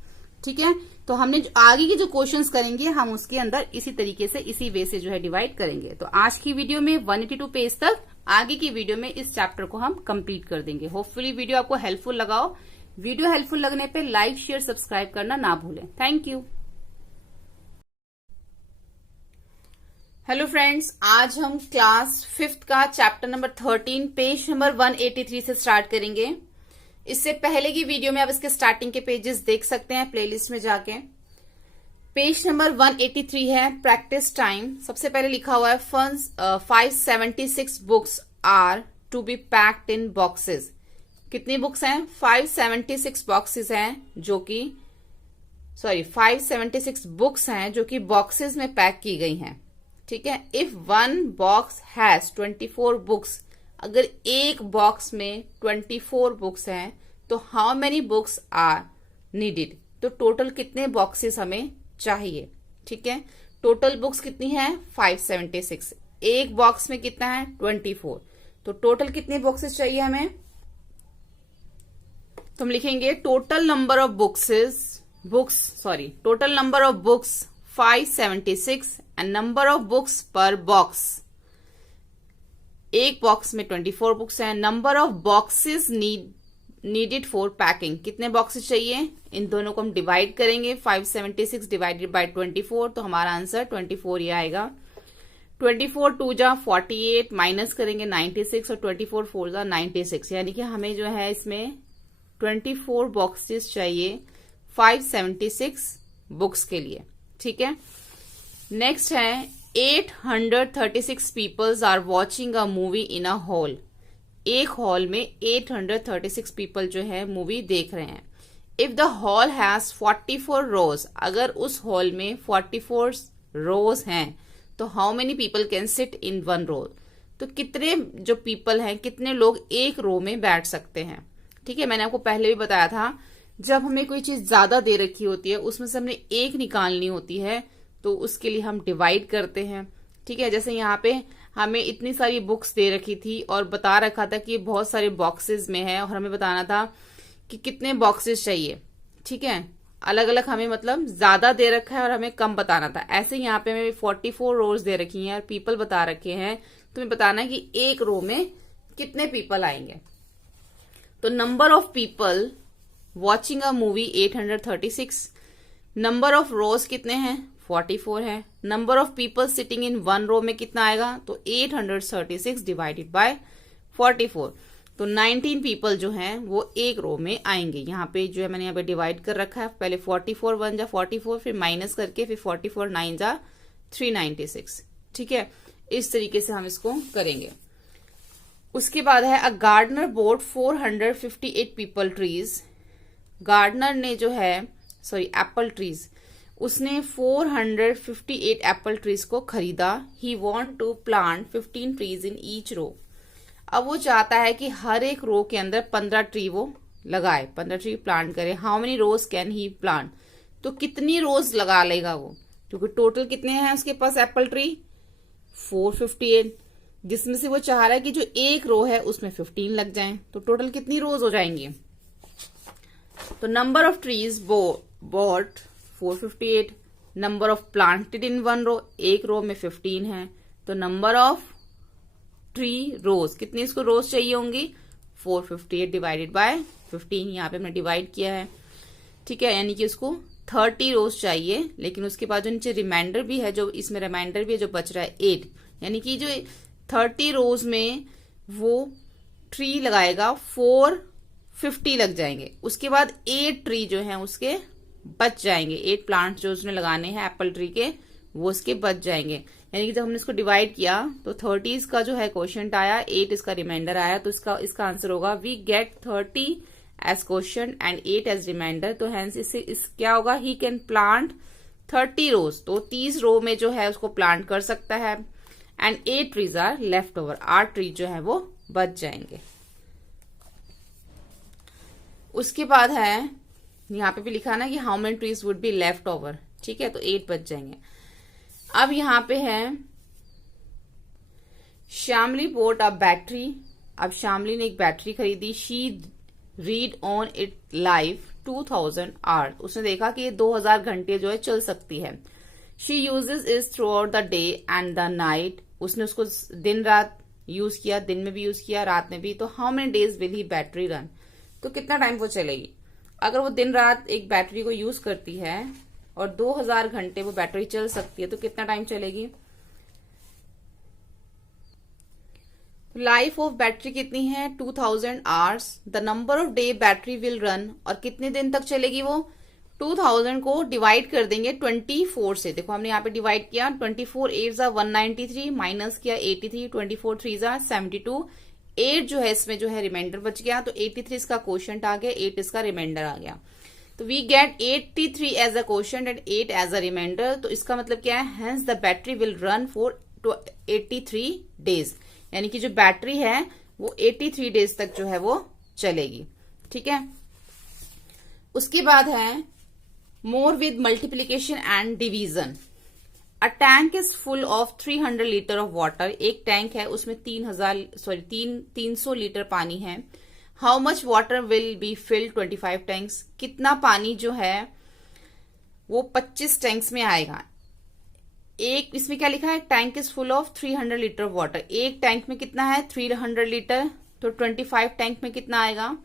ठीक है, तो हमने आगे के जो क्वेश्चंस करेंगे हम उसके अंदर इसी तरीके से इसी वे से जो है डिवाइड करेंगे। तो आज की वीडियो में 182 पेज तक, आगे की वीडियो में इस चैप्टर को हम कंप्लीट कर देंगे। होपफुली वीडियो आपको हेल्पफुल लगाओ। वीडियो हेल्पफुल लगने पे लाइक शेयर सब्सक्राइब करना ना भूलें। Thank you. हेलो फ्रेंड्स, आज हम क्लास 5th का चैप्टर नंबर 13 पेज नंबर 183 से स्टार्ट करेंगे। इससे पहले की वीडियो में आप इसके स्टार्टिंग के पेजेस देख सकते हैं प्लेलिस्ट में जाके। पेज नंबर 183 है प्रैक्टिस टाइम। सबसे पहले लिखा हुआ है 576 books are to be packed in boxes. कितनी बुक्स हैं 576 बॉक्सेस हैं, जो कि 576 बुक्स हैं जो कि बॉक्सेस में पैक की गई हैं। ठीक है, इफ 1 बॉक्स हैज 24 बुक्स, अगर एक बॉक्स में 24 बुक्स हैं तो how many books are needed. तो टोटल कितने बॉक्सेस हमें चाहिए। ठीक है, टोटल बुक्स कितनी है 576, एक बॉक्स में कितना है 24, तो टोटल कितने बॉक्सेस चाहिए हमें। तो हम लिखेंगे total number of total number of books 576 and number of books पर बॉक्स। एक बॉक्स में 24 बुक्स हैं। Number of boxes needed for packing, कितने बॉक्सेस चाहिए। इन दोनों को हम डिवाइड करेंगे, 576 डिवाइडेड बाय 24, तो हमारा आंसर 24 ही आएगा। 24 2 जा 48, माइनस करेंगे 96 और 24 4 जा 96, यानी कि हमें जो है इसमें 24 बॉक्सेस चाहिए 576 बुक्स के लिए। ठीक है, नेक्स्ट है 836 peoples are watching a movie in a hall. एक हॉल में 836 पीपल जो है मूवी देख रहे हैं। If the hall has 44 rows, अगर उस हॉल में 44 रोज हैं तो how many people can sit in 1 row. तो कितने जो पीपल हैं, कितने लोग एक रो में बैठ सकते हैं। ठीक है, मैंने आपको पहले भी बताया था जब हमें कोई चीज ज्यादा दे रखी होती है उसमें से हमने एक निकालनी होती है तो उसके लिए हम डिवाइड करते हैं। ठीक है, जैसे यहाँ पे हमें इतनी सारी बुक्स दे रखी थी और बता रखा था कि बहुत सारे बॉक्सेस में है और हमें बताना था कि कितने बॉक्सेस चाहिए। ठीक है, अलग अलग हमें मतलब ज्यादा दे रखा है और हमें कम बताना था। ऐसे यहाँ पे हमें 44 रोज दे रखी हैं और पीपल बता रखे हैं, तो हमें बताना है कि एक रो में कितने पीपल आएंगे। तो number of people watching a movie 836, number of rows कितने हैं 44 है, number of people sitting in one row में कितना आएगा तो 836 डिवाइडेड बाय 44, तो 19 पीपल जो हैं वो एक रो में आएंगे। यहाँ पे जो है मैंने यहाँ पे डिवाइड कर रखा है, पहले 44 1 जा 44, फिर माइनस करके फिर 44 9 जा 396। ठीक है, इस तरीके से हम इसको करेंगे। उसके बाद है a gardener bought 458 people trees, gardener ने जो है एप्पल ट्रीज, उसने 458 एप्पल ट्रीज को खरीदा। He want to plant 15 trees in each row, अब वो चाहता है कि हर एक रो के अंदर 15 ट्री वो लगाए, 15 ट्री प्लांट करे। How many rows can he plant, तो कितनी रोज लगा लेगा वो, क्योंकि टोटल कितने हैं उसके पास एप्पल ट्री 458, जिसमें से वो चाह रहा है कि जो एक रो है उसमें 15 लग जाएं, तो टोटल कितनी रोज हो जाएंगी। तो number of trees bought 458, number of planted in one row, एक रो में 15 है, तो नंबर ऑफ ट्री रोज, कितनी इसको रोज चाहिए होंगी 458 डिवाइडेड बाय 15, यहाँ पे हमने डिवाइड किया है। ठीक है, यानी कि उसको 30 रोज चाहिए, लेकिन उसके बाद जो नीचे रिमाइंडर भी है, जो इसमें रिमाइंडर भी है जो बच रहा है 8, यानी कि जो 30 रोज में वो ट्री लगाएगा 450 लग जाएंगे। उसके बाद 8 ट्री जो है उसके बच जाएंगे, 8 प्लांट्स जो उसने लगाने हैं एप्पल ट्री के वो उसके बच जाएंगे। यानी कि जब हमने इसको डिवाइड किया तो 30 का जो है क्वोशिएंट आया, 8 इसका रिमाइंडर आया, तो इसका आंसर होगा we get 30 as quotient and 8 as reminder. तो हेंस इससे क्या होगा, ही कैन प्लांट 30 रोज, तो 30 रो में जो है उसको प्लांट कर सकता है, and 8 trees are left over, 8 trees जो है वो बच जाएंगे। उसके बाद है यहाँ पे भी लिखा ना कि how many trees would be left over, ठीक है, तो 8 बच जाएंगे। अब यहाँ पे है श्यामली बोट अ बैटरी, अब श्यामली ने एक बैटरी खरीदी। She read on it live 2000 hours, उसने देखा कि ये 2000 घंटे जो है चल सकती है। She uses is through out the day and the night, उसने उसको दिन रात यूज किया, दिन में भी यूज किया रात में भी। तो how many days will he battery run, तो कितना टाइम वो चलेगी। अगर वो दिन रात एक बैटरी को यूज करती है और 2000 घंटे वो बैटरी चल सकती है, तो कितना टाइम चलेगी। लाइफ ऑफ बैटरी कितनी है 2000 hours, the number of day battery will run, और कितने दिन तक चलेगी वो 2000 को डिवाइड कर देंगे 24 से। देखो हमने यहाँ पे डिवाइड किया, 24 8 193, माइनस किया 83, 24 3 72, 8 जो है इसमें जो है रिमाइंडर बच गया, तो 83 इसका क्वोशिएंट आ गया, 8 इसका रिमाइंडर आ गया। तो we get 83 as a quotient and 8 as a reminder. तो इसका मतलब क्या है, hence the battery will run for 83 days, यानी कि जो बैटरी है वो 83 डेज तक जो है वो चलेगी। ठीक है, उसके बाद है more with multiplication and division. A tank is full of 300 litre of water, एक टैंक है उसमें 300 लीटर पानी है। How much water will be filled 25 tanks, कितना पानी जो है वो 25 टैंक्स में आएगा। एक इसमें क्या लिखा है, tank is full of 300 litre of water, एक टैंक में कितना है 300 लीटर, तो 25 टैंक में कितना आएगा।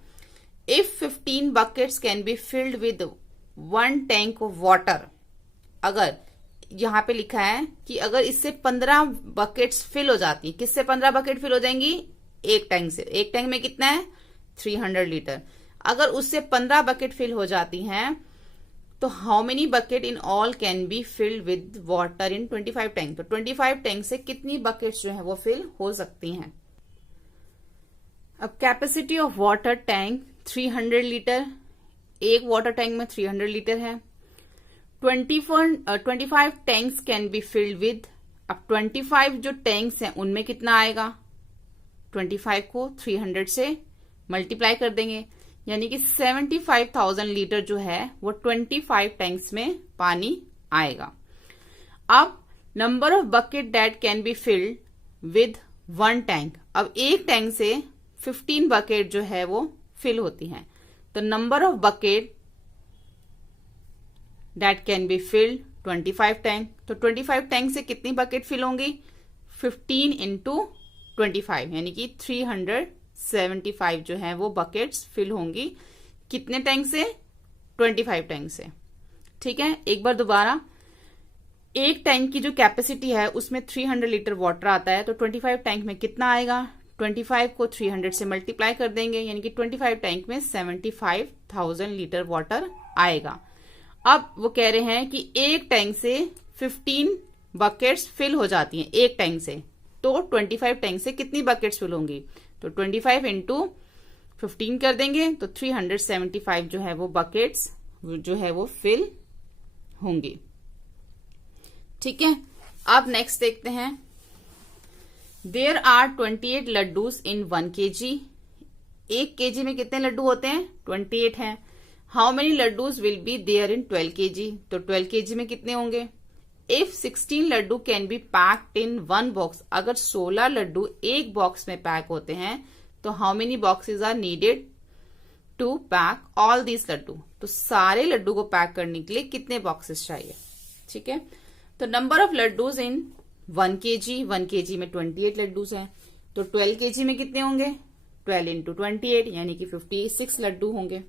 If 15 buckets can be filled with 1 tank of water, अगर यहां पे लिखा है कि अगर इससे 15 बकेट्स फिल हो जाती है, किससे 15 बकेट फिल हो जाएंगी, एक टैंक से। एक टैंक में कितना है 300 लीटर, अगर उससे 15 बकेट फिल हो जाती हैं तो how many bucket in all can be filled with water in 25 tank, तो 25 टैंक से कितनी बकेट्स जो है वो फिल हो सकती हैं। अब capacity of water tank 300 litre, एक वाटर टैंक में 300 लीटर है। 25 tanks can be filled with, अब 25 जो टैंक्स हैं उनमें कितना आएगा, 25 को 300 से मल्टीप्लाई कर देंगे, यानी कि 75,000 लीटर जो है वो 25 टैंक्स में पानी आएगा। अब number of bucket that can be filled with 1 tank, अब एक टैंक से 15 बकेट जो है वो फिल होती हैं, तो number of bucket that can be filled 25 tank. तो 25 टैंक से कितनी बकेट फिल होंगी? 15 इंटू 25 यानी कि 375 जो है वो बकेट्स फिल होंगी। कितने टैंक से? 25 टैंक से। ठीक है, एक बार दोबारा, एक टैंक की जो कैपेसिटी है उसमें 300 लीटर वाटर आता है, तो 25 टैंक में कितना आएगा? 25 को 300 से मल्टीप्लाई कर देंगे, यानी कि 25 टैंक में 75,000 लीटर वाटर आएगा। अब वो कह रहे हैं कि एक टैंक से 15 बकेट्स फिल हो जाती हैं एक टैंक से, तो 25 टैंक से कितनी बकेट्स फिल होंगी? तो 25 इंटू 15 कर देंगे, तो 375 जो है वो बकेट्स जो है वो फिल होंगी। ठीक है, अब नेक्स्ट देखते हैं। There are 28 laddoos in 1 kg। 1 kg में कितने लड्डू होते हैं? 28 हैं। How many laddoos will be there in 12 kg? तो 12 kg में कितने होंगे? If 16 laddoo can be packed in 1 box, अगर 16 लड्डू एक बॉक्स में पैक होते हैं, तो how many boxes are needed to pack all these laddoo? तो सारे लड्डू को पैक करने के लिए कितने बॉक्सेस चाहिए? ठीक है, तो number of laddoos in 1 kg, 1 kg में 28 लड्डूज हैं, तो 12 kg में कितने होंगे? 12 इंटू 28 यानी कि 56 लड्डू होंगे।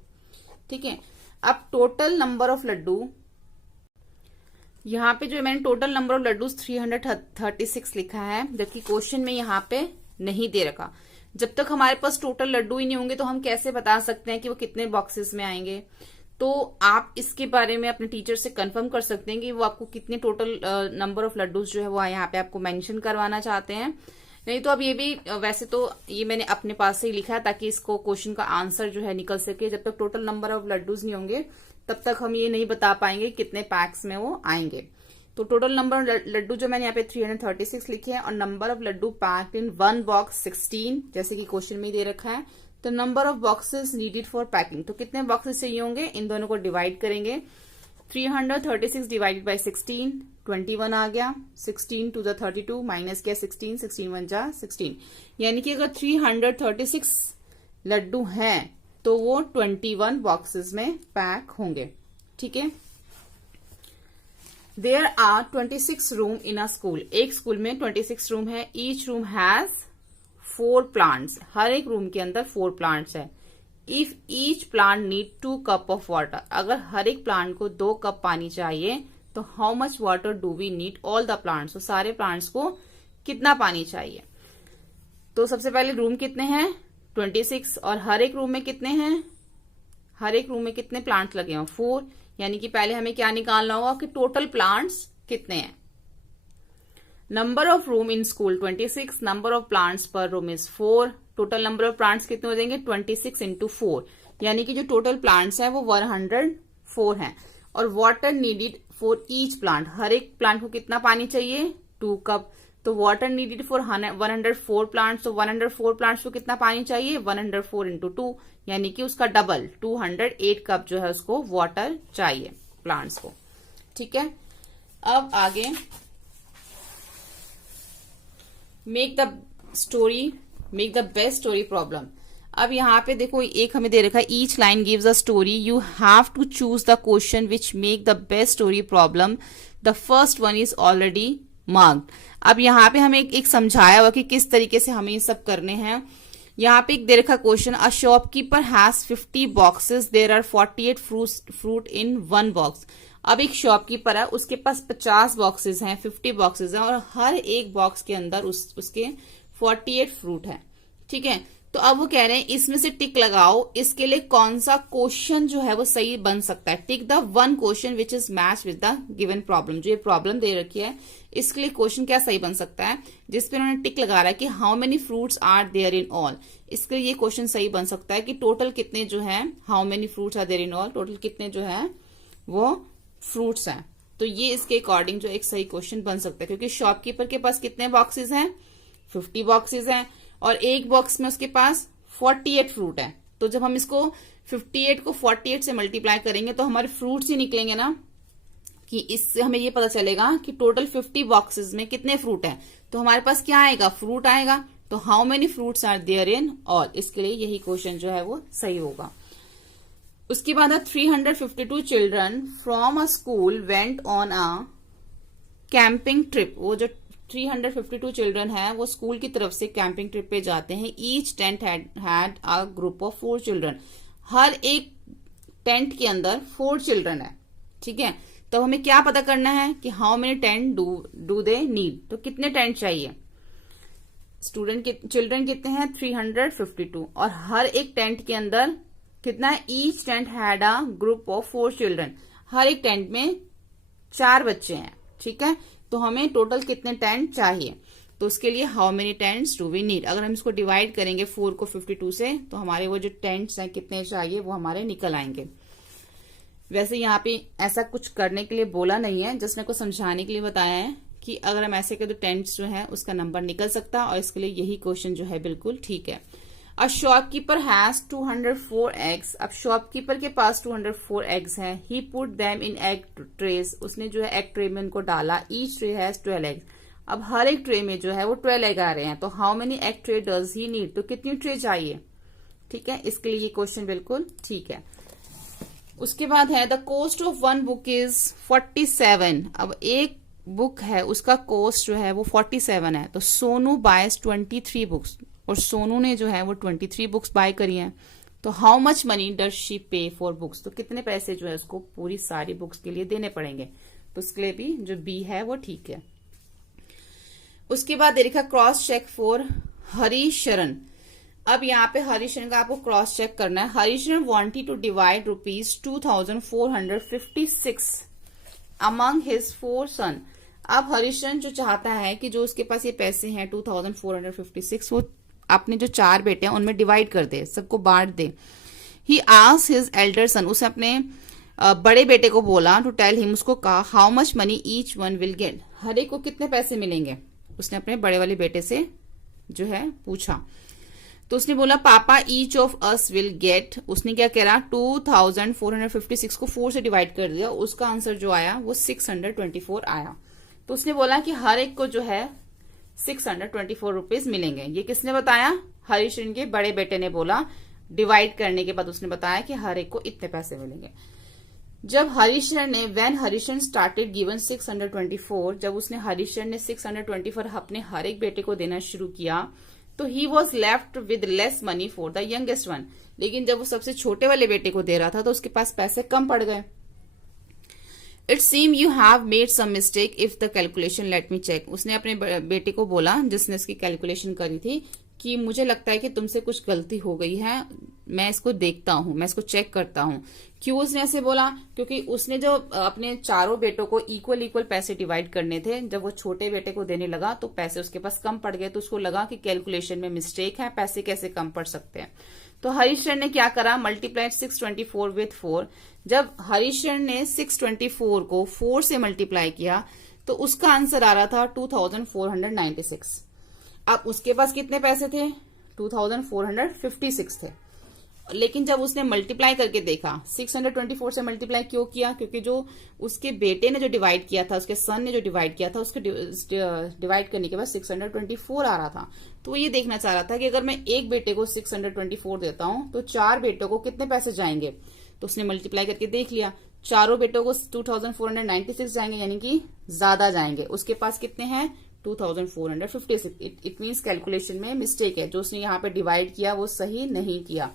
ठीक है, अब टोटल नंबर ऑफ लड्डू, यहाँ पे जो मैंने टोटल नंबर ऑफ लड्डूज 336 लिखा है, जबकि क्वेश्चन में यहाँ पे नहीं दे रखा। जब तक हमारे पास टोटल लड्डू ही नहीं होंगे तो हम कैसे बता सकते हैं कि वो कितने बॉक्सेस में आएंगे? तो आप इसके बारे में अपने टीचर से कंफर्म कर सकते हैं कि वो आपको कितने टोटल नंबर ऑफ लड्डूज जो है वो यहाँ पे आपको मेंशन करवाना चाहते हैं। नहीं तो अब ये भी, वैसे तो ये मैंने अपने पास से ही लिखा है ताकि इसको क्वेश्चन का आंसर जो है निकल सके। जब तक टोटल नंबर ऑफ लड्डूज नहीं होंगे तब तक हम ये नहीं बता पाएंगे कितने पैक्स में वो आएंगे। तो टोटल नंबर ऑफ लड्डू जो मैंने यहाँ पे 336 लिखे हैं, और number of laddoo packed in 1 box 16, जैसे कि क्वेश्चन में ही दे रखा है। तो number of boxes needed for packing, तो कितने बॉक्सेस चाहिए होंगे? इन दोनों को डिवाइड करेंगे। 336 डिवाइडेड बाई 16, 21 आ गया। 16 टू द 32 माइनस किया 16, 16 1 जा 16, यानी कि अगर 336 लड्डू हैं तो वो 21 बॉक्सेस में पैक होंगे। ठीक है, there are 26 room in a school. एक स्कूल में 26 रूम है। ईच रूम हैज 4 प्लांट्स, हर एक रूम के अंदर 4 प्लांट्स है। If each plant need 2 cup of water, अगर हर एक प्लांट को 2 कप पानी चाहिए, तो how much water do we need all the plants? तो सारे प्लांट्स को कितना पानी चाहिए? तो सबसे पहले रूम कितने हैं? 26, और हर एक रूम में कितने हैं? हर एक रूम में कितने प्लांट्स लगे हैं? 4, यानी कि पहले हमें क्या निकालना होगा कि टोटल प्लांट्स कितने हैं। Number of room in school 26, number of plants per room is 4। Total number of plants कितने हो जाएंगे? 26 इंटू 4, यानी कि जो टोटल प्लांट्स हैं वो 104 हैं। और water needed for each plant, हर एक प्लांट को कितना पानी चाहिए? 2 कप। तो वाटर नीडेड फॉर 104 प्लांट्स, तो 104 प्लांट्स को कितना पानी चाहिए? 104 इंटू 2, यानी कि उसका डबल 208 कप जो है उसको वाटर चाहिए प्लांट्स को। ठीक है, अब आगे make the best story problem. अब यहाँ पे देखो एक हमें दे रखा है, each line gives a story, you have to choose the question which make the best story problem, the first one is already marked. अब यहाँ पे हमें एक समझाया हुआ कि किस तरीके से हमें ये सब करने हैं। यहाँ पे एक दे रखा question, a shopkeeper has 50 boxes, there are 48 fruit in 1 box. अब एक शॉपकीपर है, उसके पास 50 बॉक्सेस हैं, 50 बॉक्सेस हैं, और हर एक बॉक्स के अंदर उसके 48 फ्रूट है। ठीक है, तो अब वो कह रहे हैं इसमें से टिक लगाओ, इसके लिए कौन सा क्वेश्चन जो है वो सही बन सकता है। Tick the one question which is match with the given problem. जो ये प्रॉब्लम दे रखी है इसके लिए क्वेश्चन क्या सही बन सकता है, जिसपे उन्होंने टिक लगा रहा है कि how many fruits are there in all. इसके लिए ये क्वेश्चन सही बन सकता है कि टोटल कितने जो है, how many fruits are there in all, total कितने जो है वो फ्रूट्स हैं। तो ये इसके अकॉर्डिंग जो एक सही क्वेश्चन बन सकता है, क्योंकि शॉपकीपर के पास कितने बॉक्सेस हैं? 50 बॉक्सेस हैं, और एक बॉक्स में उसके पास 48 फ्रूट है। तो जब हम इसको 58 को 48 से मल्टीप्लाई करेंगे तो हमारे फ्रूट्स ही निकलेंगे ना, कि इससे हमें ये पता चलेगा कि टोटल 50 बॉक्सेस में कितने फ्रूट हैं। तो हमारे पास क्या आएगा? फ्रूट आएगा। तो how many fruits are there in all, इसके लिए यही क्वेश्चन जो है वो सही होगा। उसके बाद 352 children from a school went on a camping trip. वो जो 352 चिल्ड्रन है वो स्कूल की तरफ से कैंपिंग ट्रिप पे जाते हैं। Each tent had a group of 4 children. हर एक टेंट के अंदर 4 चिल्ड्रन है, ठीक है। तो हमें क्या पता करना है कि how many tent do they need, तो कितने टेंट चाहिए। स्टूडेंट के चिल्ड्रन कितने हैं 352, और हर एक टेंट के अंदर कितना है, each tent had a group of 4 children. हर एक टेंट में 4 बच्चे हैं, ठीक है। तो हमें टोटल कितने टेंट चाहिए, तो उसके लिए how many tents do we need. अगर हम इसको डिवाइड करेंगे 4 को 52 से, तो हमारे वो जो टेंट्स हैं कितने चाहिए वो हमारे निकल आएंगे। वैसे यहाँ पे ऐसा कुछ करने के लिए बोला नहीं है, जिसने को समझाने के लिए बताया है कि अगर हम ऐसे करें तो टेंट्स जो है उसका नंबर निकल सकता है, और इसके लिए यही क्वेश्चन जो है बिल्कुल ठीक है। A shopkeeper has 204 eggs. अब शॉपकीपर के पास 204 एग्स हैं। He put them in egg trays. उसने जो है एग ट्रे में उनको डाला। Each tray has 12 eggs. अब हर एक ट्रे में जो है वो 12 एग आ रहे हैं। तो how many egg tray does he need, तो कितनी ट्रे चाहिए, ठीक है। इसके लिए ये क्वेश्चन बिल्कुल ठीक है। उसके बाद है the cost of one book is 47। अब एक बुक है उसका कॉस्ट जो है वो 47 है। तो सोनू बायस 23 बुक्स, और सोनू ने जो है वो 23 बुक्स बाय करी हैं। तो how much money does she पे फॉर बुक्स, तो कितने पैसे जो है उसको पूरी सारी बुक्स के लिए देने पड़ेंगे। तो उसके लिए भी जो बी है वो ठीक है। उसके बाद देखा क्रॉस चेक फॉर हरिशरण। अब यहाँ पे हरिशरण का आपको क्रॉस चेक करना है। Harisharan wanted to divide ₹2456 among his 4 son. अब हरिशरण जो चाहता है कि जो उसके पास ये पैसे हैं 2456, वो अपने जो 4 बेटे हैं उनमें डिवाइड कर दे, सबको बांट दे। He asked his elder son. उसे अपने बड़े बेटे को बोला टू टेल हिम, उसको कहा how much money each one will get, हर एक को कितने पैसे मिलेंगे। उसने अपने बड़े वाले बेटे से जो है पूछा। तो उसने बोला पापा each of us will get, उसने क्या करा 2456 को 4 से डिवाइड कर दिया। उसका आंसर जो आया वो 624 आया। तो उसने बोला कि हर एक को जो है 624 रुपीज मिलेंगे। ये किसने बताया, हरिशरण के बड़े बेटे ने बोला। डिवाइड करने के बाद उसने बताया कि हर एक को इतने पैसे मिलेंगे। जब हरिशरण ने व्हेन हरिशरण स्टार्टेड गिवन 624, जब उसने हरिशरण ने 624 अपने हर एक बेटे को देना शुरू किया, तो he was left with less money for the youngest one. लेकिन जब वो सबसे छोटे वाले बेटे को दे रहा था तो उसके पास पैसे कम पड़ गए। It seem you have made some mistake if the calculation let me check. उसने अपने बेटे को बोला जिसने इसकी कैलकुलेशन करी थी कि मुझे लगता है कि तुमसे कुछ गलती हो गई है, मैं इसको देखता हूं, मैं इसको चेक करता हूं। क्यों उसने ऐसे बोला, क्योंकि उसने जो अपने चारों बेटों को इक्वल पैसे डिवाइड करने थे, जब वो छोटे बेटे को देने लगा तो पैसे उसके पास कम पड़ गए। तो उसको लगा कि कैलकुलेशन में मिस्टेक है, पैसे कैसे कम पड़ सकते हैं। तो हरिशरण ने क्या करा, मल्टीप्लाइड 624 विथ 4। जब हरिशरण ने 624 को 4 से मल्टीप्लाई किया तो उसका आंसर आ रहा था 2496। अब उसके पास कितने पैसे थे, 2456 थे। लेकिन जब उसने मल्टीप्लाई करके देखा, 624 से मल्टीप्लाई क्यों किया, क्योंकि जो उसके बेटे ने जो डिवाइड किया था, उसके सन ने जो डिवाइड किया था, उसके डिवाइड करने के बाद 624 आ रहा था। तो वो ये देखना चाह रहा था कि अगर मैं एक बेटे को 624 देता हूं तो 4 बेटों को कितने पैसे जाएंगे। तो उसने मल्टीप्लाई करके देख लिया, चारों बेटों को 2496 जाएंगे, यानी कि ज्यादा जाएंगे। उसके पास कितने हैं 2456। इट मीन्स कैलकुलेशन में मिस्टेक है, जो उसने यहाँ पे डिवाइड किया वो सही नहीं किया।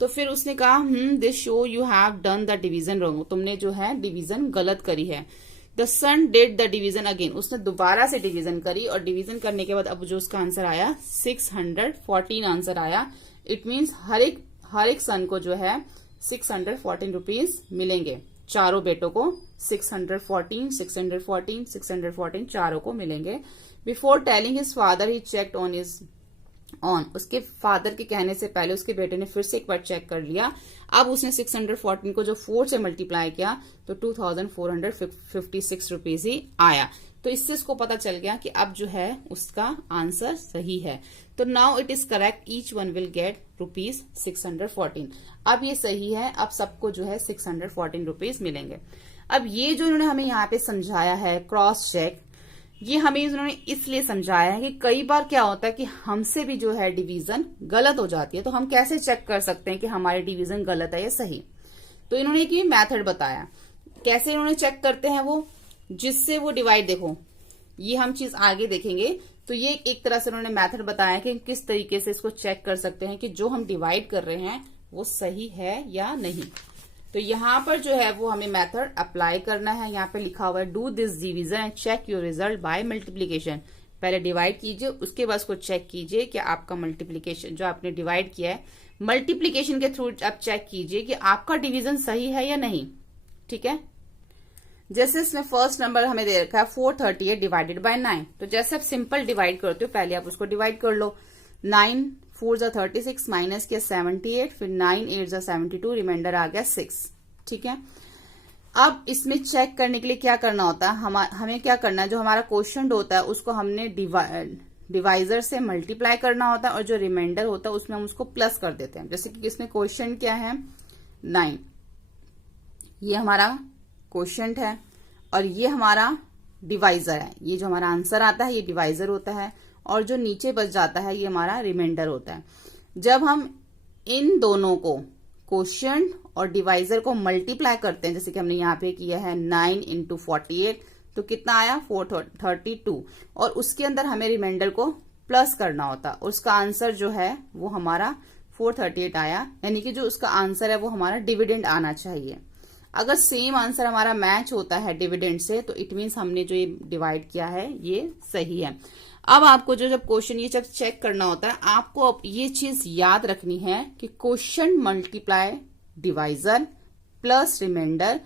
तो फिर उसने कहा this show you have done the division wrong, तुमने जो है डिवीजन गलत करी है। The son did the division again, उसने दोबारा से डिवीजन करी, और डिवीजन करने के बाद अब जो उसका आंसर आया 614 आंसर आया। इट मीन्स हर एक सन को जो है 614 रुपीज मिलेंगे। चारों बेटों को 614, 614, 614 चारों को मिलेंगे। Before telling his father he checked on उसके फादर के कहने से पहले उसके बेटे ने फिर से एक बार चेक कर लिया। अब उसने 614 को जो 4 से मल्टीप्लाई किया तो 2456 रुपीज ही आया। तो इससे उसको पता चल गया कि अब जो है उसका आंसर सही है। तो now it is correct, each one will gate ₹614। अब ये सही है, अब सबको जो है 614 रुपीज मिलेंगे। अब ये जो इन्होंने हमें यहाँ पे समझाया है क्रॉस चेक, ये हमें इन्होंने इसलिए समझाया है कि कई बार क्या होता है कि हमसे भी जो है डिवीजन गलत हो जाती है। तो हम कैसे चेक कर सकते हैं कि हमारी डिवीजन गलत है या सही। तो इन्होंने एक मेथड बताया कैसे इन्होंने चेक करते हैं वो, जिससे वो डिवाइड, देखो ये हम चीज आगे देखेंगे। तो ये एक तरह से उन्होंने मेथड बताया कि किस तरीके से इसको चेक कर सकते हैं कि जो हम डिवाइड कर रहे हैं वो सही है या नहीं। तो यहाँ पर जो है वो हमें मेथड अप्लाई करना है। यहाँ पे लिखा हुआ है do this division and check your result by multiplication. पहले डिवाइड कीजिए, उसके बाद उसको चेक कीजिए कि आपका मल्टीप्लीकेशन जो आपने डिवाइड किया है मल्टीप्लीकेशन के थ्रू आप चेक कीजिए कि आपका डिवीजन सही है या नहीं। ठीक है, जैसे इसमें फर्स्ट नंबर हमें दे रखा है 438 डिवाइडेड बाय 9। तो जैसे आप सिंपल डिवाइड करते हो पहले आप उसको डिवाइड कर लो। 9 4 जा 36 माइनस किया 78, फिर 9 8 जा 72, रिमाइंडर आ गया 6। ठीक है, अब इसमें चेक करने के लिए क्या करना होता है, हमें क्या करना है, जो हमारा क्वोशंट होता है उसको हमने डिवाइजर से मल्टीप्लाई करना होता है और जो रिमाइंडर होता है उसमें हम उसको प्लस कर देते हैं। जैसे कि इसमें क्वोशंट क्या है 9, ये हमारा क्वोशंट है और ये हमारा डिवाइजर है। ये जो हमारा आंसर आता है ये डिवाइजर होता है और जो नीचे बच जाता है ये हमारा रिमाइंडर होता है। जब हम इन दोनों को क्वोशंट और डिवाइजर को मल्टीप्लाई करते हैं, जैसे कि हमने यहाँ पे किया है 9 इंटू 48, तो कितना आया 432, और उसके अंदर हमें रिमाइंडर को प्लस करना होता है। उसका आंसर जो है वो हमारा 438 आया, यानी कि जो उसका आंसर है वो हमारा डिविडेंड आना चाहिए। अगर सेम आंसर हमारा मैच होता है डिविडेंड से तो इट मीन्स हमने जो ये डिवाइड किया है ये सही है। अब आपको जो जब क्वेश्चन ये जब चेक करना होता है आपको अब ये चीज याद रखनी है कि question multiply divisor plus reminder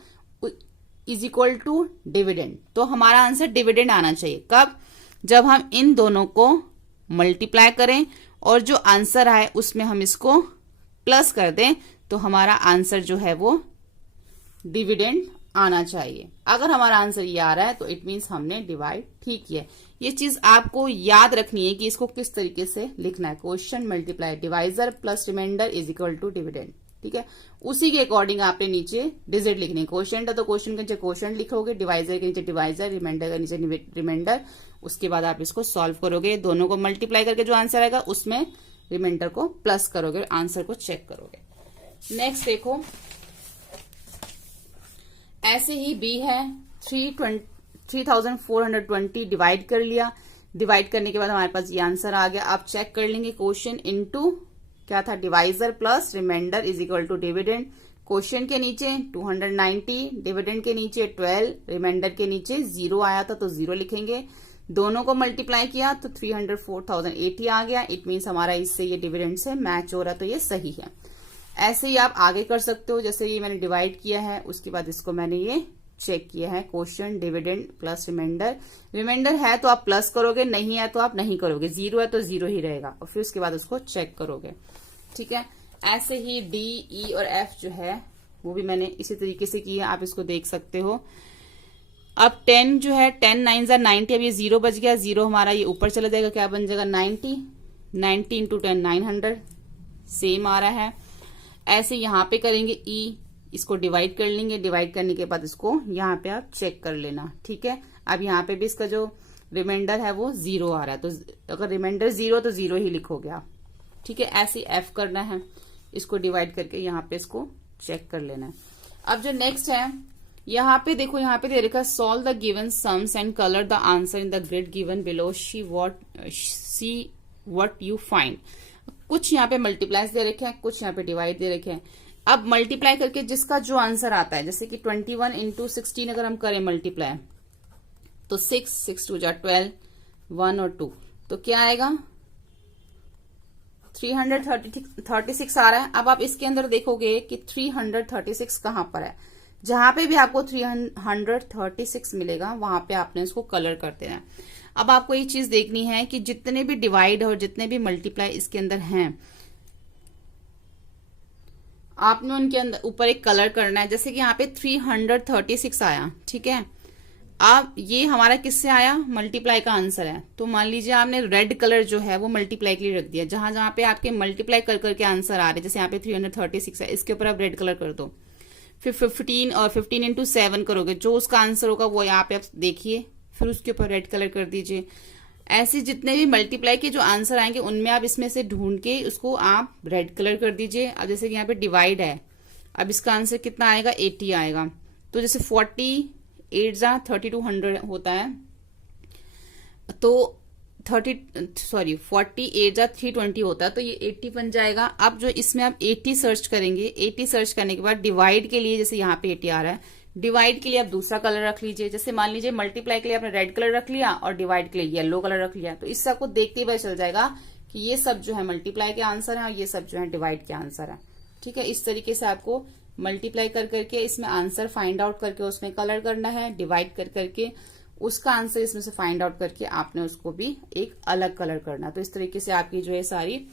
is equal to dividend. तो हमारा आंसर डिविडेंड आना चाहिए कब, जब हम इन दोनों को मल्टीप्लाई करें और जो आंसर आए उसमें हम इसको प्लस कर दें तो हमारा आंसर जो है वो डिविडेंड आना चाहिए। अगर हमारा आंसर ये आ रहा है तो इट मीन्स हमने डिवाइड ठीक किया। ये चीज आपको याद रखनी है कि इसको किस तरीके से लिखना है, question multiply divisor plus reminder is equal to dividend. ठीक है, उसी के अकॉर्डिंग आपने नीचे डिजिट लिखनी है। क्वेश्चन है तो क्वेश्चन के नीचे क्वेश्चन लिखोगे, डिवाइजर के नीचे डिवाइजर, रिमाइंडर के नीचे रिमाइंडर। उसके बाद आप इसको सॉल्व करोगे, दोनों को मल्टीप्लाई करके जो आंसर आएगा उसमें रिमाइंडर को प्लस करोगे, आंसर को चेक करोगे। नेक्स्ट देखो, ऐसे ही बी है 3420 डिवाइड कर लिया। डिवाइड करने के बाद हमारे पास ये आंसर आ गया। आप चेक कर लेंगे क्वेश्चन इनटू क्या था, divisor plus reminder is equal to dividend. Question के नीचे 290, डिविडेंड के नीचे 12, रिमाइंडर के नीचे 0 आया था तो 0 लिखेंगे। दोनों को मल्टीप्लाई किया तो 304,080 आ गया। इट मीन्स हमारा इससे ये डिविडेंड से मैच हो रहा है तो ये सही है। ऐसे ही आप आगे कर सकते हो, जैसे ये मैंने डिवाइड किया है उसके बाद इसको मैंने ये चेक किया है, question dividend plus reminder. Reminder है तो आप प्लस करोगे, नहीं है तो आप नहीं करोगे, 0 है तो 0 ही रहेगा और फिर उसके बाद उसको चेक करोगे। ठीक है, ऐसे ही डी ई और एफ जो है वो भी मैंने इसी तरीके से किया, आप इसको देख सकते हो। अब 10 जो है 10 9 जा 90, अब ये 0 बच गया, 0 हमारा ये ऊपर चला जाएगा, क्या बन जाएगा 90 इंटू 10 900, सेम आ रहा है। ऐसे यहाँ पे करेंगे ई, इसको डिवाइड कर लेंगे, डिवाइड करने के बाद इसको यहाँ पे आप चेक कर लेना। ठीक है, अब यहाँ पे भी इसका जो रिमाइंडर है वो 0 आ रहा है, तो अगर रिमाइंडर 0 तो 0 ही लिखोगे आप। ठीक है, ऐसे एफ करना है, इसको डिवाइड करके यहाँ पे इसको चेक कर लेना है। अब जो नेक्स्ट है यहाँ पे देखो, यहाँ पे दे रखा है solve the given sums and colour the answer in the grid given below, see what you find. कुछ यहाँ पे मल्टीप्लाइज दे रखे हैं, कुछ यहाँ पे डिवाइड दे रखे हैं। अब मल्टीप्लाई करके जिसका जो आंसर आता है, जैसे कि 21 इंटू 16 अगर हम करें मल्टीप्लाई तो 6 2 जा 12, 1 और 2 तो क्या आएगा 336 आ रहा है। अब आप इसके अंदर देखोगे कि 336 कहां पर है, जहां पे भी आपको 336 मिलेगा वहां पे आपने इसको कलर कर देना है। अब आपको ये चीज देखनी है कि जितने भी डिवाइड और जितने भी मल्टीप्लाई इसके अंदर हैं आपने उनके अंदर ऊपर एक कलर करना है। जैसे कि यहाँ पे 336 आया, ठीक है। अब ये हमारा किससे आया, मल्टीप्लाई का आंसर है, तो मान लीजिए आपने रेड कलर जो है वो मल्टीप्लाई के लिए रख दिया। जहां जहां पे आपके मल्टीप्लाई कर करके आंसर आ रहे, जैसे यहाँ पे 336 है, इसके ऊपर आप रेड कलर कर दो। फिर 15 और 15 इंटू 7 करोगे, जो उसका आंसर होगा वो यहाँ पे आप देखिए, फिर उसके ऊपर रेड कलर कर दीजिए। ऐसे जितने भी मल्टीप्लाई के जो आंसर आएंगे उनमें आप इसमें से ढूंढ के उसको आप रेड कलर कर दीजिए। अब जैसे कि यहाँ पे डिवाइड है, अब इसका आंसर कितना आएगा, 80 आएगा। तो जैसे 48 जा 3200 होता है, तो 48 जा 320 होता है, तो ये 80 बन जाएगा। अब जो इसमें आप 80 सर्च करेंगे, 80 सर्च करने के बाद डिवाइड के लिए, जैसे यहाँ पे 80 आ रहा है, डिवाइड के लिए आप दूसरा कलर रख लीजिए। जैसे मान लीजिए मल्टीप्लाई के लिए आपने रेड कलर रख लिया और डिवाइड के लिए येलो कलर रख लिया, तो इससे आपको देखते ही पता चल जाएगा कि ये सब जो है मल्टीप्लाई के आंसर है और ये सब जो है डिवाइड के आंसर है। ठीक है, इस तरीके से आपको मल्टीप्लाई कर करके इसमें आंसर फाइंड आउट करके उसमें कलर करना है, डिवाइड कर करके उसका आंसर इसमें से फाइंड आउट करके आपने उसको भी एक अलग कलर करना। तो इस तरीके से आपकी जो है सारी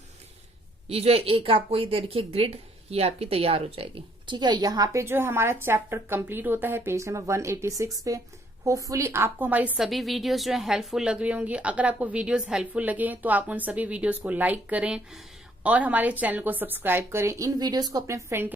ये जो है एक आपको ये देखिए ग्रिड, ये आपकी तैयार हो जाएगी। ठीक है, यहाँ पे जो है हमारा चैप्टर कंप्लीट होता है पेज नंबर 186 पे। होपफुली आपको हमारी सभी वीडियोस जो है हेल्पफुल लग रही होंगी। अगर आपको वीडियोस हेल्पफुल लगे तो आप उन सभी वीडियोस को लाइक करें और हमारे चैनल को सब्सक्राइब करें। इन वीडियोस को अपने फ्रेंड